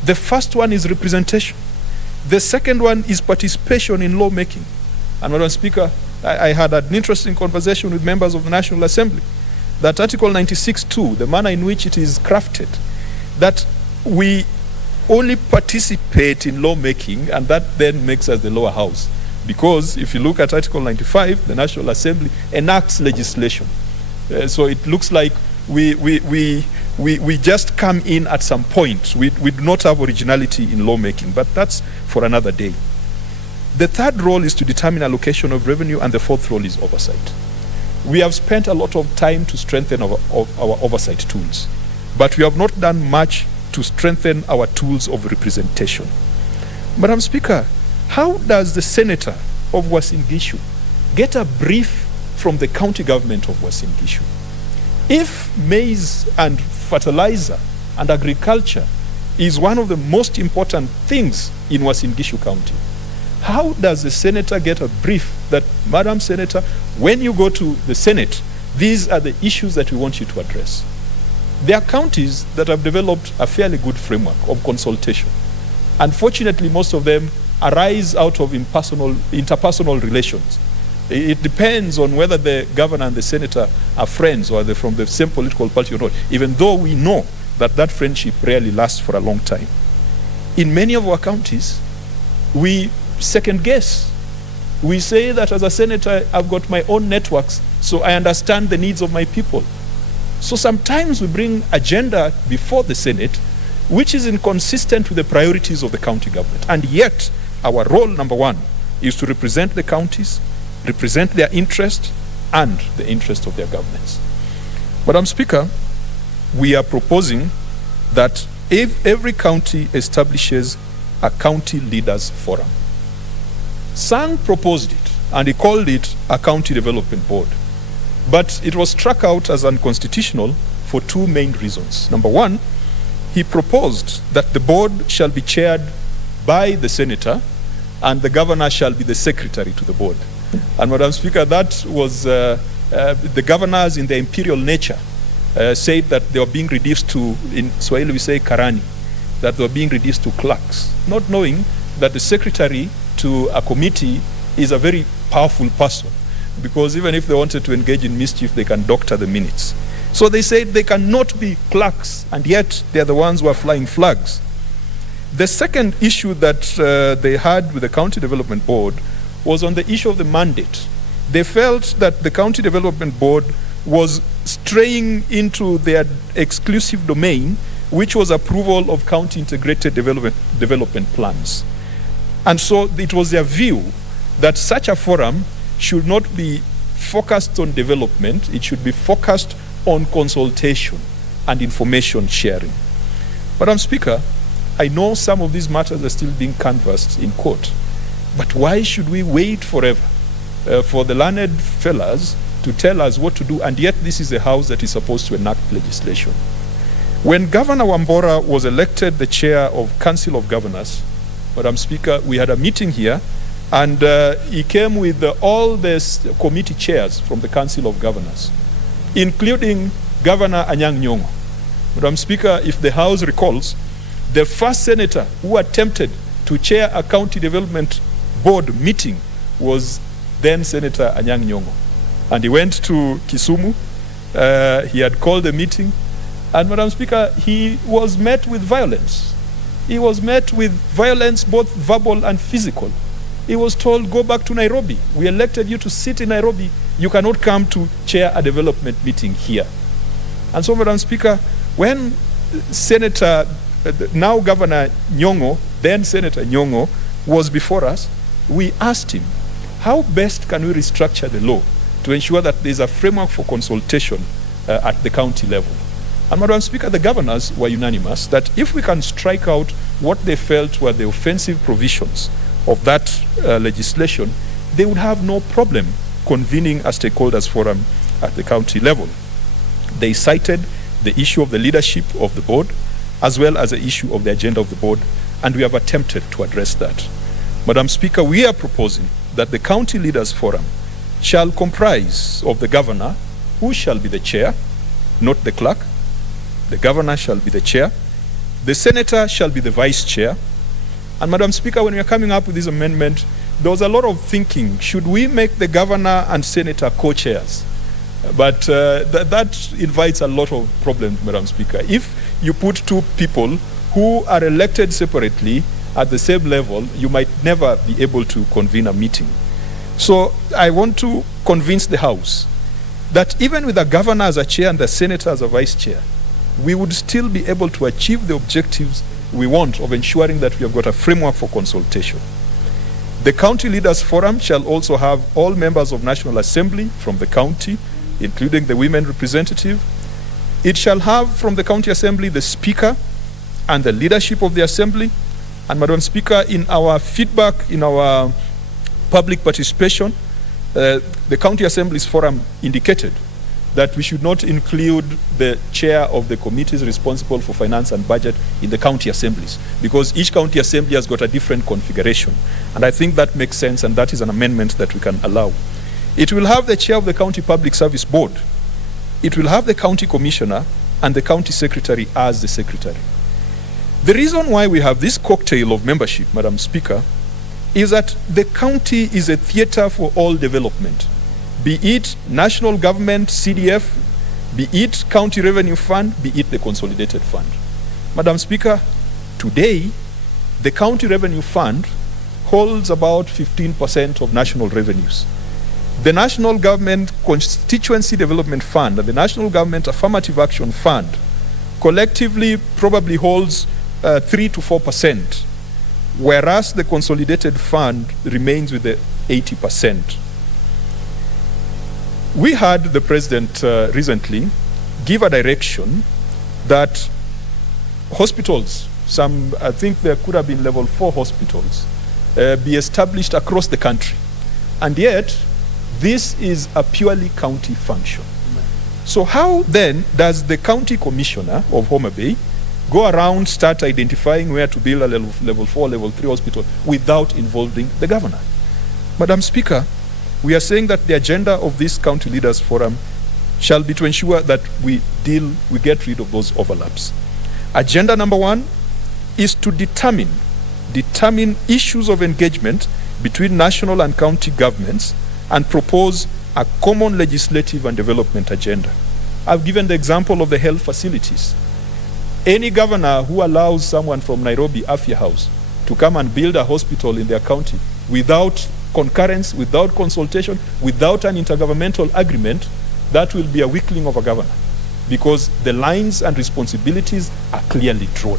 The first one is representation. The second one is participation in lawmaking. And Madam Speaker, I had an interesting conversation with members of the National Assembly that Article 96(2), the manner in which it is crafted, that we only participate in lawmaking, and that then makes us the lower house. Because if you look at Article 95, the National Assembly enacts legislation. So it looks like we just come in at some point. We do not have originality in lawmaking, but that's for another day. The third role is to determine allocation of revenue, and the fourth role is oversight. We have spent a lot of time to strengthen our oversight tools, but we have not done much to strengthen our tools of representation. Madam Speaker, how does the senator of Uasin Gishu get a brief from the county government of Uasin Gishu? If maize and fertilizer and agriculture is one of the most important things in Uasin Gishu County, how does the senator get a brief that, Madam Senator, when you go to the Senate, these are the issues that we want you to address? There are counties that have developed a fairly good framework of consultation. Unfortunately, most of them arise out of interpersonal relations. It depends on whether the governor and the senator are friends or they're from the same political party or not, even though we know that that friendship rarely lasts for a long time. In many of our counties, we second guess. We say that as a senator, I've got my own networks, so I understand the needs of my people. So sometimes we bring agenda before the Senate, which is inconsistent with the priorities of the county government. And yet, our role, number one, is to represent the counties, represent their interest, and the interest of their governments. Madam Speaker, we are proposing that if every county establishes a county leaders forum. Sang proposed it, and he called it a county development board. But it was struck out as unconstitutional for two main reasons. Number one, he proposed that the board shall be chaired by the senator and the governor shall be the secretary to the board. And Madam Speaker, that was the governors in their imperial nature said that they were being reduced to, in Swahili we say karani, that they were being reduced to clerks, not knowing that the secretary to a committee is a very powerful person, because even if they wanted to engage in mischief, they can doctor the minutes. So they said they cannot be clerks, and yet they're the ones who are flying flags. The second issue that they had with the County Development Board was on the issue of the mandate. They felt that the County Development Board was straying into their exclusive domain, which was approval of county integrated development plans. And so it was their view that such a forum should not be focused on development, it should be focused on consultation and information sharing. Madam Speaker, I know some of these matters are still being canvassed in court, but why should we wait forever for the learned fellas to tell us what to do, and yet this is a house that is supposed to enact legislation? When Governor Wambora was elected the chair of Council of Governors, Madam Speaker, we had a meeting here, and he came with all the committee chairs from the Council of Governors, including Governor Anyang' Nyong'o. Madam Speaker, if the House recalls, the first senator who attempted to chair a county development board meeting was then Senator Anyang' Nyong'o. And he went to Kisumu, he had called a meeting, and Madam Speaker, he was met with violence. He was met with violence, both verbal and physical. He was told, go back to Nairobi. We elected you to sit in Nairobi. You cannot come to chair a development meeting here. And so, Madam Speaker, when Senator, now Governor Nyong'o, then Senator Nyong'o, was before us, we asked him, how best can we restructure the law to ensure that there's a framework for consultation at the county level? And Madam Speaker, the governors were unanimous that if we can strike out what they felt were the offensive provisions of that legislation, they would have no problem convening a stakeholders forum at the county level. They cited the issue of the leadership of the board as well as the issue of the agenda of the board, and we have attempted to address that. Madam Speaker, we are proposing that the county leaders forum shall comprise of the governor, who shall be the chair, not the clerk. The governor shall be the chair. The senator shall be the vice chair. And Madam Speaker, when we are coming up with this amendment, there was a lot of thinking, should we make the governor and senator co-chairs? But that invites a lot of problems, Madam Speaker. If you put two people who are elected separately at the same level, you might never be able to convene a meeting. So I want to convince the House that even with the governor as a chair and the senator as a vice chair, we would still be able to achieve the objectives we want of ensuring that we have got a framework for consultation. The County Leaders Forum shall also have all members of National Assembly from the county, including the women representative. It shall have from the County Assembly the Speaker and the leadership of the Assembly. And Madam Speaker, in our feedback, in our public participation, the County Assembly's Forum indicated that we should not include the chair of the committees responsible for finance and budget in the county assemblies, because each county assembly has got a different configuration. And I think that makes sense, and that is an amendment that we can allow. It will have the chair of the County Public Service Board. It will have the county commissioner and the county secretary as the secretary. The reason why we have this cocktail of membership, Madam Speaker, is that the county is a theater for all development, be it national government, CDF, be it county revenue fund, be it the consolidated fund. Madam Speaker, today, the county revenue fund holds about 15% of national revenues. The national government constituency development fund and the national government affirmative action fund collectively probably holds 3 to 4%, whereas the consolidated fund remains with the 80%. We had the president recently give a direction that hospitals, I think there could have been level 4 hospitals, be established across the country. And yet, this is a purely county function. So how then does the county commissioner of Homa Bay go around, start identifying where to build a level 4, level 3 hospital without involving the governor? Madam Speaker, we are saying that the agenda of this county leaders forum shall be to ensure that we get rid of those overlaps. Agenda number 1 is to determine issues of engagement between national and county governments and propose a common legislative and development agenda. I've given the example of the health facilities. Any governor who allows someone from Nairobi Afya House to come and build a hospital in their county without concurrence, without consultation, without an intergovernmental agreement, that will be a weakling of a governor, because the lines and responsibilities are clearly drawn.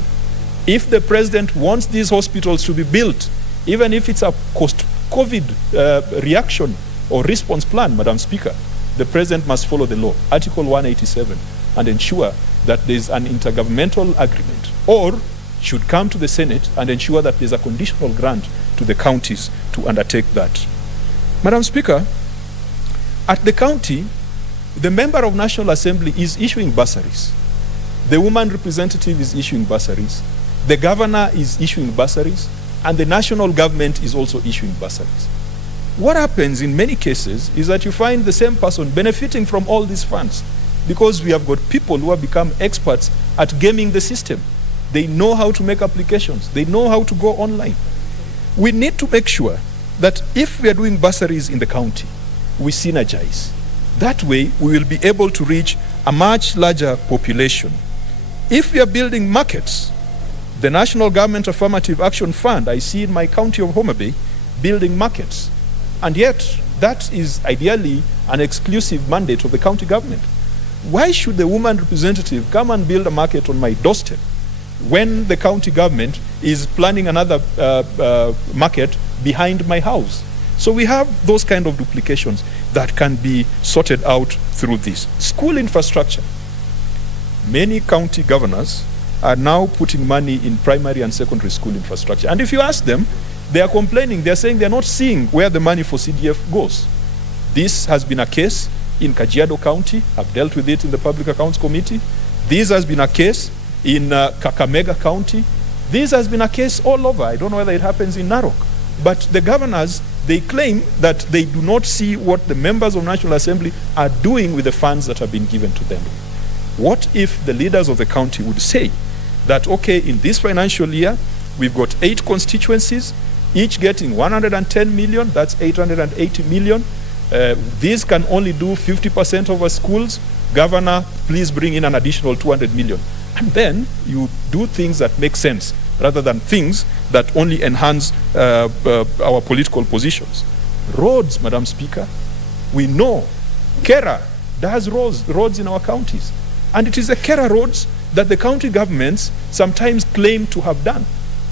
If the president wants these hospitals to be built, even if it's a post-COVID reaction or response plan, Madam Speaker, the president must follow the law, Article 187, and ensure that there's an intergovernmental agreement, or should come to the Senate and ensure that there's a conditional grant to the counties to undertake that. Madam Speaker, at the county, the member of National Assembly is issuing bursaries. The woman representative is issuing bursaries. The governor is issuing bursaries, and the national government is also issuing bursaries. What happens in many cases is that you find the same person benefiting from all these funds, because we have got people who have become experts at gaming the system. They know how to make applications. They know how to go online. We need to make sure that if we are doing bursaries in the county, we synergize. That way, we will be able to reach a much larger population. If we are building markets, the National Government Affirmative Action Fund, I see in my county of Homa Bay, building markets. And yet, that is ideally an exclusive mandate of the county government. Why should the woman representative come and build a market on my doorstep when the county government is planning another market behind my house? So we have those kind of duplications that can be sorted out through this. School infrastructure. Many county governors are now putting money in primary and secondary school infrastructure. And if you ask them, they are complaining. They are saying they are not seeing where the money for CDF goes. This has been a case in Kajiado County. I've dealt with it in the Public Accounts Committee. This has been a case in Kakamega County. This has been a case all over. I don't know whether it happens in Narok. But the governors, they claim that they do not see what the members of National Assembly are doing with the funds that have been given to them. What if the leaders of the county would say that, okay, in this financial year, we've got 8 constituencies, each getting 110 million, that's 880 million. These can only do 50% of our schools. Governor, please bring in an additional 200 million. And then you do things that make sense rather than things that only enhance our political positions. Roads, Madam Speaker, we know Kera does roads in our counties. And it is the Kera roads that the county governments sometimes claim to have done.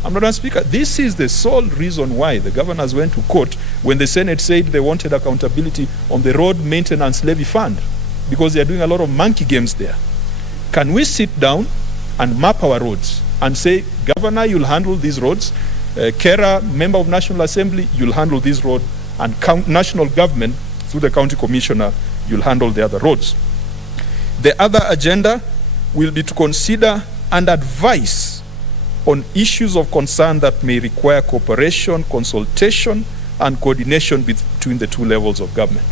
Madam Speaker, this is the sole reason why the governors went to court when the Senate said they wanted accountability on the road maintenance levy fund, because they are doing a lot of monkey games there. Can we sit down and map our roads and say, Governor, you'll handle these roads, Kera, member of National Assembly, you'll handle this road, and national government, through the county commissioner, you'll handle the other roads. The other agenda will be to consider and advise on issues of concern that may require cooperation, consultation, and coordination between the 2 levels of government.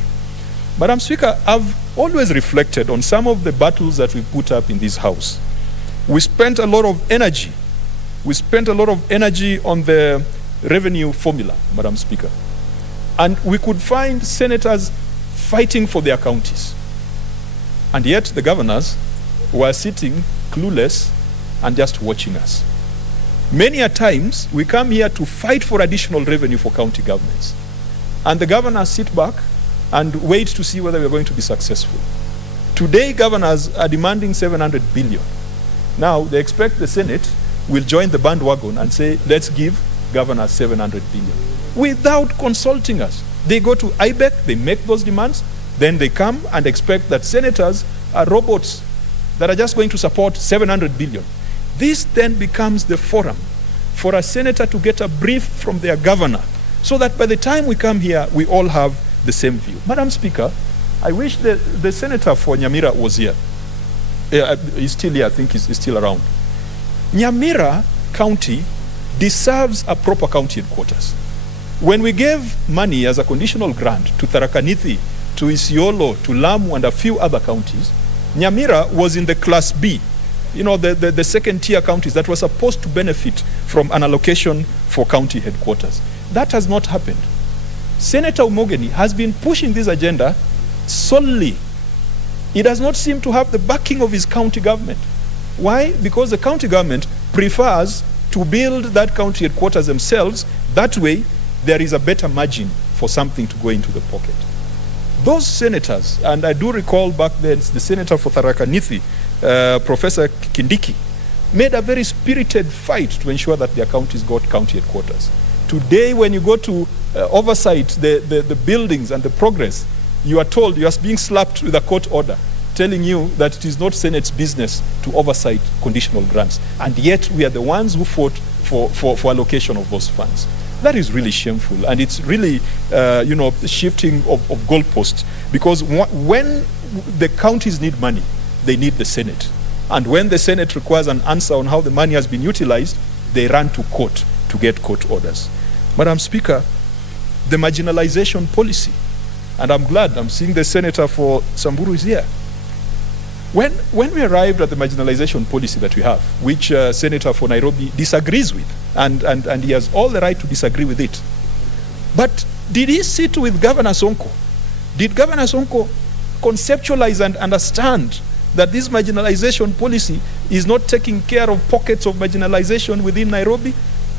Madam Speaker, I've always reflected on some of the battles that we put up in this House. We spent a lot of energy. We spent a lot of energy on the revenue formula, Madam Speaker. And we could find senators fighting for their counties. And yet the governors were sitting clueless and just watching us. Many a times, we come here to fight for additional revenue for county governments. And the governors sit back and wait to see whether we're going to be successful. Today, governors are demanding 700 billion. Now, they expect the Senate will join the bandwagon and say, let's give governors 700 billion. Without consulting us. They go to IBEC, they make those demands, then they come and expect that senators are robots that are just going to support 700 billion. This then becomes the forum for a senator to get a brief from their governor, so that by the time we come here, we all have the same view. Madam Speaker, I wish the senator for Nyamira was here. He's still here, I think he's still around. Nyamira County deserves a proper county headquarters. When we gave money as a conditional grant to Tharaka Nithi, to Isiolo, to Lamu, and a few other counties, Nyamira was in the Class B, you know, the second tier counties that were supposed to benefit from an allocation for county headquarters. That has not happened. Senator Umogeni has been pushing this agenda solely. He does not seem to have the backing of his county government. Why? Because the county government prefers to build that county headquarters themselves. That way, there is a better margin for something to go into the pocket. Those senators, and I do recall back then, the senator for Tharaka Nithi, Professor Kindiki, made a very spirited fight to ensure that their counties got county headquarters. Today, when you go to oversight the buildings and the progress, you are told, you are being slapped with a court order telling you that it is not Senate's business to oversight conditional grants. And yet we are the ones who fought for allocation of those funds. That is really shameful, and it's really, shifting of goalposts, because when the counties need money, they need the Senate. And when the Senate requires an answer on how the money has been utilized, they run to court to get court orders. Madam Speaker, the marginalization policy, and I'm glad I'm seeing the senator for Samburu is here. When we arrived at the marginalization policy that we have, which Senator for Nairobi disagrees with, and he has all the right to disagree with it. But did he sit with Governor Sonko? Did Governor Sonko conceptualize and understand that this marginalization policy is not taking care of pockets of marginalization within Nairobi?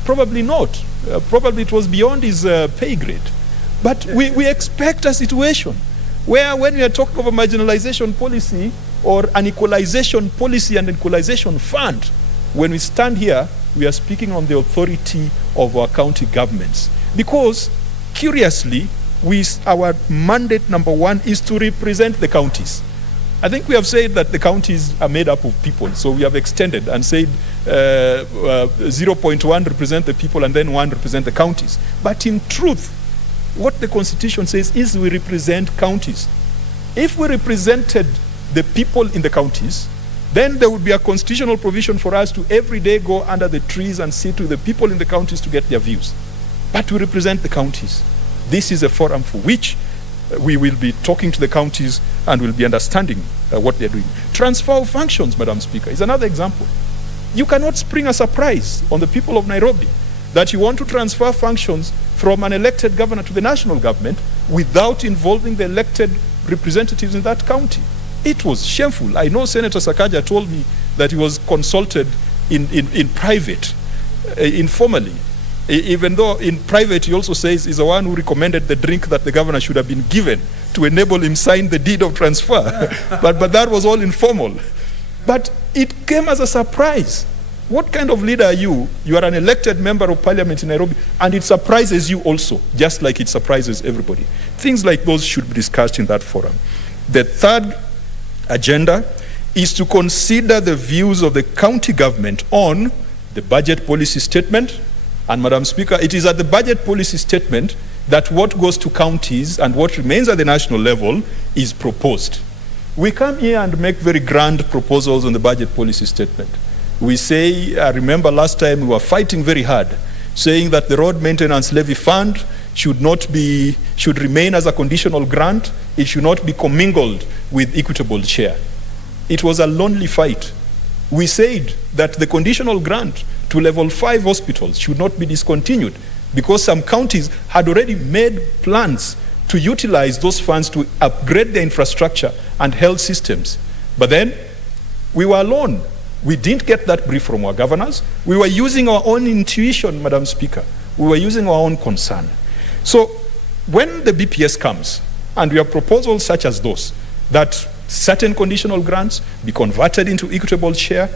Probably not. Probably it was beyond his pay grade. But we expect a situation where, when we are talking of a marginalization policy or an equalization policy and equalization fund, when we stand here, we are speaking on the authority of our county governments. Because, curiously, our mandate number one is to represent the counties. I think we have said that the counties are made up of people, so we have extended and said 0.1 represent the people and then 1 represent the counties. But in truth, what the Constitution says is we represent counties. If we represented the people in the counties, then there would be a constitutional provision for us to every day go under the trees and sit with the people in the counties to get their views. But we represent the counties. This is a forum for which we will be talking to the counties and will be understanding what they're doing. Transfer of functions, Madam Speaker, is another example. You cannot spring a surprise on the people of Nairobi that you want to transfer functions from an elected governor to the national government without involving the elected representatives in that county. It was shameful. I know Senator Sakaja told me that he was consulted in private, informally. Even though in private he also says he's the one who recommended the drink that the governor should have been given to enable him sign the deed of transfer. but that was all informal. But it came as a surprise. What kind of leader are you? You are an elected member of parliament in Nairobi, and it surprises you also, just like it surprises everybody. Things like those should be discussed in that forum. The third agenda is to consider the views of the county government on the budget policy statement. And Madam Speaker, it is at the budget policy statement that what goes to counties and what remains at the national level is proposed. We come here and make very grand proposals on the budget policy statement. We say, I remember last time we were fighting very hard, saying that the road maintenance levy fund should remain as a conditional grant. It should not be commingled with equitable share. It was a lonely fight. We said that the conditional grant to level 5 hospitals should not be discontinued because some counties had already made plans to utilize those funds to upgrade their infrastructure and health systems. But then we were alone. We didn't get that brief from our governors. We were using our own intuition, Madam Speaker. We were using our own concern. So when the BPS comes, and we have proposals such as those, that certain conditional grants be converted into equitable share,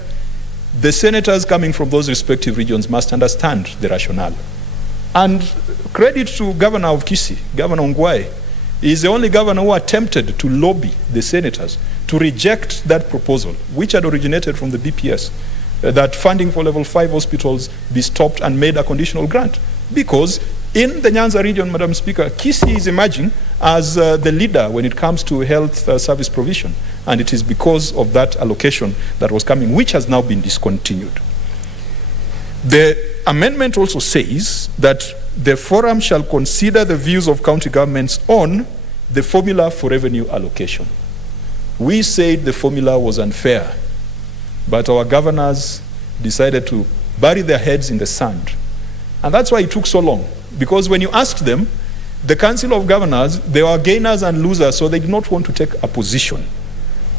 the senators coming from those respective regions must understand the rationale. And credit to Governor of Kisii, Governor Ongwae. He is the only governor who attempted to lobby the senators to reject that proposal, which had originated from the BPS, that funding for level 5 hospitals be stopped and made a conditional grant. Because In the Nyanza region, Madam Speaker, Kisii is emerging as the leader when it comes to health service provision. And it is because of that allocation that was coming, which has now been discontinued. The amendment also says that the forum shall consider the views of county governments on the formula for revenue allocation. We said the formula was unfair, but our governors decided to bury their heads in the sand. And that's why it took so long, because when you asked them, the Council of Governors, they were gainers and losers, so they did not want to take a position.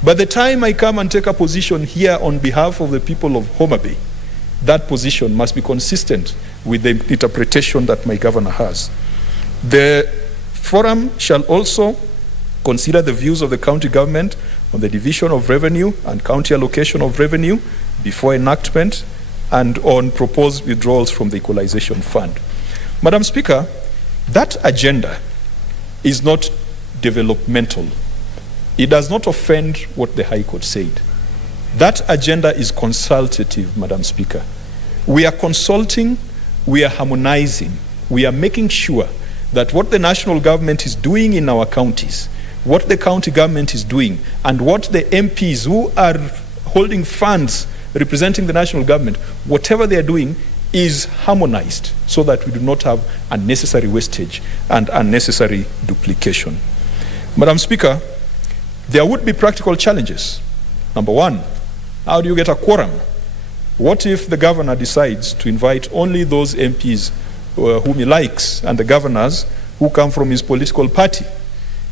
By the time I come and take a position here on behalf of the people of Homa Bay, that position must be consistent with the interpretation that my governor has. The forum shall also consider the views of the county government on the division of revenue and county allocation of revenue before enactment and on proposed withdrawals from the equalization fund. Madam Speaker, that agenda is not developmental. It does not offend what the High Court said. That agenda is consultative, Madam Speaker. We are consulting, we are harmonizing, we are making sure that what the national government is doing in our counties, what the county government is doing, and what the MPs who are holding funds representing the national government, whatever they are doing is harmonized so that we do not have unnecessary wastage and unnecessary duplication. Madam Speaker, there would be practical challenges. Number one, how do you get a quorum? What if the governor decides to invite only those MPs whom he likes and the governors who come from his political party?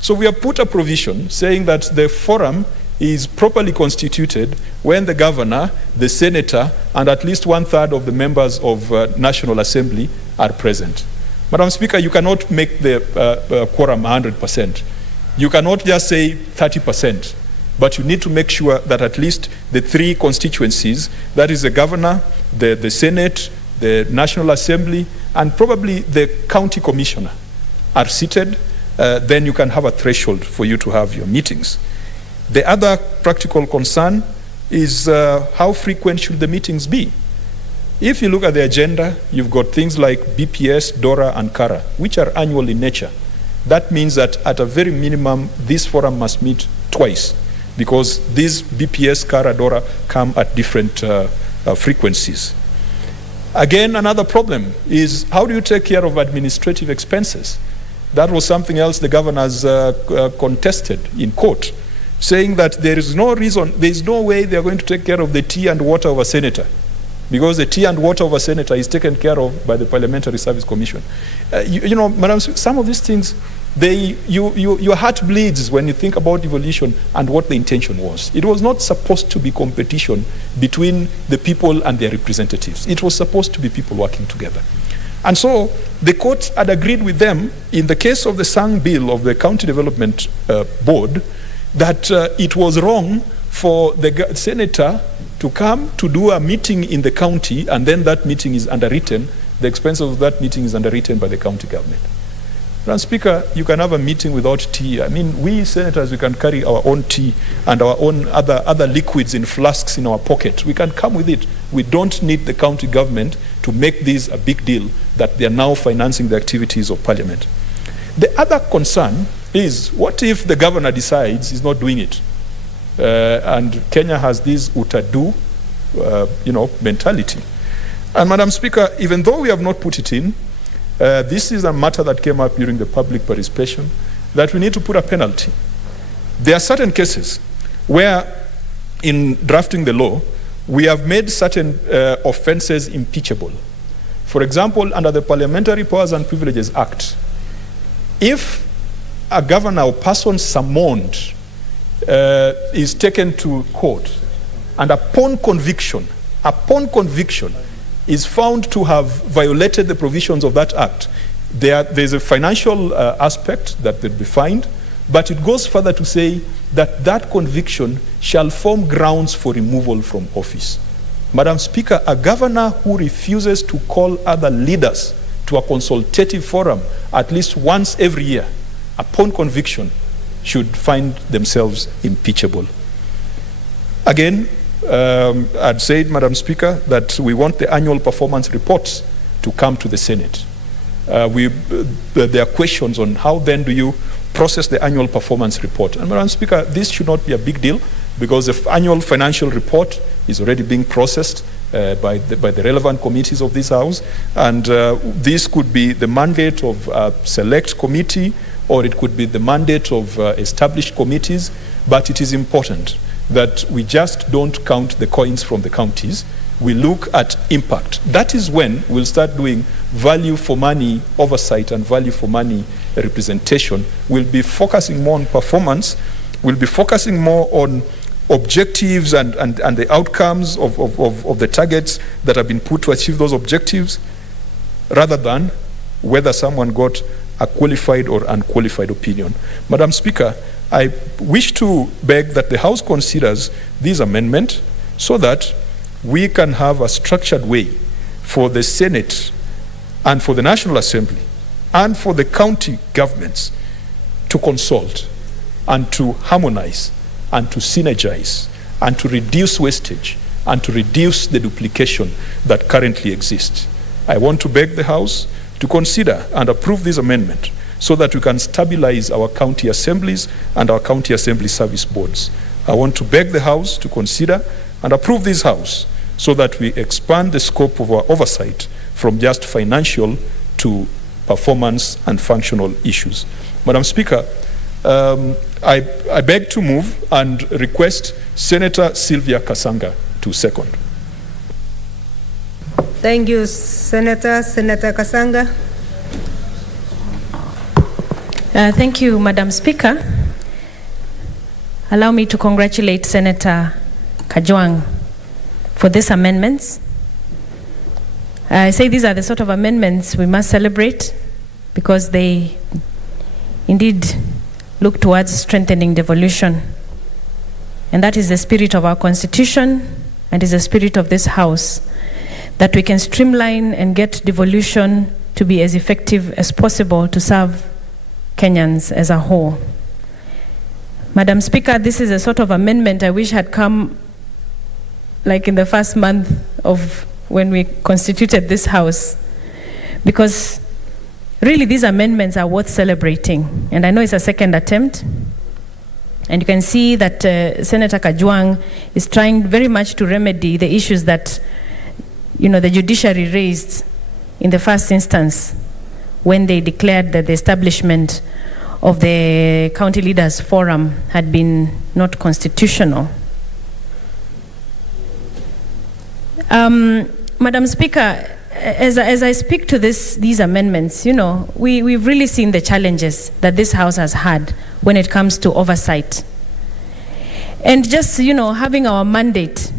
So we have put a provision saying that the forum is properly constituted when the governor, the senator, and at least 1/3 of the members of National Assembly are present. Madam Speaker, you cannot make the quorum 100%. You cannot just say 30%, but you need to make sure that at least the 3 constituencies, that is the governor, the Senate, the National Assembly, and probably the county commissioner are seated. Then you can have a threshold for you to have your meetings. The other practical concern is how frequent should the meetings be? If you look at the agenda, you've got things like BPS, DORA, and CARA, which are annual in nature. That means that at a very minimum, this forum must meet twice, because these BPS, CARA, DORA come at different frequencies. Again, another problem is how do you take care of administrative expenses? That was something else the governors contested in court, saying that there is no reason, there is no way they are going to take care of the tea and water of a senator, because the tea and water of a senator is taken care of by the Parliamentary Service Commission. You know, Madam, some of these things, your heart bleeds when you think about devolution and what the intention was. It was not supposed to be competition between the people and their representatives. It was supposed to be people working together. And so the court had agreed with them in the case of the Sang Bill of the County Development Board that it was wrong for the senator to come to do a meeting in the county and then that meeting is underwritten, the expense of that meeting is underwritten by the county government. Madam Speaker, you can have a meeting without tea. I mean, we senators, we can carry our own tea and our own other liquids in flasks in our pocket. We can come with it. We don't need the county government to make this a big deal that they are now financing the activities of Parliament. The other concern is, what if the governor decides he's not doing it? And Kenya has this utadu, mentality. And Madam Speaker, even though we have not put it in, this is a matter that came up during the public participation, that we need to put a penalty. There are certain cases where, in drafting the law, we have made certain offenses impeachable. For example, under the Parliamentary Powers and Privileges Act, if a governor or person summoned is taken to court and upon conviction is found to have violated the provisions of that act, there's a financial aspect that will be fined, but it goes further to say that that conviction shall form grounds for removal from office. Madam Speaker, a governor who refuses to call other leaders to a consultative forum at least once every year upon conviction should find themselves impeachable. Again, I'd said, Madam Speaker, that we want the annual performance reports to come to the Senate. there are questions on how then do you process the annual performance report. And Madam Speaker, this should not be a big deal because the annual financial report is already being processed by the relevant committees of this House. And this could be the mandate of a select committee, or it could be the mandate of established committees. But it is important that we just don't count the coins from the counties. We look at impact. That is when we'll start doing value for money oversight and value for money representation. We'll be focusing more on performance. We'll be focusing more on objectives and the outcomes of the targets that have been put to achieve those objectives, rather than whether someone got a qualified or unqualified opinion. Madam Speaker, I wish to beg that the House considers this amendment so that we can have a structured way for the Senate and for the National Assembly and for the county governments to consult and to harmonize and to synergize and to reduce wastage and to reduce the duplication that currently exists. I want to beg the House to consider and approve this amendment so that we can stabilize our county assemblies and our county assembly service boards. I want to beg the House to consider and approve this House so that we expand the scope of our oversight from just financial to performance and functional issues. Madam Speaker, I beg to move and request Senator Sylvia Kasanga to second. Thank you, Senator. Senator Kasanga. Thank you, Madam Speaker. Allow me to congratulate Senator Kajwang for these amendments. I say these are the sort of amendments we must celebrate because they indeed look towards strengthening devolution. And that is the spirit of our Constitution and is the spirit of this House, that we can streamline and get devolution to be as effective as possible to serve Kenyans as a whole. Madam Speaker, this is a sort of amendment I wish had come like in the first month of when we constituted this House, because really these amendments are worth celebrating. And I know it's a second attempt. And you can see that Senator Kajwang is trying very much to remedy the issues that, you know, the judiciary raised in the first instance when they declared that the establishment of the County Leaders Forum had been not constitutional. Madam Speaker, as I speak to these amendments, you know, we've really seen the challenges that this House has had when it comes to oversight. And just, you know, having our mandate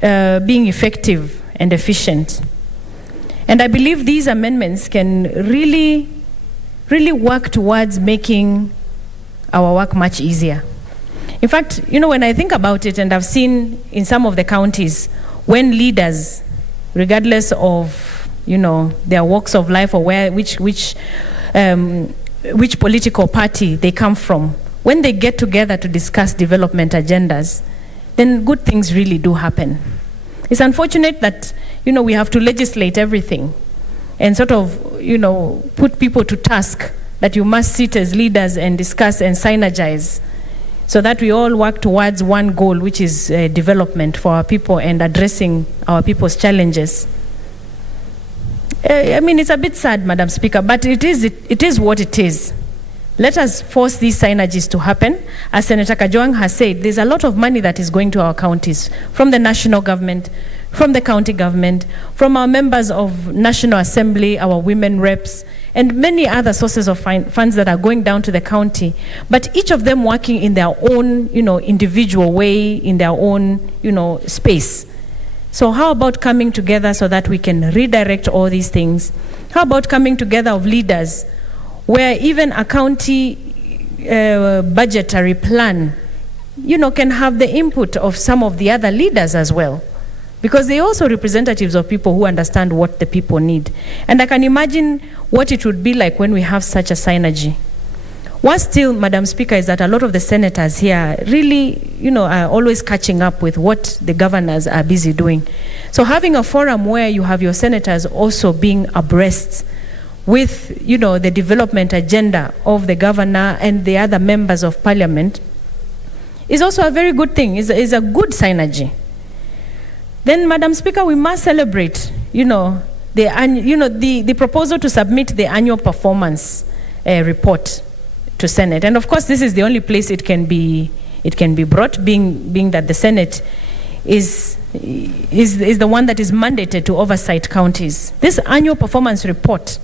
being effective and efficient. And I believe these amendments can really work towards making our work much easier. In fact, you know, when I think about it, and I've seen in some of the counties, when leaders, regardless of, you know, their walks of life or which political party they come from, when they get together to discuss development agendas, then good things really do happen. It's unfortunate that, you know, we have to legislate everything and sort of, you know, put people to task that you must sit as leaders and discuss and synergize so that we all work towards one goal, which is development for our people and addressing our people's challenges. I mean, it's a bit sad, Madam Speaker, but it is what it is. Let us force these synergies to happen. As Senator Kajwang has said, there's a lot of money that is going to our counties from the national government, from the county government, from our members of National Assembly, our women reps, and many other sources of funds that are going down to the county, but each of them working in their own, you know, individual way, in their own, you know, space. So how about coming together so that we can redirect all these things? How about coming together of leaders where even a county budgetary plan, you know, can have the input of some of the other leaders as well? Because they're also representatives of people who understand what the people need. And I can imagine what it would be like when we have such a synergy. What's still, Madam Speaker, is that a lot of the senators here really, you know, are always catching up with what the governors are busy doing. So having a forum where you have your senators also being abreast with, you know, the development agenda of the governor and the other members of parliament is also a very good thing, is a good synergy. Then, Madam Speaker, we must celebrate, you know, the proposal to submit the annual performance report to Senate. And of course, this is the only place it can be brought, being that the Senate is the one that is mandated to oversight counties. This annual performance report,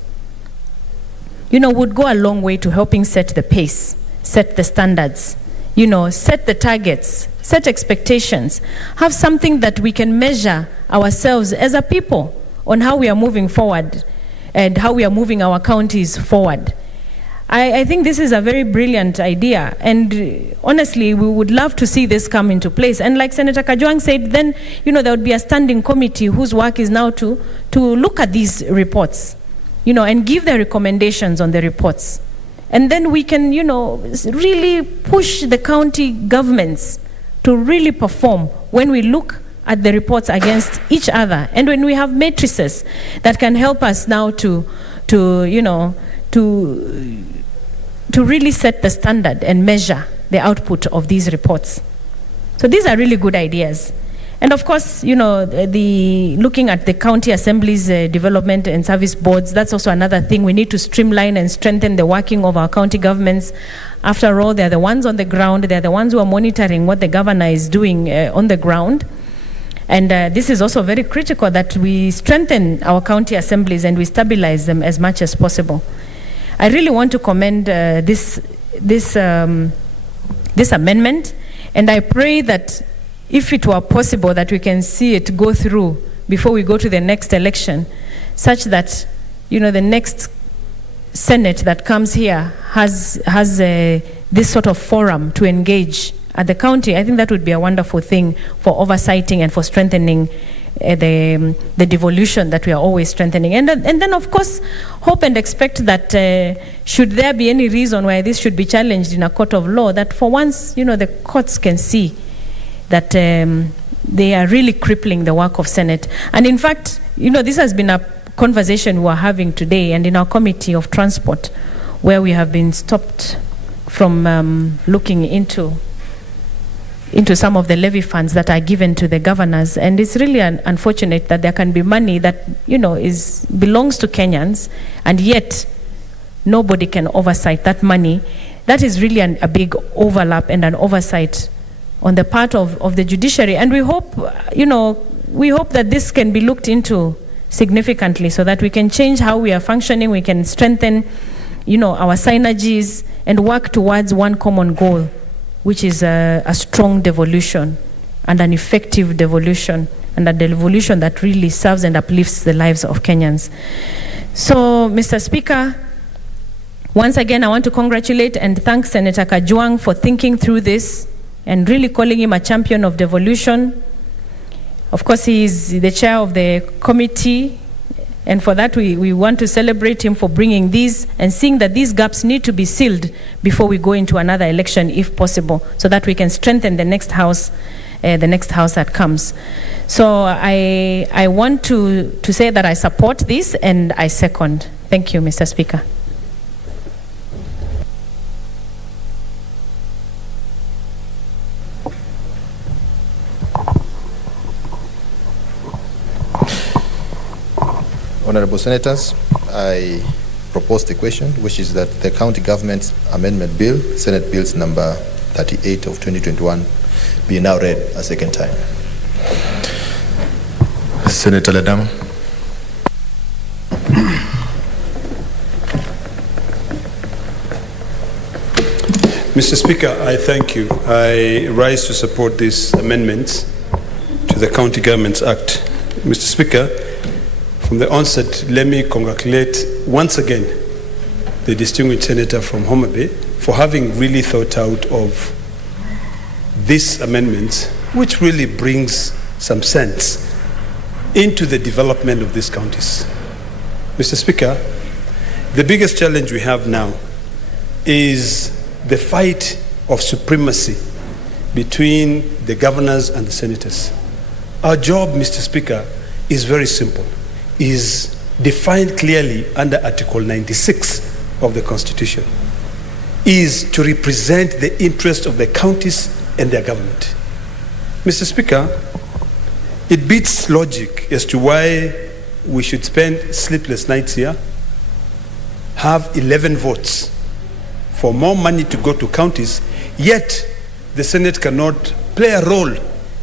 you know, would go a long way to helping set the pace, set the standards, you know, set the targets, set expectations, have something that we can measure ourselves as a people on how we are moving forward and how we are moving our counties forward. I think this is a very brilliant idea, and honestly, we would love to see this come into place. And like Senator Kajwang said, then, you know, there would be a standing committee whose work is now to look at these reports, you know, and give their recommendations on the reports. And then we can, you know, really push the county governments to really perform when we look at the reports against each other, and when we have matrices that can help us now to really set the standard and measure the output of these reports. So these are really good ideas. And of course, you know, looking at the county assemblies, development and service boards, that's also another thing. We need to streamline and strengthen the working of our county governments. After all, they're the ones on the ground. They're the ones who are monitoring what the governor is doing on the ground. And this is also very critical that we strengthen our county assemblies and we stabilize them as much as possible. I really want to commend this amendment, and I pray that if it were possible that we can see it go through before we go to the next election, such that, you know, the next Senate that comes here has this sort of forum to engage at the county. I think that would be a wonderful thing for oversighting and for strengthening the devolution that we are always strengthening. And then, of course, hope and expect that should there be any reason why this should be challenged in a court of law, that for once, you know, the courts can see that they are really crippling the work of Senate. And in fact, you know, this has been a conversation we are having today, and in our Committee of Transport, where we have been stopped from looking into some of the levy funds that are given to the governors. And it's really unfortunate that there can be money that, you know, belongs to Kenyans, and yet nobody can oversight that money. That is really a big overlap and an oversight on the part of the judiciary. And we hope, you know, that this can be looked into significantly so that we can change how we are functioning, we can strengthen, you know, our synergies and work towards one common goal, which is a strong devolution and an effective devolution, and a devolution that really serves and uplifts the lives of Kenyans. So, Mr. Speaker, once again, I want to congratulate and thank Senator Kajwang for thinking through this and really calling him a champion of devolution. Of course, he is the chair of the committee, and for that we want to celebrate him for bringing these and seeing that these gaps need to be sealed before we go into another election, if possible, so that we can strengthen the next house that comes. So I want to say that I support this and I second. Thank you, Mr. Speaker. Honorable Senators, I propose the question, which is that the County Government Amendment Bill, Senate Bills number 38 of 2021, be now read a second time. Senator Ledama. Mr. Speaker, I thank you. I rise to support these amendments to the County Governments Act. Mr. Speaker, from the onset, let me congratulate once again the distinguished senator from Homa Bay for having really thought out of this amendment, which really brings some sense into the development of these counties. Mr. Speaker, the biggest challenge we have now is the fight of supremacy between the governors and the senators. Our job, Mr. Speaker, is very simple, is defined clearly under Article 96 of the Constitution, is to represent the interests of the counties and their government. Mr. Speaker, it beats logic as to why we should spend sleepless nights here, have 11 votes for more money to go to counties, yet the Senate cannot play a role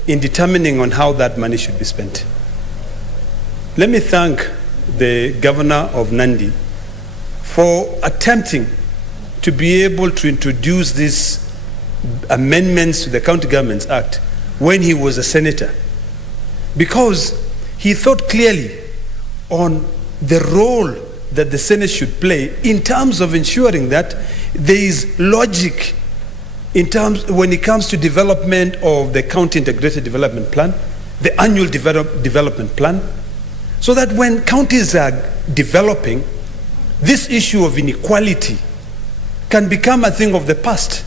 in determining on how that money should be spent. Let me thank the governor of Nandi for attempting to be able to introduce these amendments to the County Governments Act when he was a senator, because he thought clearly on the role that the Senate should play in terms of ensuring that there is logic in terms when it comes to development of the County Integrated Development Plan, the annual development plan, so that when counties are developing, this issue of inequality can become a thing of the past.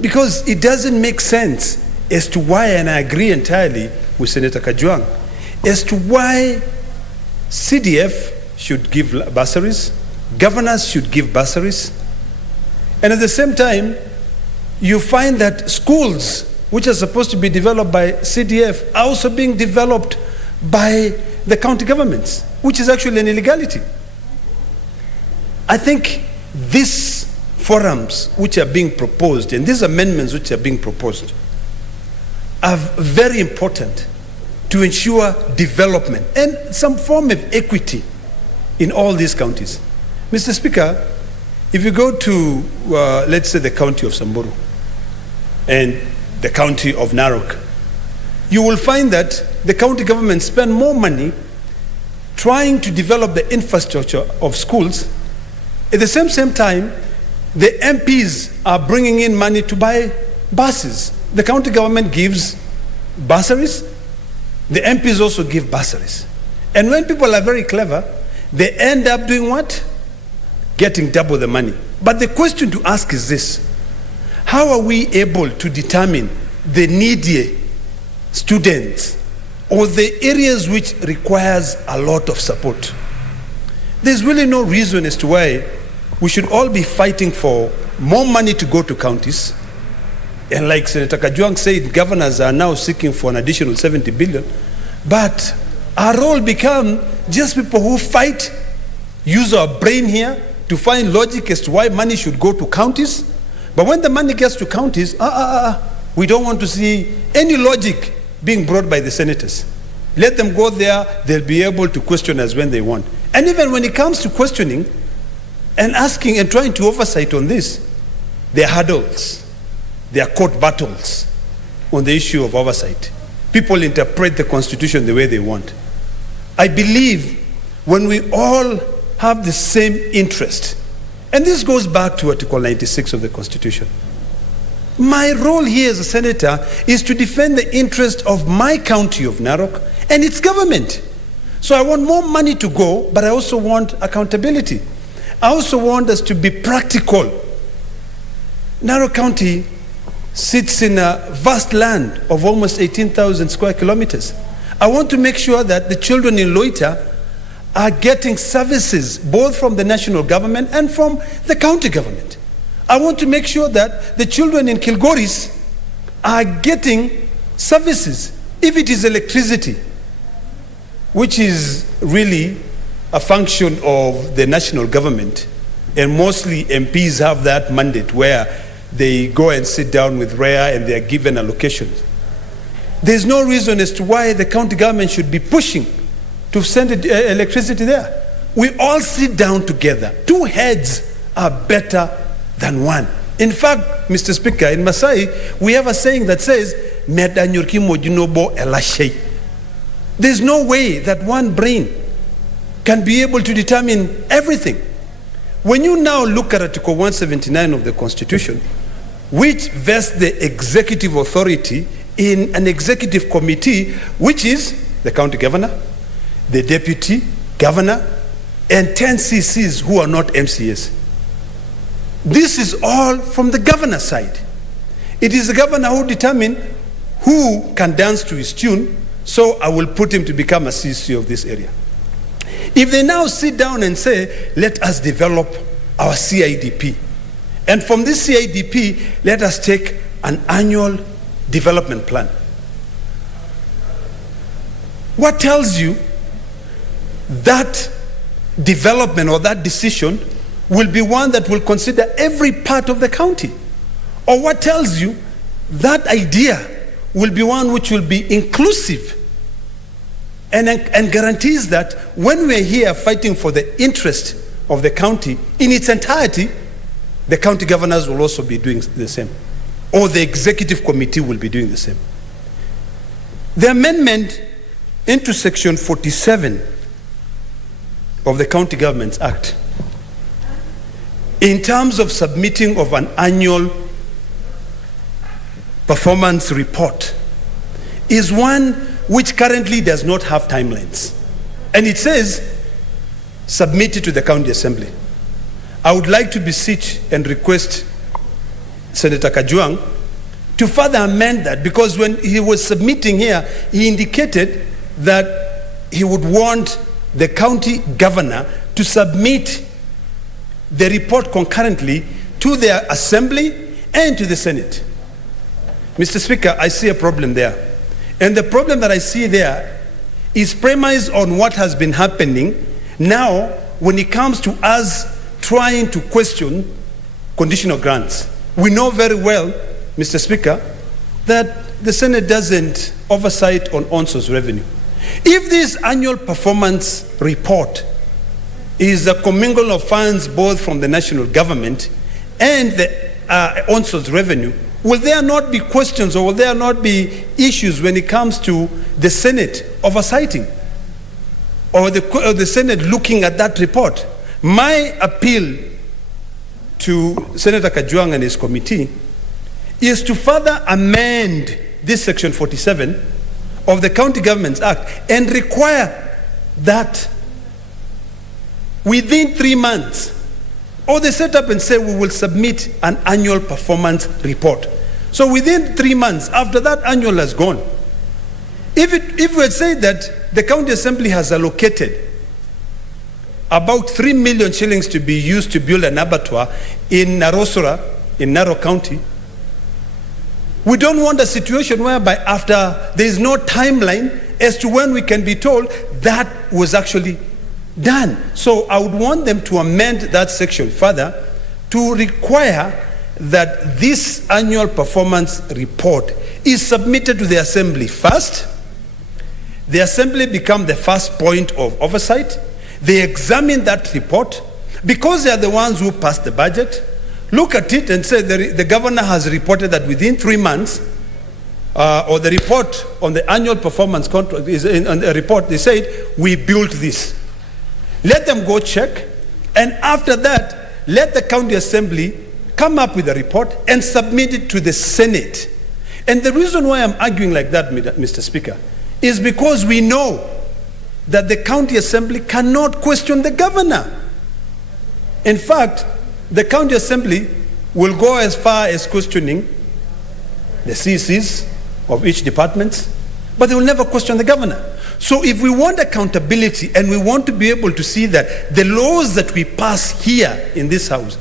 Because it doesn't make sense as to why, and I agree entirely with Senator Kajwang, as to why CDF should give bursaries, governors should give bursaries, and at the same time, you find that schools, which are supposed to be developed by CDF, are also being developed by the county governments, which is actually an illegality. I think these forums which are being proposed and these amendments which are being proposed are very important to ensure development and some form of equity in all these counties. Mr. Speaker, if you go to, let's say, the county of Samburu and the county of Narok, you will find that the county government spend more money trying to develop the infrastructure of schools. At the same time, the MPs are bringing in money to buy buses. The county government gives bursaries. The MPs also give bursaries. And when people are very clever, they end up doing what? Getting double the money. But the question to ask is this: how are we able to determine the needy students or the areas which requires a lot of support? There's really no reason as to why we should all be fighting for more money to go to counties. And like Senator Kajwang said, governors are now seeking for an additional 70 billion. But our role become just people who fight, use our brain here to find logic as to why money should go to counties. But when the money gets to counties, we don't want to see any logic being brought by the senators. Let them go there, they'll be able to question us when they want. And even when it comes to questioning and asking and trying to oversight on this, there are hurdles, there are court battles on the issue of oversight. People interpret the Constitution the way they want. I believe when we all have the same interest, and this goes back to Article 96 of the Constitution. My role here as a senator is to defend the interest of my county of Narok and its government. So I want more money to go, but I also want accountability. I also want us to be practical. Narok County sits in a vast land of almost 18,000 square kilometers. I want to make sure that the children in Loita are getting services both from the national government and from the county government. I want to make sure that the children in Kilgoris are getting services. If it is electricity, which is really a function of the national government, and mostly MPs have that mandate where they go and sit down with REA and they are given allocations. There's no reason as to why the county government should be pushing to send electricity there. We all sit down together. Two heads are better than one. In fact, Mr. Speaker, in Masai, we have a saying that says, there's no way that one brain can be able to determine everything. When you now look at Article 179 of the Constitution, which vests the executive authority in an executive committee, which is the county governor, the deputy governor, and 10 CCs who are not MCS. This is all from the governor's side. It is the governor who determines who can dance to his tune, so I will put him to become a CC of this area. If they now sit down and say, let us develop our CIDP, and from this CIDP, let us take an annual development plan. What tells you that development or that decision will be one that will consider every part of the county? Or what tells you that idea will be one which will be inclusive and guarantees that when we're here fighting for the interest of the county in its entirety, the county governors will also be doing the same, or the executive committee will be doing the same. The amendment into section 47 of the County Governments Act, in terms of submitting of an annual performance report, is one which currently does not have timelines. And it says, submit it to the County Assembly. I would like to beseech and request Senator Kajwang to further amend that, because when he was submitting here, he indicated that he would want the county governor to submit the report concurrently to their assembly and to the Senate. Mr. Speaker, I see a problem there. And the problem that I see there is premised on what has been happening now when it comes to us trying to question conditional grants. We know very well, Mr. Speaker, that the Senate doesn't oversight on ONSO's revenue. If this annual performance report is a commingle of funds both from the national government and the ONSO's revenue, will there not be questions or will there not be issues when it comes to the Senate oversighting or the Senate looking at that report? My appeal to Senator Kajwang and his committee is to further amend this section 47 of the County Governments Act and require that within 3 months, or they set up and say we will submit an annual performance report. So within 3 months, after that annual has gone, if we had said that the County Assembly has allocated about 3 million shillings to be used to build an abattoir in Narosora, in Narok County, we don't want a situation whereby after there is no timeline as to when we can be told that was actually done. So I would want them to amend that section further to require that this annual performance report is submitted to the Assembly first. The Assembly become the first point of oversight. They examine that report because they are the ones who passed the budget. Look at it and say the governor has reported that within 3 months, or the report on the annual performance contract is in a report, they said, we built this. Let them go check, and after that, let the county assembly come up with a report and submit it to the Senate. And the reason why I'm arguing like that, Mr. Speaker, is because we know that the county assembly cannot question the governor. In fact, the county assembly will go as far as questioning the CCs of each department, but they will never question the governor. So if we want accountability and we want to be able to see that the laws that we pass here in this house,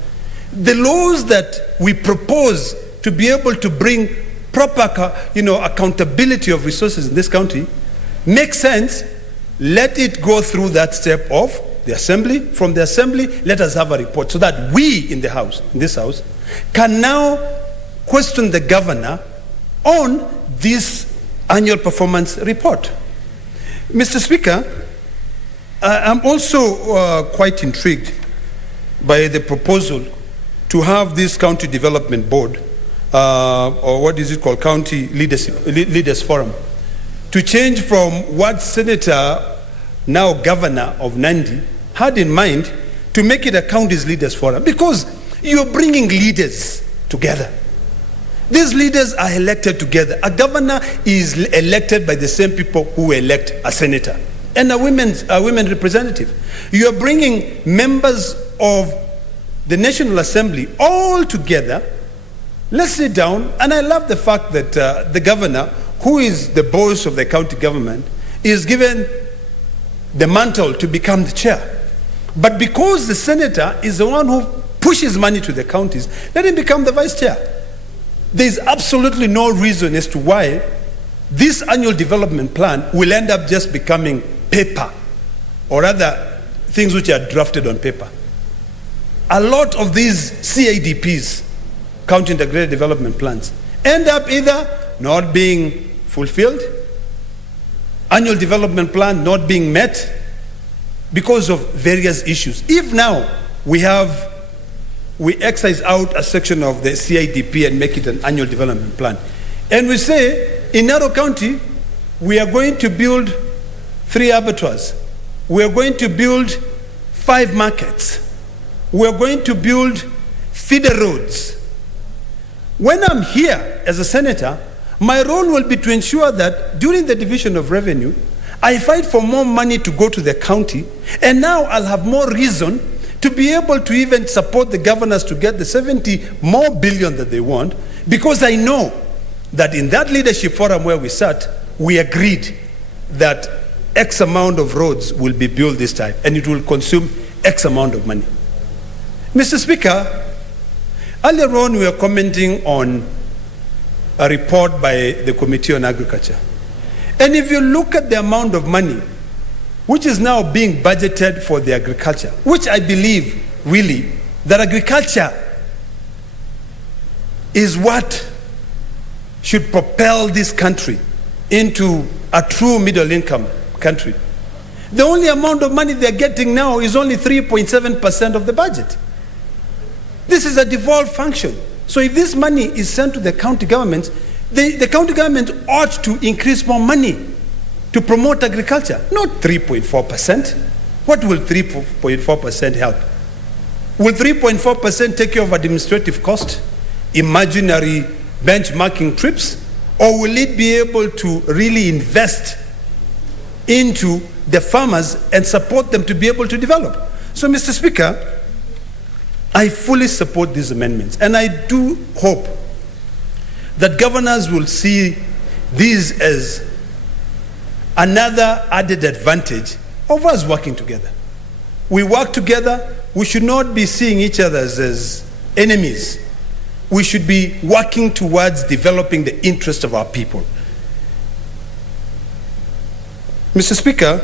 the laws that we propose to be able to bring proper accountability of resources in this country make sense, let it go through that step of the assembly. From the assembly, let us have a report so that we in this house, can now question the governor on this annual performance report. Mr. Speaker, I'm also quite intrigued by the proposal to have this county development board, or what is it called, county leaders forum, to change from what Senator, now Governor of Nandi, had in mind to make it a county's leaders forum, because you're bringing leaders together. These leaders are elected together. A governor is elected by the same people who elect a senator and a women representative. You are bringing members of the National Assembly all together. Let's sit down, and I love the fact that the governor, who is the boss of the county government, is given the mantle to become the chair. But because the senator is the one who pushes money to the counties, let him become the vice chair. There is absolutely no reason as to why this annual development plan will end up just becoming paper or other things which are drafted on paper. A lot of these CADPs, County Integrated Development Plans, end up either not being fulfilled, annual development plan not being met because of various issues. If now we excise out a section of the CIDP and make it an annual development plan, and we say in Narok County we are going to build 3 abattoirs, we are going to build 5 markets, we are going to build feeder roads. When I'm here as a senator, my role will be to ensure that during the division of revenue, I fight for more money to go to the county, and now I'll have more reason to be able to even support the governors to get the 70 more billion that they want, because I know that in that leadership forum where we sat, we agreed that X amount of roads will be built this time, and it will consume X amount of money. Mr. Speaker, earlier on we were commenting on a report by the Committee on Agriculture. And if you look at the amount of money which is now being budgeted for the agriculture, which I believe really that agriculture is what should propel this country into a true middle income country. The only amount of money they're getting now is only 3.7% of the budget. This is a devolved function. So if this money is sent to the county governments, the county government ought to increase more money to promote agriculture, not 3.4%. What will 3.4% help? Will 3.4% take care of administrative cost, imaginary benchmarking trips, or will it be able to really invest into the farmers and support them to be able to develop? So, Mr. Speaker, I fully support these amendments, and I do hope that governors will see these as another added advantage of us working together. We work together. We should not be seeing each other as enemies. We should be working towards developing the interest of our people. Mr. Speaker,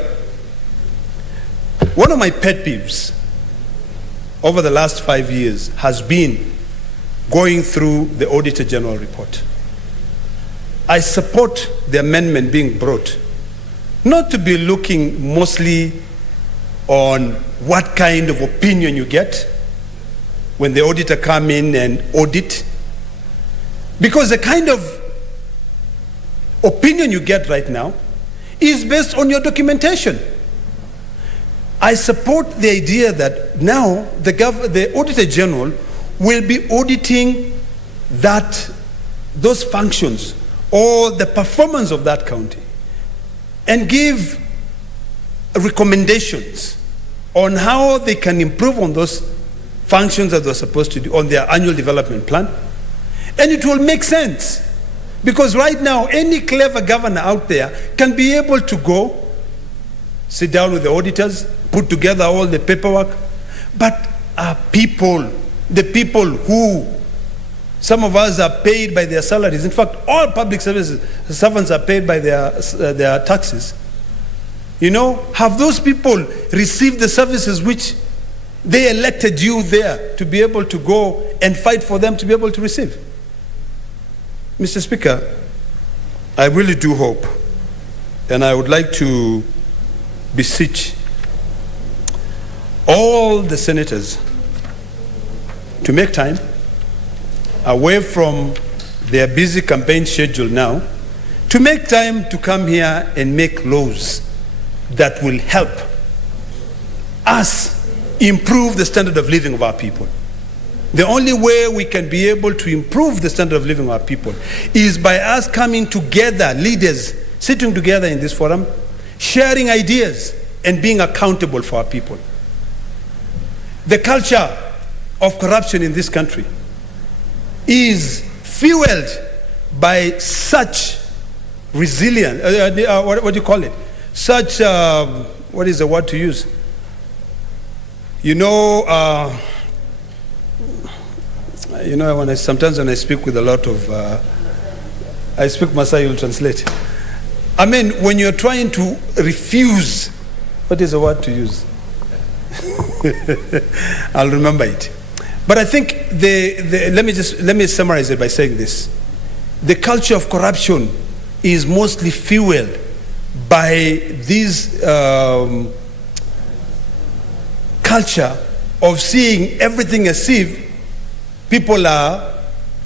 one of my pet peeves over the last 5 years has been going through the Auditor General report. I support the amendment being brought, not to be looking mostly on what kind of opinion you get when the auditor come in and audit, because the kind of opinion you get right now is based on your documentation. I support the idea that now the Auditor General will be auditing those functions or the performance of that county and give recommendations on how they can improve on those functions that they're supposed to do on their annual development plan. And it will make sense, because right now any clever governor out there can be able to go sit down with the auditors, put together all the paperwork, but the people who, some of us are paid by their salaries. In fact, all public servants are paid by their taxes. Have those people received the services which they elected you there to be able to go and fight for them to be able to receive? Mr. Speaker, I really do hope, and I would like to beseech all the senators to make time away from their busy campaign schedule now, to make time to come here and make laws that will help us improve the standard of living of our people. The only way we can be able to improve the standard of living of our people is by us coming together, leaders sitting together in this forum, sharing ideas and being accountable for our people. The culture of corruption in this country is fueled by such resilience, such what is the word to use? You know, sometimes when I speak with a lot of, I speak Maasai, you'll translate. I mean, when you're trying to refuse, what is the word to use? I'll remember it. But I think let me summarize it by saying this. The culture of corruption is mostly fueled by this culture of seeing everything as if people are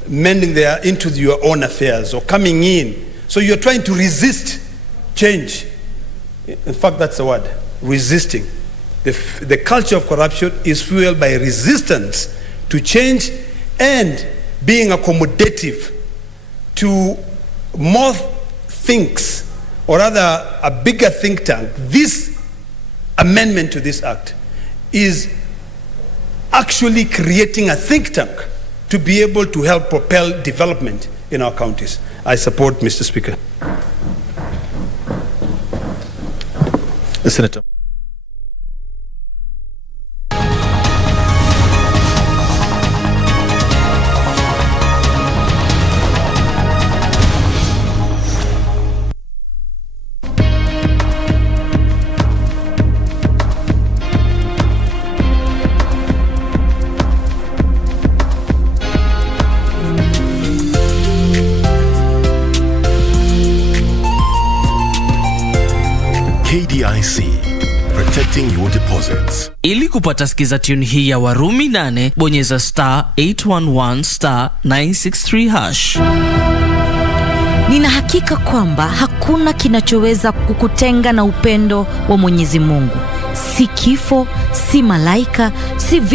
mending into your own affairs or coming in. So you're trying to resist change. In fact, that's the word, resisting. The culture of corruption is fueled by resistance to change and being accommodative to more things, or rather a bigger think tank. This amendment to this act is actually creating a think tank to be able to help propel development in our counties. I support, Mr. Speaker. Senator. KDIC, protecting your deposits. Ili kupata skiza tune hii ya Warumi 8, bonyeza *811 *963 hash. Nina hakika kwamba hakuna kinachoweza kukutenga na upendo wa Mwenyezi Mungu. Si kifo, si malaika, si